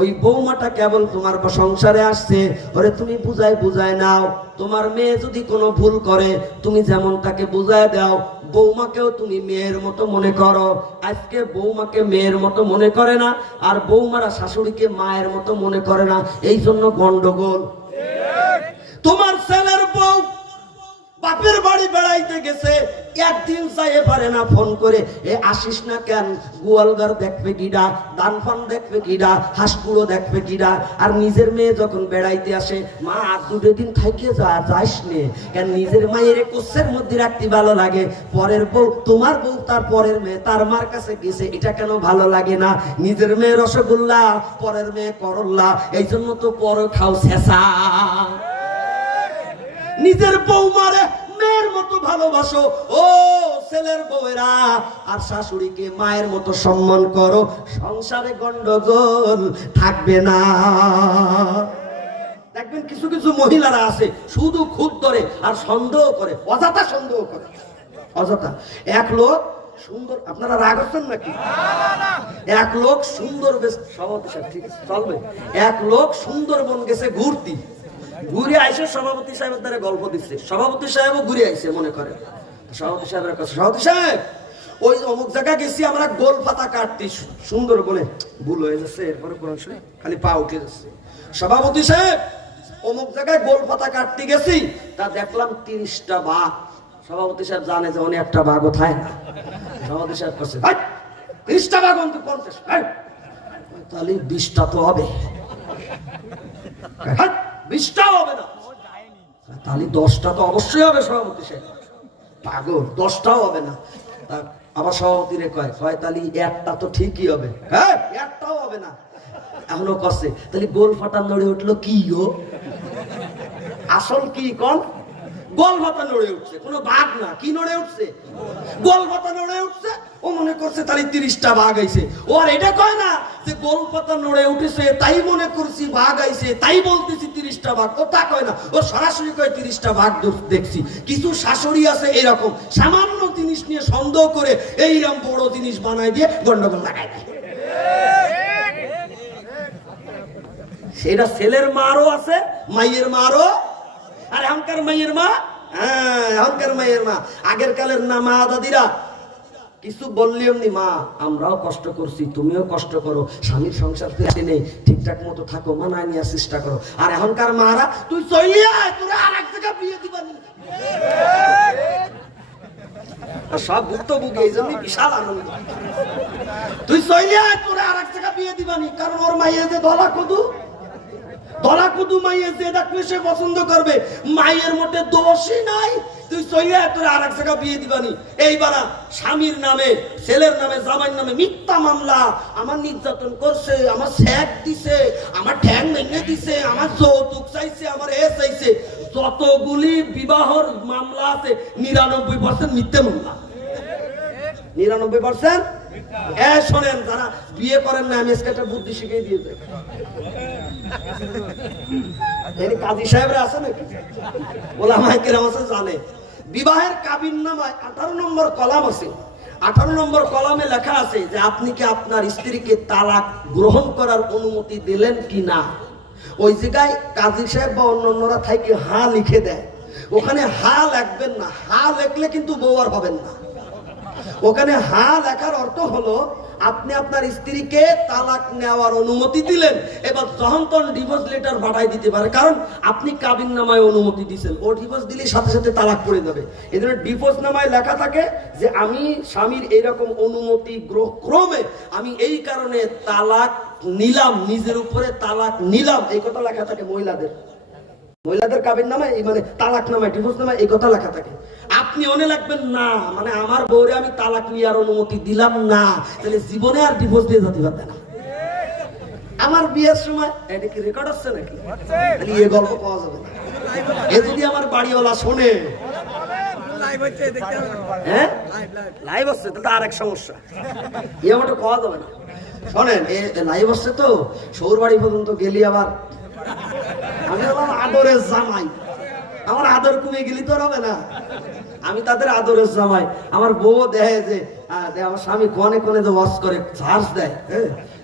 ওই বৌমাটা কেবল তোমার সংসারে আসছে, ওরে তুমি বুঝায় নাও। তোমার মেয়ে যদি কোনো ভুল করে, তুমি যেমন তাকে বুঝায় দাও, বৌমাকেও তুমি মেয়ের মতো মনে করো। আজকে বৌমাকে মেয়ের মতো মনে করে না, আর বৌমারা শাশুড়িকে মায়ের মতো মনে করে না, এই জন্য গন্ডগোল। তোমার ছেলের বউ বাপের বাড়ি বেড়াইতে গেছে, একদিন চাইয়ে পারে না ফোন করে, এ আসিস না কেন, গোয়ালঘর দেখবে কিডা, দানফান দেখবে কিডা, হাঁসকুড়ো দেখবে কিডা। আর নিজের মেয়ে যখন বেড়াইতে আসে, মা আর 2 দিন থাইকে যাস নে, কেন নিজের মায়ের কোষের মধ্যে রাখতে ভালো লাগে। পরের বউ, তোমার বউ তার পরের মেয়ে তার মার কাছে গেছে, এটা কেন ভালো লাগে না? নিজের মেয়ে রসগোল্লা, পরের মেয়ে করল্লা, এই জন্য তো পর খাও শেষা। নিজের বৌমারে মেয়ের মতো ভালোবাসো ও ছেলের বউয়েরা, আর শাশুড়িকে মায়ের মতো সম্মান করো, সংসারে গন্ডগোল থাকবে না। দেখবেন কিছু কিছু মহিলারা আছে শুধু খুদ ধরে আর সন্দেহ করে, অযথা সন্দেহ করে, অযথা। এক লোক সুন্দর, আপনারা রাগ হচ্ছেন নাকি? এক লোক সুন্দর, বেশ সভাপতি সাহেব ঠিক আছে চলবে, এক লোক সুন্দরবন গেছে ঘুরতে, ঘুরে আইসে সভাপতি সাহেবের দ্বারা গল্প দিচ্ছে, সভাপতি সাহেবও ঘুরে আইসে মনে করে। সভাপতি সাহেবের কাছে, সভাপতি সাহেব ওই অমুক জায়গায় গেছি আমরা গোল পাতা কাটতে, সুন্দর বলে ভুল হয়ে যাচ্ছে, এরপরে কোরআন শরীফ খালি পা উঠে যাচ্ছে। সভাপতি সাহেব অমুক জায়গায় গোল পাতা কাটতে গেছি, তা দেখলাম 30টা বাঘ। সভাপতি সাহেব জানে যে উনি একটা বাঘও থায় না। সভাপতি সাহেব কাছে 30টা বাঘ অন্তত 50, তাহলে 20টা তো হবে, 20টাও হবে না, তাহলে 10টা তো অবশ্যই হবে। সভাপতি সাহেব পাগল, 10টাও হবে না। আবার সভাপতি রে কয় তাহলে 1টা তো ঠিকই হবে, হ্যাঁ 1টাও হবে না। এখনো কষে, তাহলে গোল ফাটা নড়ে উঠলো কি গো? আসল কি কোন? গোল পাতা নড়ে উঠছে, কোনো বাঘ না। কি নড়ে উঠছে? গোল পাতা নড়ে উঠছে। ও মনে করছে তাহলে 30টা বাঘ আইছে। ও আর এটা কয় না যে গোল পাতা নড়ে উঠেছে তাই মনে করছি বাঘ আইছে, তাই বলতেছি 30টা বাঘ। ও তা কয় না, ও সরাসরি কয় 30টা বাঘ দেখছি। কিছু শাশুড়ি আছে এরকম, সামান্য জিনিস নিয়ে সন্দেহ করে এইরকম বড় জিনিস বানায় দিয়ে গন্ডগোল লাগায় দেয়। সেটা ছেলের মারও আছে, মাইয়ের মারও। আর এখনকার মাইয়ের মা, হ্যাঁ এখনকার মাইয়ের মা, আগের কালের না মা দাদিরা কিছু বললেও নি, মা আমরাও কষ্ট করছি, তুমিও কষ্ট করো, স্বামীর সংসার ফেলে নেই, ঠিকঠাক মতো থাকো, মানায় নেওয়ার চেষ্টা করো। আর এখনকার মারা, তুই চলে আয়, তোরা আর এক জায়গায় বিয়ে দিবানি। সব ভুক্তভোগী, এই জন্য বিশাল আনন্দ। তুই চলে আয়, তোরা আর এক জায়গায় বিয়ে দিবানি, কারণ ওর মাইয়ে যে দলা কদু মাইয়ে যে দেখবে সে পছন্দ করবে, মাইয়ের মোটে দোষই নাই। তুই চইয়া তোর আর এক জায়গায় বিয়ে দিবানি। এইবার স্বামীর নামে, ছেলের নামে, জামাইয়ের নামে মিথ্যা মামলা, আমার নির্যাতন করছে, আমার স্যাক দিছে, আমার ঠ্যাং ভেঙে দিছে, আমার যৌতুক চাইছে, আমার এ চাইছে। যতগুলি বিবাহর মামলা আছে 99% মিথ্যে মামলা, 99%। শোনেন, যারা বিয়ে করেন না, আমি আজকে একটা বুদ্ধি শিখিয়ে দিয়ে যাই। কাজী সাহেবরা আছে নাকি? ওলামায়ে কেরাম আছে, জানে বিবাহের কাবিননামায় 18 নম্বর কলাম আছে। 18 নম্বর কলামে লেখা আছে যে আপনি কি আপনার স্ত্রীকে তালাক গ্রহণ করার অনুমতি দিলেন কি না। ওই জায়গায় কাজী সাহেব বা অন্যান্যরা থেকে হা লিখে দেয়। ওখানে হা লিখবেন না, হা লিখলে কিন্তু বউ আর পাবেন না। ওখানে হা লেখার অর্থ হলো আপনি আপনার স্ত্রীকে তালাক নেওয়ার অনুমতি দিলেন, এবার যখন তখন ডিভোর্স লেটার পাঠাই দিতে পারে, কারণ আপনি কাবিন নামায় অনুমতি দিয়েছেন। ও ডিভোর্স দিলে সাথে সাথে তালাক পড়ে যাবে। এই জন্য ডিভোর্স নামায় লেখা থাকে যে আমি স্বামীর এইরকম অনুমতি ক্রমে আমি এই কারণে তালাক নিলাম, নিজের উপরে তালাক নিলাম, এই কথা লেখা থাকে মহিলাদের কাবিন নামায়, মানে তালাক নামায়, ডিভোর্স নামায় এই কথা লেখা থাকে। আপনি মনে লাগবেন না মানে আমার বউরে আমি তালাক নেওয়ার অনুমতি দিলাম না, তাহলে জীবনে আর ডিভোর্স দিয়ে যেতে পারবে না। আমার বিয়ের সময় এটা কি রেকর্ড হচ্ছে নাকি? তাহলে এই গল্প পাওয়া যাবে না। এ যদি আমার বাড়িওয়ালা শোনে, হ্যাঁ লাইভ হচ্ছে, তাহলে আরেক সমস্যা, এ আমার পাওয়া যাবে না। শোনেন, এ লাইভ হচ্ছে তো, সৌর বাড়ি পর্যন্ত গেলি আবার আমি বললাম আদরের জামাই, আমার আদর কমে গেলি তো হবে না, আমি তাদের আদরের জামাই। আমার বউ দেয় যে আমার স্বামী কোনে কোনে যে ওয়াশ করে চার্জ দেয়,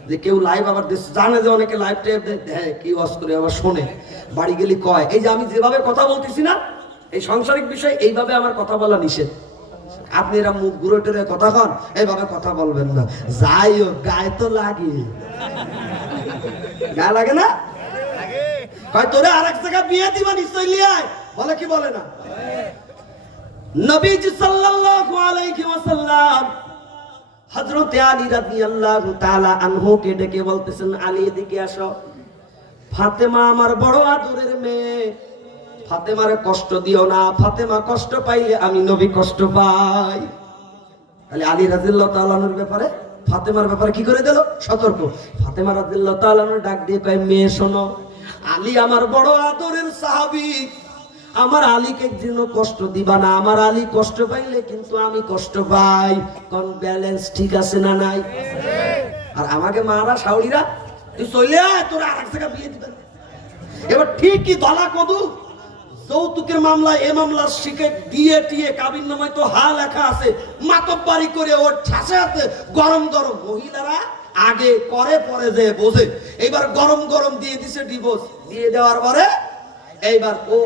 যে কেউ লাইভ আবার জানে যে অনেকে লাইভ টাইপ দেয়, কি ওয়াশ করে আবার শোনে, বাড়ি গেলি কয় এই যে আমি যেভাবে কথা বলতেছি না এই সাংসারিক বিষয়, এইভাবে আমার কথা বলা নিষেধ। আপনি এরা মুখ ঘুরে টুরে কথা কন, এইভাবে কথা বলবেন না। যাই হোক, গায়ে তো লাগে, গায়ে লাগে না? তোরে আরেক জায়গা বিয়ে দিবা নিশ্চয় লিয়ায়, বলে কি বলে না? নবীজি সাল্লাল্লাহু আলাইহি ওয়াসাল্লাম হযরত আলী রাদিয়াল্লাহু তাআলা আনহু কে ডেকে বলতেছেন, আলী এদিকে আসো, ফাতেমা আমার বড় আদরের মেয়ে, ফাতেমারে কষ্ট দিও না, ফাতেমা কষ্ট পাইলে আমি নবী কষ্ট পাই। তাহলে আলী রাদিয়াল্লাহু তাআলা আনহুর ব্যাপারে ফাতেমার ব্যাপারে কি করে দিল সতর্ক। ফাতেমা রাদিয়াল্লাহু তাআলা আনহু ডাক দিয়ে কয়, মেয়ে শোনো, আলী আমার বড় আদরের সাহাবী, আমার আলীকে যেন কষ্ট দিবা না, আমার আলী কষ্ট পাইলে কিন্তু আমি কষ্ট পাই। কোন ব্যালেন্স ঠিক আছে না নাই? আর আমাকে মারা শাওড়িরা তুই চলে আয়, তোরা আরেক জায়গা বিয়ে দিবেন। এবার ঠিকই দলা কদু যৌতুকের মামলা, এ মামলা শিখে দিয়ে টিয়ে কাবিন নামায় তো হা লেখা আছে, মাতব্বারি করে ওর ঠাসে হাতে গরম গরম মহিলারা আগে করে পরে যে বোঝে, এইবার গরম গরম দিয়ে দিছে ডিভোর্স, দিয়ে দেওয়ার পরে এইবার ও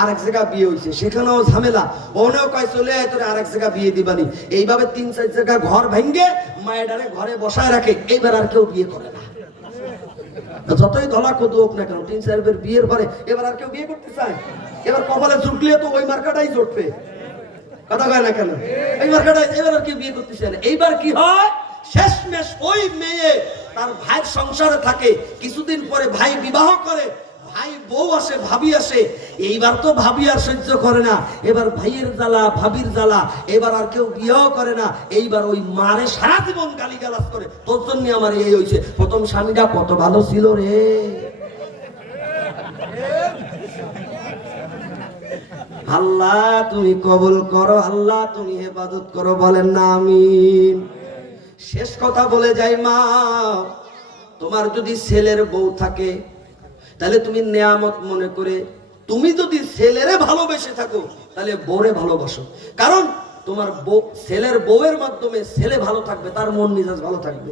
আরেক জায়গা বিয়ে হয়েছে, সেখানেও ঝামেলা, ওনেও কয় চলে আয় তোরে আরেক জায়গা বিয়ে দিবানি। এইভাবে 3-4 জায়গা ঘর ভেঙ্গে মায়েরারে ঘরে বসায় রাখে, এইবার আর কেউ বিয়ে করে না। যতই ধলা কদু হোক না কেন, 3-4 বার বিয়ের পরে এবার আর কেউ বিয়ে করতে চায়? এবার কপালে জুটলে তো ওই মার্কাটাই জুটবে, কথা কয় না কেন? এই মার্কাটাই, এবার আর কেউ বিয়ে করতে চায় না। এইবার কি হয়, শেষমেশ ওই মেয়ে তার ভাইয়ের সংসারে থাকে, কিছুদিন পরে ভাই বিবাহ করে, ভাই বউ আসে, ভাবি আসে, এইবার তো ভাবি আর সহ্য করে না, এবার ভাইয়ের জ্বালা ভাবির জ্বালা, এবার আর কেউ বিয়েও করে না, এইবার ওই মারে সারা জীবন গালিগালাজ করে, তোর জন্য আমার এই হয়েছে, প্রথম স্বামীটা কত ভালো ছিল রে। আল্লাহ তুমি কবুল করো, আল্লাহ তুমি হেফাজত করো, বলেন না আমিন। শেষ কথা বলে যাই, মা তোমার যদি ছেলের বউ থাকে তাহলে তুমি নেয়ামত মনে করে, তুমি যদি ছেলেরে ভালোবেসে থাকো তাহলে বউরে ভালোবাসো, কারণ তোমার ছেলের বউয়ের মাধ্যমে ছেলে ভালো থাকবে, তার মন মেজাজ ভালো থাকবে।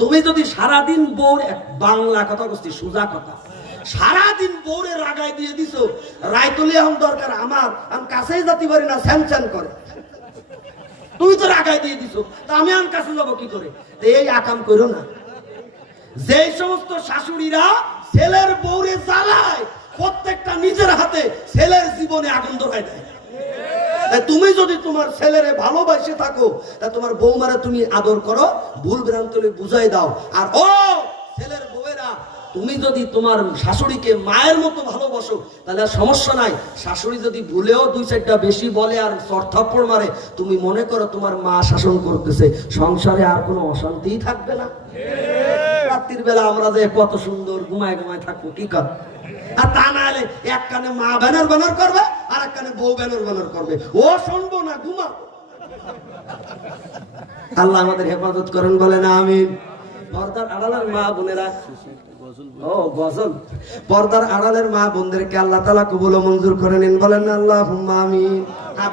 তুমি যদি সারাদিন বউর, বাংলা কথা বলছি, সুজা কথা, সারাদিন বউরে রাগাই দিয়ে দিছো, রায়তলি এখন দরকার আমার, আমি কাছেই যেতে পারি না, স্যান করে, তুমি তো রাগাই দিয়ে দিছো, তা আমি আমার কাছে যাবো কি করে? এই আকাম করো না। যে সমস্ত শাশুড়িরা ছেলের বউরে জ্বালায়, প্রত্যেকটা নিজের হাতে ছেলের জীবনে আগুন ধরায় দেয়। তুমি যদি তোমার ছেলেরে ভালোবাসে থাকো, তা তোমার বৌমারে তুমি আদর করো, ভুল ভ্রান্তি বুঝাই দাও। আর ও ছেলের বউয়েরা, তুমি যদি তোমার শাশুড়িকে মায়ের মতো ভালোবাসো তাহলে আর সমস্যা নাই। শাশুড়ি যদি ভুলেও 2-4টা বেশি বলে আর চড়থাপ্পড় মারে, তুমি মনে করো তোমার মা শাসন করতেছে, সংসারে আর কোনো অশান্তিই থাকবে না। রাত্রির বেলা আমরা যে কত সুন্দর ঘুমায় ঘুমায় থাকবো, কি কর? আর তা না হলে এক কানে মা ব্যানার ব্যানার করবে, আর এক কানে বউ ব্যানার ব্যানার করবে, ও শুনবো না, ঘুমা। আল্লাহ আমাদের হেফাজত করেন, বলে না আমিন। পর্দার আড়ালের মা বোনেরা, ও গজল। পর্দার আড়ালের মা বোনদেরকে আল্লাহ তাআলা কবুল ও মঞ্জুর করে নিন, বলেন না আল্লাহুম্মা আমিন।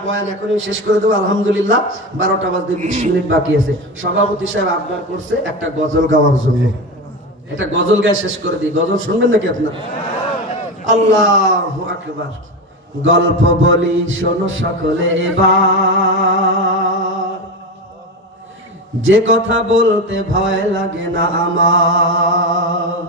বয়ান এখনই শেষ করে দেবো আলহামদুলিল্লাহ, 12টা বাজতে 20 মিনিট বাকি আছে। সভাপতি সাহেব আবদার করছে একটা গজল গাওয়ার জন্য, এটা গজল গায়ে শেষ করে দিই। গজল শুনবেন নাকি আপনারা? আল্লাহু আকবার। গল্প বলি শোনো সকলে এবার, যে কথা বলতে ভয় লাগে না আমার।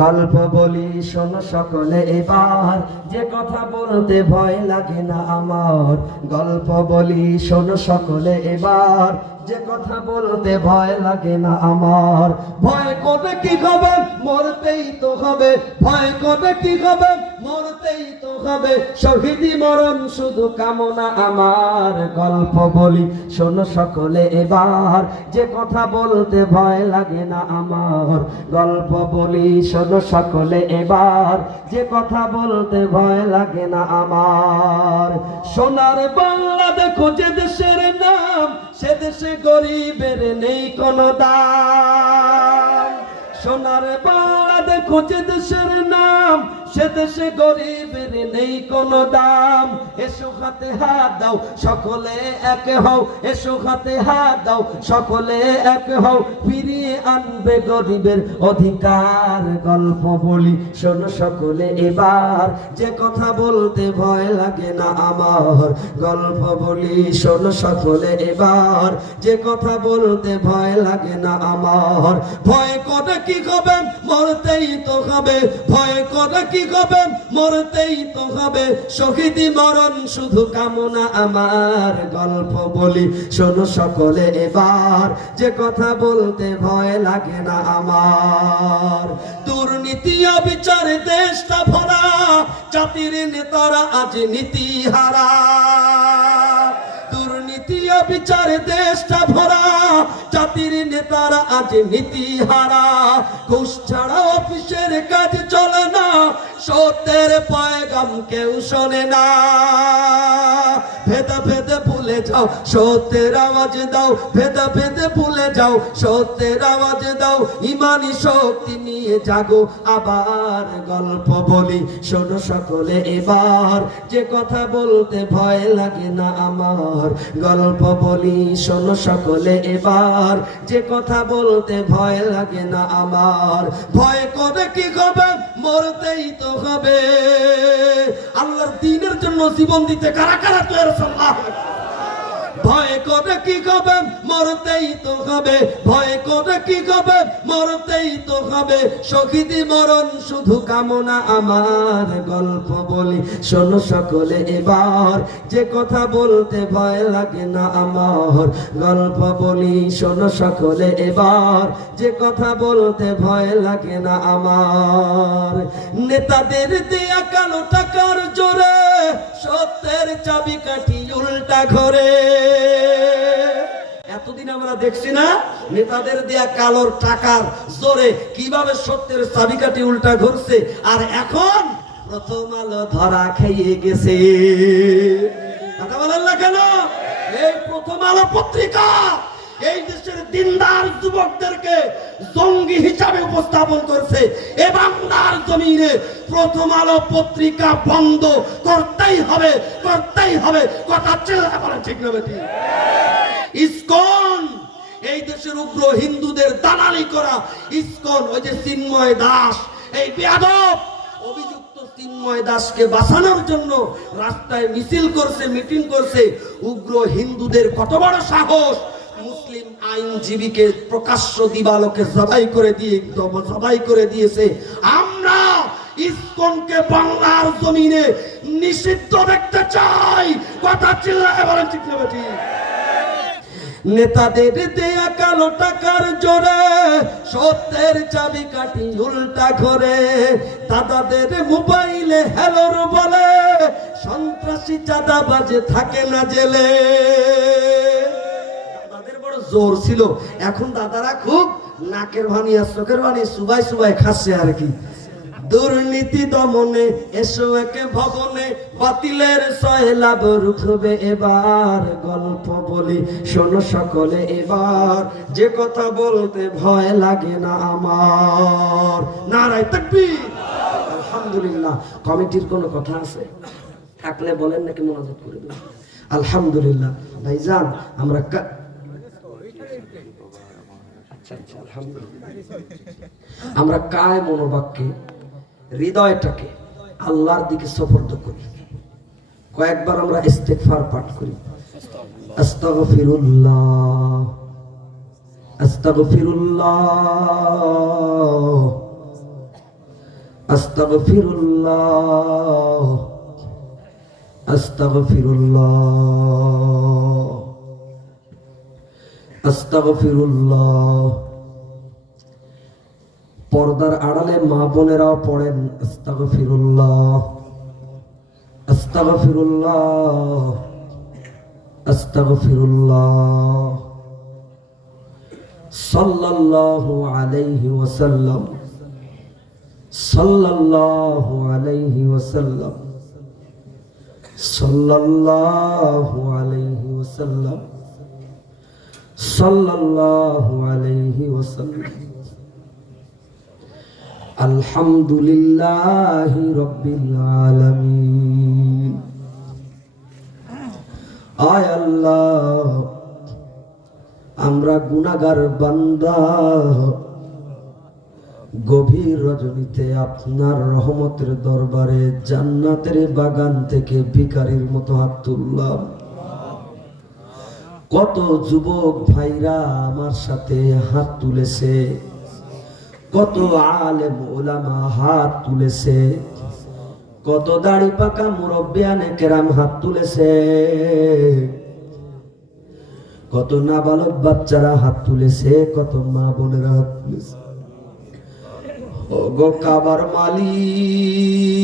গল্প বলি শোনো সকলে এবার, যে কথা বলতে ভয় লাগে না আমার। গল্প বলি শোনো সকলে এবার, যে কথা বলতে ভয় লাগে না আমার। ভয় করবে কি হবে, মরতেই তো হবে। ভয় করবে কি হবে, মরতেই তো হবে। শহীদি মরণ শুধু কামনা আমার। গল্প বলি শোনো সকলে এবার, যে কথা বলতে ভয় লাগে না আমার। গল্প বলি শোনো সকলে এবার, যে কথা বলতে ভয় লাগে না আমার। সোনার বাংলা দেখো যে দেশের নাম, সে দেশে গরিবের নেই কোনো দাম। সোনার বাংলা দেখো যে দেশের নাম, সে দেশে গরিবের নেই কোনো দাম। এসো হাতে হাত দাও সকলে এক হও, এসো হাতে হাত দাও সকলে এক হও, ফিরিয়ে আনবে গরিবের অধিকার। গল্প বলি শোনো সকলে এবার, যে কথা বলতে ভয় লাগে না আমার। গল্প বলি শোনো সকলে এবার, যে কথা বলতে ভয় লাগে না আমার। ভয় করে কি হবে, মরতেই তো হবে। ভয় করে কি হবে, মরতেই তো হবে। শহীদি মরণ শুধু কামনা আমার। গল্প বলি শোনো সকলে এবার, যে কথা বলতে ভয় লাগে না আমার। দুর্নীতি অবিচারে দেশটা ভরা, জাতির নেতারা আজ নীতি হারা। দুর্নীতি অবিচারে দেশটা ভরা, জাতির নেতারা আজ নীতি হারা। ঘুষ ছাড়া অফিসের কাজ চলে না, সত্যের পয়গাম কেউ শোনে না। ভেদে ভেদে ভুলে যাও, সত্যের আওয়াজ দাও। ভেদে ভেদে ভুলে যাও, সত্যের আওয়াজ দাও। ইমানি শক্তি নিয়ে জাগো আবার। গল্প বলি শোনো সকলে এবার, যে কথা বলতে ভয় লাগে না আমার। গল্প বলি শোনো সকলে এবার, যে কথা বলতে ভয় লাগে না আমার। ভয় করে কি হবে, মরতেই তো হবে। আল্লাহর দ্বীনের জন্য জীবন দিতে কারা কারা তৈরি? ভয় করে কি হবে, মরতেই তো হবে। ভয় করে কি হবে, মরতেই তো হবে। শহীদি মরণ শুধু কামনা আমার। গল্প বলি শোনো সকলে এবার, যে কথা বলতে ভয় লাগে না আমার। গল্প বলি শোনো সকলে এবার, যে কথা বলতে ভয় লাগে না আমার। নেতাদের দেয়া কালো টাকার জোরে, সত্যের চাবিকাঠি উল্টা ঘরে। এতদিন আমরা দেখছি না নেতাদের দেয়া কালোর টাকার জোরে কিভাবে সত্যের চাবিকাঠি উল্টা ঘুরছে। আর এখন প্রথম আলো ধরা খেয়ে গেছে। কথা বলেন না কেন? এই প্রথম আলো পত্রিকা এই দেশের দিনদার যুবকদেরকে জঙ্গি হিসাবে উপস্থাপন করছে। এ বাংলার জমিনে প্রথম আলো পত্রিকা বন্ধ করতেই হবে, করতেই হবে। কথা চিল্লা বলেন ঠিক না বেটি? ইসকন এই দেশের উগ্র হিন্দুদের দালালি করা ইসকন, ওই যে চিন্ময় দাস, এই বেয়াদব অভিযুক্ত চিন্ময় দাসকে বাঁচানোর জন্য রাস্তায় মিছিল করছে, মিটিং করছে। উগ্র হিন্দুদের কত বড় সাহস! মুসলিম আইনজীবীকে প্রকাশ্য দিবালোকে জবাই করে দিয়েছে। আমরা ইসকনকে বাংলার জমিনে নিষিদ্ধ দেখতে চাই। কথা চিল্লায় বলেন ঠিক না বেটি? নেতাদের দেয়া কালো টাকার জোরে, সত্যের চাবিকাঠি উল্টা ঘরে। দাদাদের মোবাইলে হ্যালোর বলে, সন্ত্রাসী চাঁদাবাজে থাকে না জেলে। দাদাদের বড় জোর ছিল, এখন দাদারা খুব নাকের ভানি আর চোখের ভানি সুবাই সুবাই খাচ্ছে আর কি। দুর্নীতি দমনে এসো একে ভবনে, বাতিলের সয়লাভ রুখবে এবার। গল্প বলি শোনো সকলে এবার, যে কথা বলতে ভয় লাগে না আমার। নারায়ে তাকবীর। আলহামদুলিল্লাহ। কমিটির কোনো কথা আছে থাকলে বলেন, নাকি মোনাজাত করে দেব? আলহামদুলিল্লাহ। ভাইজান আমরা আমরা কায় মনোবাক্যে হৃদয়টাকে আল্লাহর দিকে সুপর্দ করি। কয়েকবার আমরা ইস্তেগফার পাঠ করি, আস্তাগফিরুল্লাহ আস্তাগফিরুল্লাহ আস্তাগফিরুল্লাহ আস্তাগফিরুল্লাহ আস্তাগফিরুল্লাহ। পর্দার আড়ালে মা বোনেরাও পড়েন আস্তাগফিরুল্লাহ আস্তাগফিরুল্লাহ আস্তাগফিরুল্লাহ। সাল্লাল্লাহু আলাইহি ওয়াসাল্লাম সাল্লাল্লাহু আলাইহি ওয়াসাল্লাম সাল্লাল্লাহু আলাইহি ওয়াসাল্লাম সাল্লাল্লাহু আলাইহি ওয়াসাল্লাম। আলহামদুলিল্লাহি রাব্বিল আলামিন। আয় আল্লাহ, আমরা গুনাহগার বান্দা, গভীর রজনীতে আপনার রহমতের দরবারে জান্নাতের বাগান থেকে ভিখারির মতো হাত তুললাম। কত যুবক ভাইরা আমার সাথে হাত তুলেছে, কত আলেম ওলামা হাত তুলেছে, কত দাড়ি পাকা মুরব্বিয়ানে কেরাম হাত তুলেছে, কত নাবালক বাচ্চারা হাত তুলেছে, কত মা বোনেরা হাত তুলেছে। ওগো কাবার মালিক,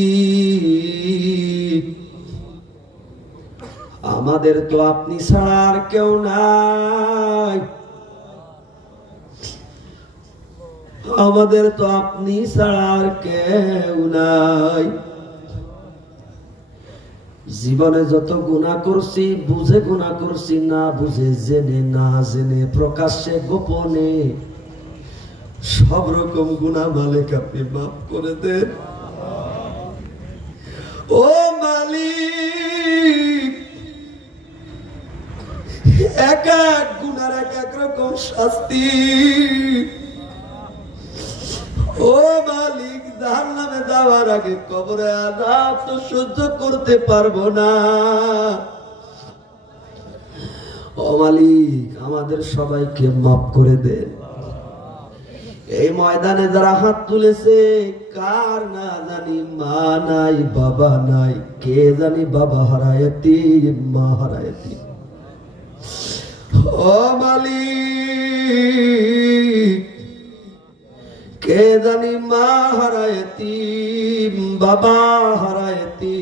আমাদের তো আপনি ছাড়া আর কেউ নাই, আমাদের তো আপনি ছাড়া আর কেউ নাই। জীবনে যত গুনাহ করছি, বুঝে গুনাহ করছি, না বুঝে জেনে না জেনে, প্রকাশ্যে গোপনে, সব রকম গুনাহ মালিক আপনি মাফ করে দেন। ও মালিক, এক এক গুনার এক এক রকম শাস্তি। ও মালিক, জাহান্নামে যাওয়ার আগে কবরে আযাব তো সহ্য করতে পারবো না। ও মালিক, আমাদের সবাইকে মাফ করে দেন। এই ময়দানে যারা হাত তুলেছে, কার না জানি মা নাই, বাবা নাই, কে জানি বাবা হারায়তি, মা হারায়তি। ও মালিক, কে জানি মা হারায়তি, বাবা হারায়তি।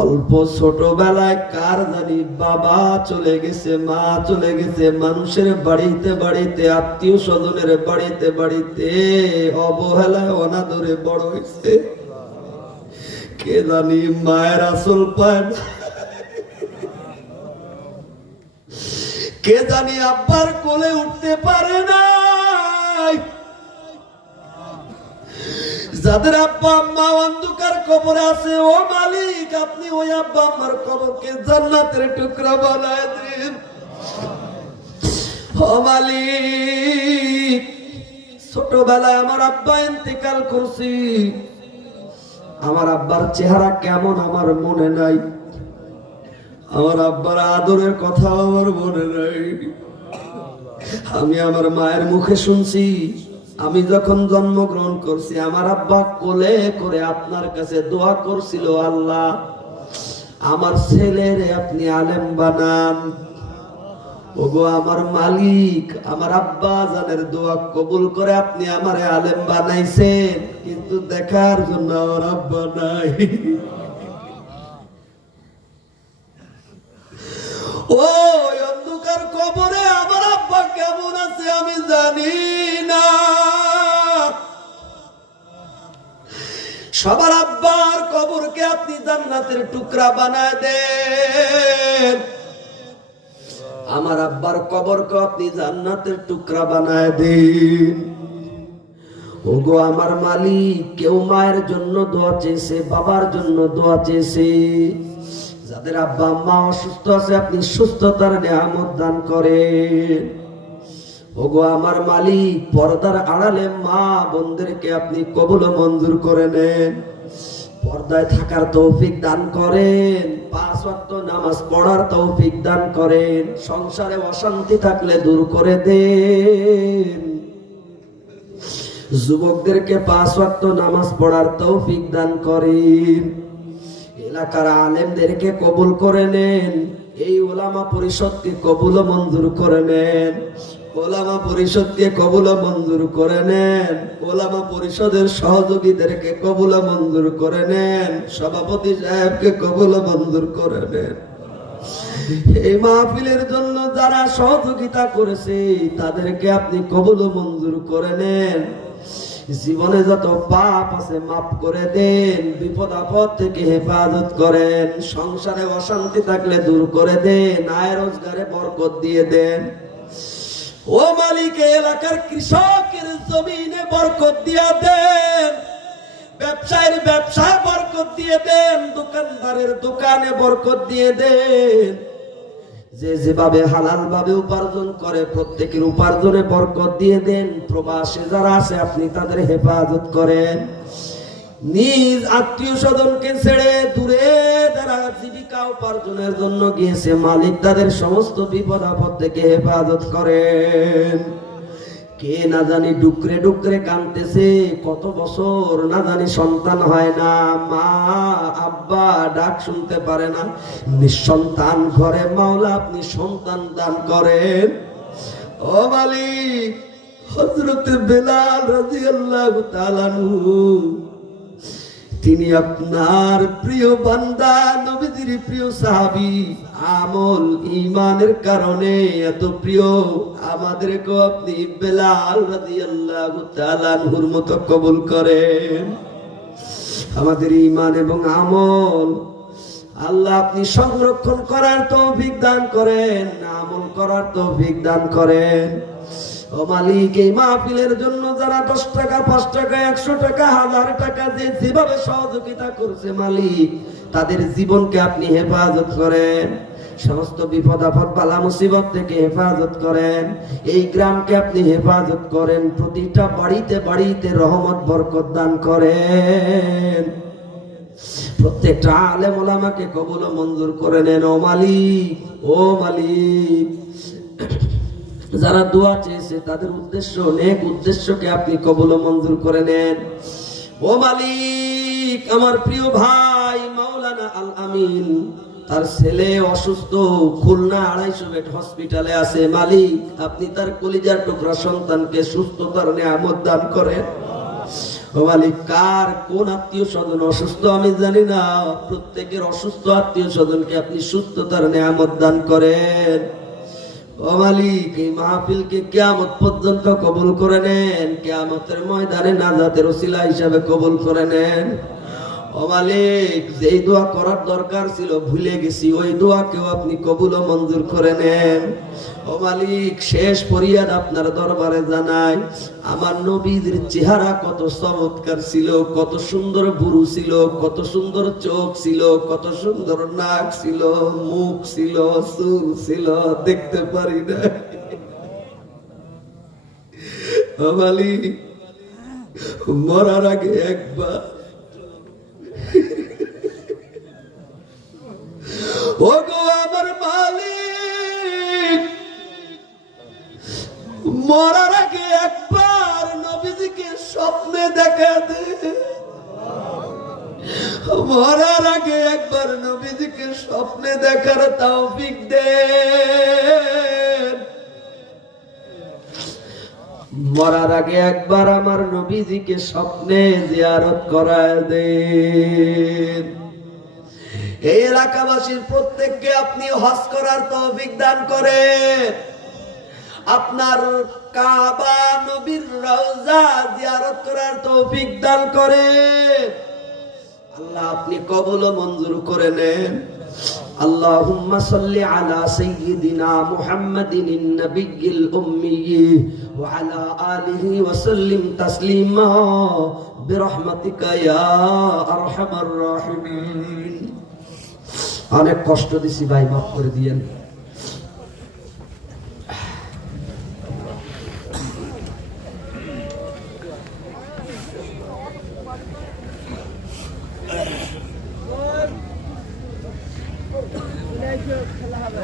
অল্প ছোটবেলায় কার জানি বাবা চলে গেছে, মা চলে গেছে, মানুষের বাড়িতে বাড়িতে, আত্মীয় স্বজনের বাড়িতে বাড়িতে অবহেলায় অনাদরে বড় হয়েছে। কে জানি মায়ের আসল পায় না, কে জানি আব্বার কোলে উঠতে পারে না। যাদের আব্বা আম্মা অন্ধকার কবরে আছে, ও মালিক, আপনি ওই আব্বা আম্মার কবরকে জান্নাতের টুকরা বানায় দিন। ও মালিক, ছোটবেলায় আমার আব্বা ইন্তেকাল করছি, আমার আব্বার চেহারা কেমন আমার মনে নাই, আমার আব্বার আদরের কথা আমার মনে নাই। আমি আমার মায়ের মুখে শুনছি, আমি যখন জন্মগ্রহণ করছি, আমার আব্বা কোলে করে আপনার কাছে দোয়া করছিল, আল্লাহ আমার ছেলেরে আপনি আলেম বানান। ওগো আমার মালিক, আমার আব্বা জানের দোয়া কবুল করে আপনি আমারে আলেম বানাইছেন, কিন্তু দেখার জন্য আমার আব্বা নাই। ওই অন্ধকার কবরে আমার আব্বা কেমন আছে আমি জানি না। সবার আব্বার কবরকে আপনি জান্নাতের টুকরা বানায় দেন। আমার আব্বার কবরকে আপনি জান্নাতের টুকরা বানায় দিন। ওগো আমার মালিক, কেউ মায়ের জন্য দোয়া চেয়েছে, বাবার জন্য দোয়া চেয়েছে। যাদের আব্বা আম্মা অসুস্থ আছে আপনি সুস্থতার নিয়ামত দান করেন। ওগো আমার মালিক, পর্দার আড়ালে মা বোনদেরকে আপনি কবুল ও মঞ্জুর করে নেন। পর্দায় থাকার তৌফিক দান করেন, 5 ওয়াক্ত নামাজ পড়ার তৌফিক দান করেন, সংসারে অশান্তি থাকলে দূর করে দেন। যুবকদেরকে 5 ওয়াক্ত নামাজ পড়ার তৌফিক দান করেন। এলাকার আলেমদেরকে কবুল করে নেন। এই ওলামা পরিষদকে কবুল ও মঞ্জুর করে নেন। ওলামা পরিষদকে কবুল ও মঞ্জুর করে নেন। ওলামা পরিষদের সহযোগীদেরকে কবুল ও মঞ্জুর করে নেন। সভাপতি সাহেবকে কবুল ও মঞ্জুর করে নেন। এই মাহফিলের জন্য যারা সহযোগিতা করেছে তাদেরকে আপনি কবুল ও মঞ্জুর করে নেন। জীবনে যত পাপ আছে মাফ করে দেন, বিপদ আপদ থেকে হেফাজত করেন, সংসারে অশান্তি থাকলে দূর করে দেন, আয় রোজগারে বরকত দিয়ে দেন। ও মালিক, এলাকার কৃষকের জমিনে বরকত দিয়ে দেন, ব্যবসায়ের ব্যবসায় বরকত দিয়ে দেন, দোকানদারের দোকানে বরকত দিয়ে দেন। যে যেভাবে হালাল ভাবে উপার্জন করে প্রত্যেকের উপার্জনে বরকত দিয়ে দেন। প্রবাসে যারা আছে আপনি তাদের হেফাজত করেন। নিজ আত্মীয় স্বজনকে ছেড়ে দূরে যারা জীবিকা উপার্জনের জন্য গিয়েছে মালিক তাদের সমস্ত বিপদ আপদ থেকে হেফাজত করেন। কে না জানি ডুকরে ডুকরে কাঁদতেছে, কত বছর না জানি সন্তান হয় না, মা আব্বা ডাক শুনতে পারে না, নিঃসন্তান ঘরে মাওলা আপনি সন্তান দান করেন। ও মালিক, হযরত বেলাল রাদিয়াল্লাহু তাআলা আনহু তিনি আপনার প্রিয় বান্দা, নবীজির প্রিয় সাহাবী, আমল ঈমানের কারণে এত প্রিয়। আমাদেরকে আপনি বেলাল রাদিয়াল্লাহু তাআলা আনহুর মতো কবুল করেন। আমাদের ঈমান এবং আমল আল্লাহ আপনি সংরক্ষণ করার তৌফিক দান করেন, আমল করার তৌফিক দান করেন। ও মালিক, এই মাহফিলের জন্য যারা 10 টাকা 5 টাকা 100 টাকা 1000 টাকা যেভাবে সহযোগিতা করছে মালিক তাদের জীবনকে আপনি হেফাজত করেন, সমস্ত বিপদ আপদ বালা মুসিবত থেকে হেফাজত করেন। এই গ্রামকে আপনি হেফাজত করেন, প্রতিটা বাড়িতে বাড়িতে রহমত বরকত দান করেন। প্রত্যেকটা আলেম ওলামাকে কবুল ও মঞ্জুর করে নেন। ও মালিক, ও মালিক, যারা দোয়া চেয়েছে তাদের উদ্দেশ্য নেক উদ্দেশ্যকে আপনি কবুল ও মঞ্জুর করে নেন। ও মালিক, আমার প্রিয় ভাই মাওলানা আল আমিন, তার ছেলে অসুস্থ, খুলনা 250 বেড হসপিটালে আছে। মালিক, আপনি তার কলিজার টুকরা সন্তানকে সুস্থতার নিয়ামত দান করেন। ও মালিক, কার কোন আত্মীয় স্বজন অসুস্থ আমি জানি না, প্রত্যেকের অসুস্থ আত্মীয় স্বজনকে আপনি সুস্থতার নিয়ামত দান করেন। ও মালিক, এই মাহফিলকে কিয়ামত পর্যন্ত কবুল করে নেন, কিয়ামতের ময়দানে নাজাতের ওসিলা হিসাবে কবুল করে নেন। ও মালিক, যেই দোয়া করার দরকার ছিল ভুলে গেছি, ওই দোয়াকেও আপনি কবুল ও মঞ্জুর করে নেন। ও মালিক, শেষ ফরিয়াদ আপনার দরবারে জানাই, আমার নবীর চেহারা কত চমৎকার ছিল, কত সুন্দর বুরু ছিল, কত সুন্দর চোখ ছিল, কত সুন্দর নাক ছিল, মুখ ছিল, চুল ছিল, দেখতে পারি না। ও মালিক, মরার আগে একবার ও গো আমার মালিক, মরার আগে একবার নবীজিকে স্বপ্নে দেখা দে। মরার আগে একবার নবীজিকে স্বপ্নে দেখার তৌফিক দেন। মরার আগে একবার আমার নবীজিকে স্বপ্নে জিয়ারত করায় দেন। এই এলাকাবাসীর প্রত্যেককে আপনি হজ করার তৌফিক দান করেন। আপনার কাবা নবীর রওজা জিয়ারত করার তৌফিক দান করেন। আল্লাহ আপনি কবুল ও মঞ্জুর করে নেন। আল্লাহুম্মা সাল্লি আলা সাইয়্যিদিনা মুহাম্মাদিন নাবিয়্যিল উম্মি ওয়া আলা আলিহি ওয়া সাল্লিম তাসলিমা বিরহমাতিকা ইয়া আরহামার রাহিমিন। অনেক কষ্ট দিছি ভাই, মাফ করে দিয়েন। খেলা হবে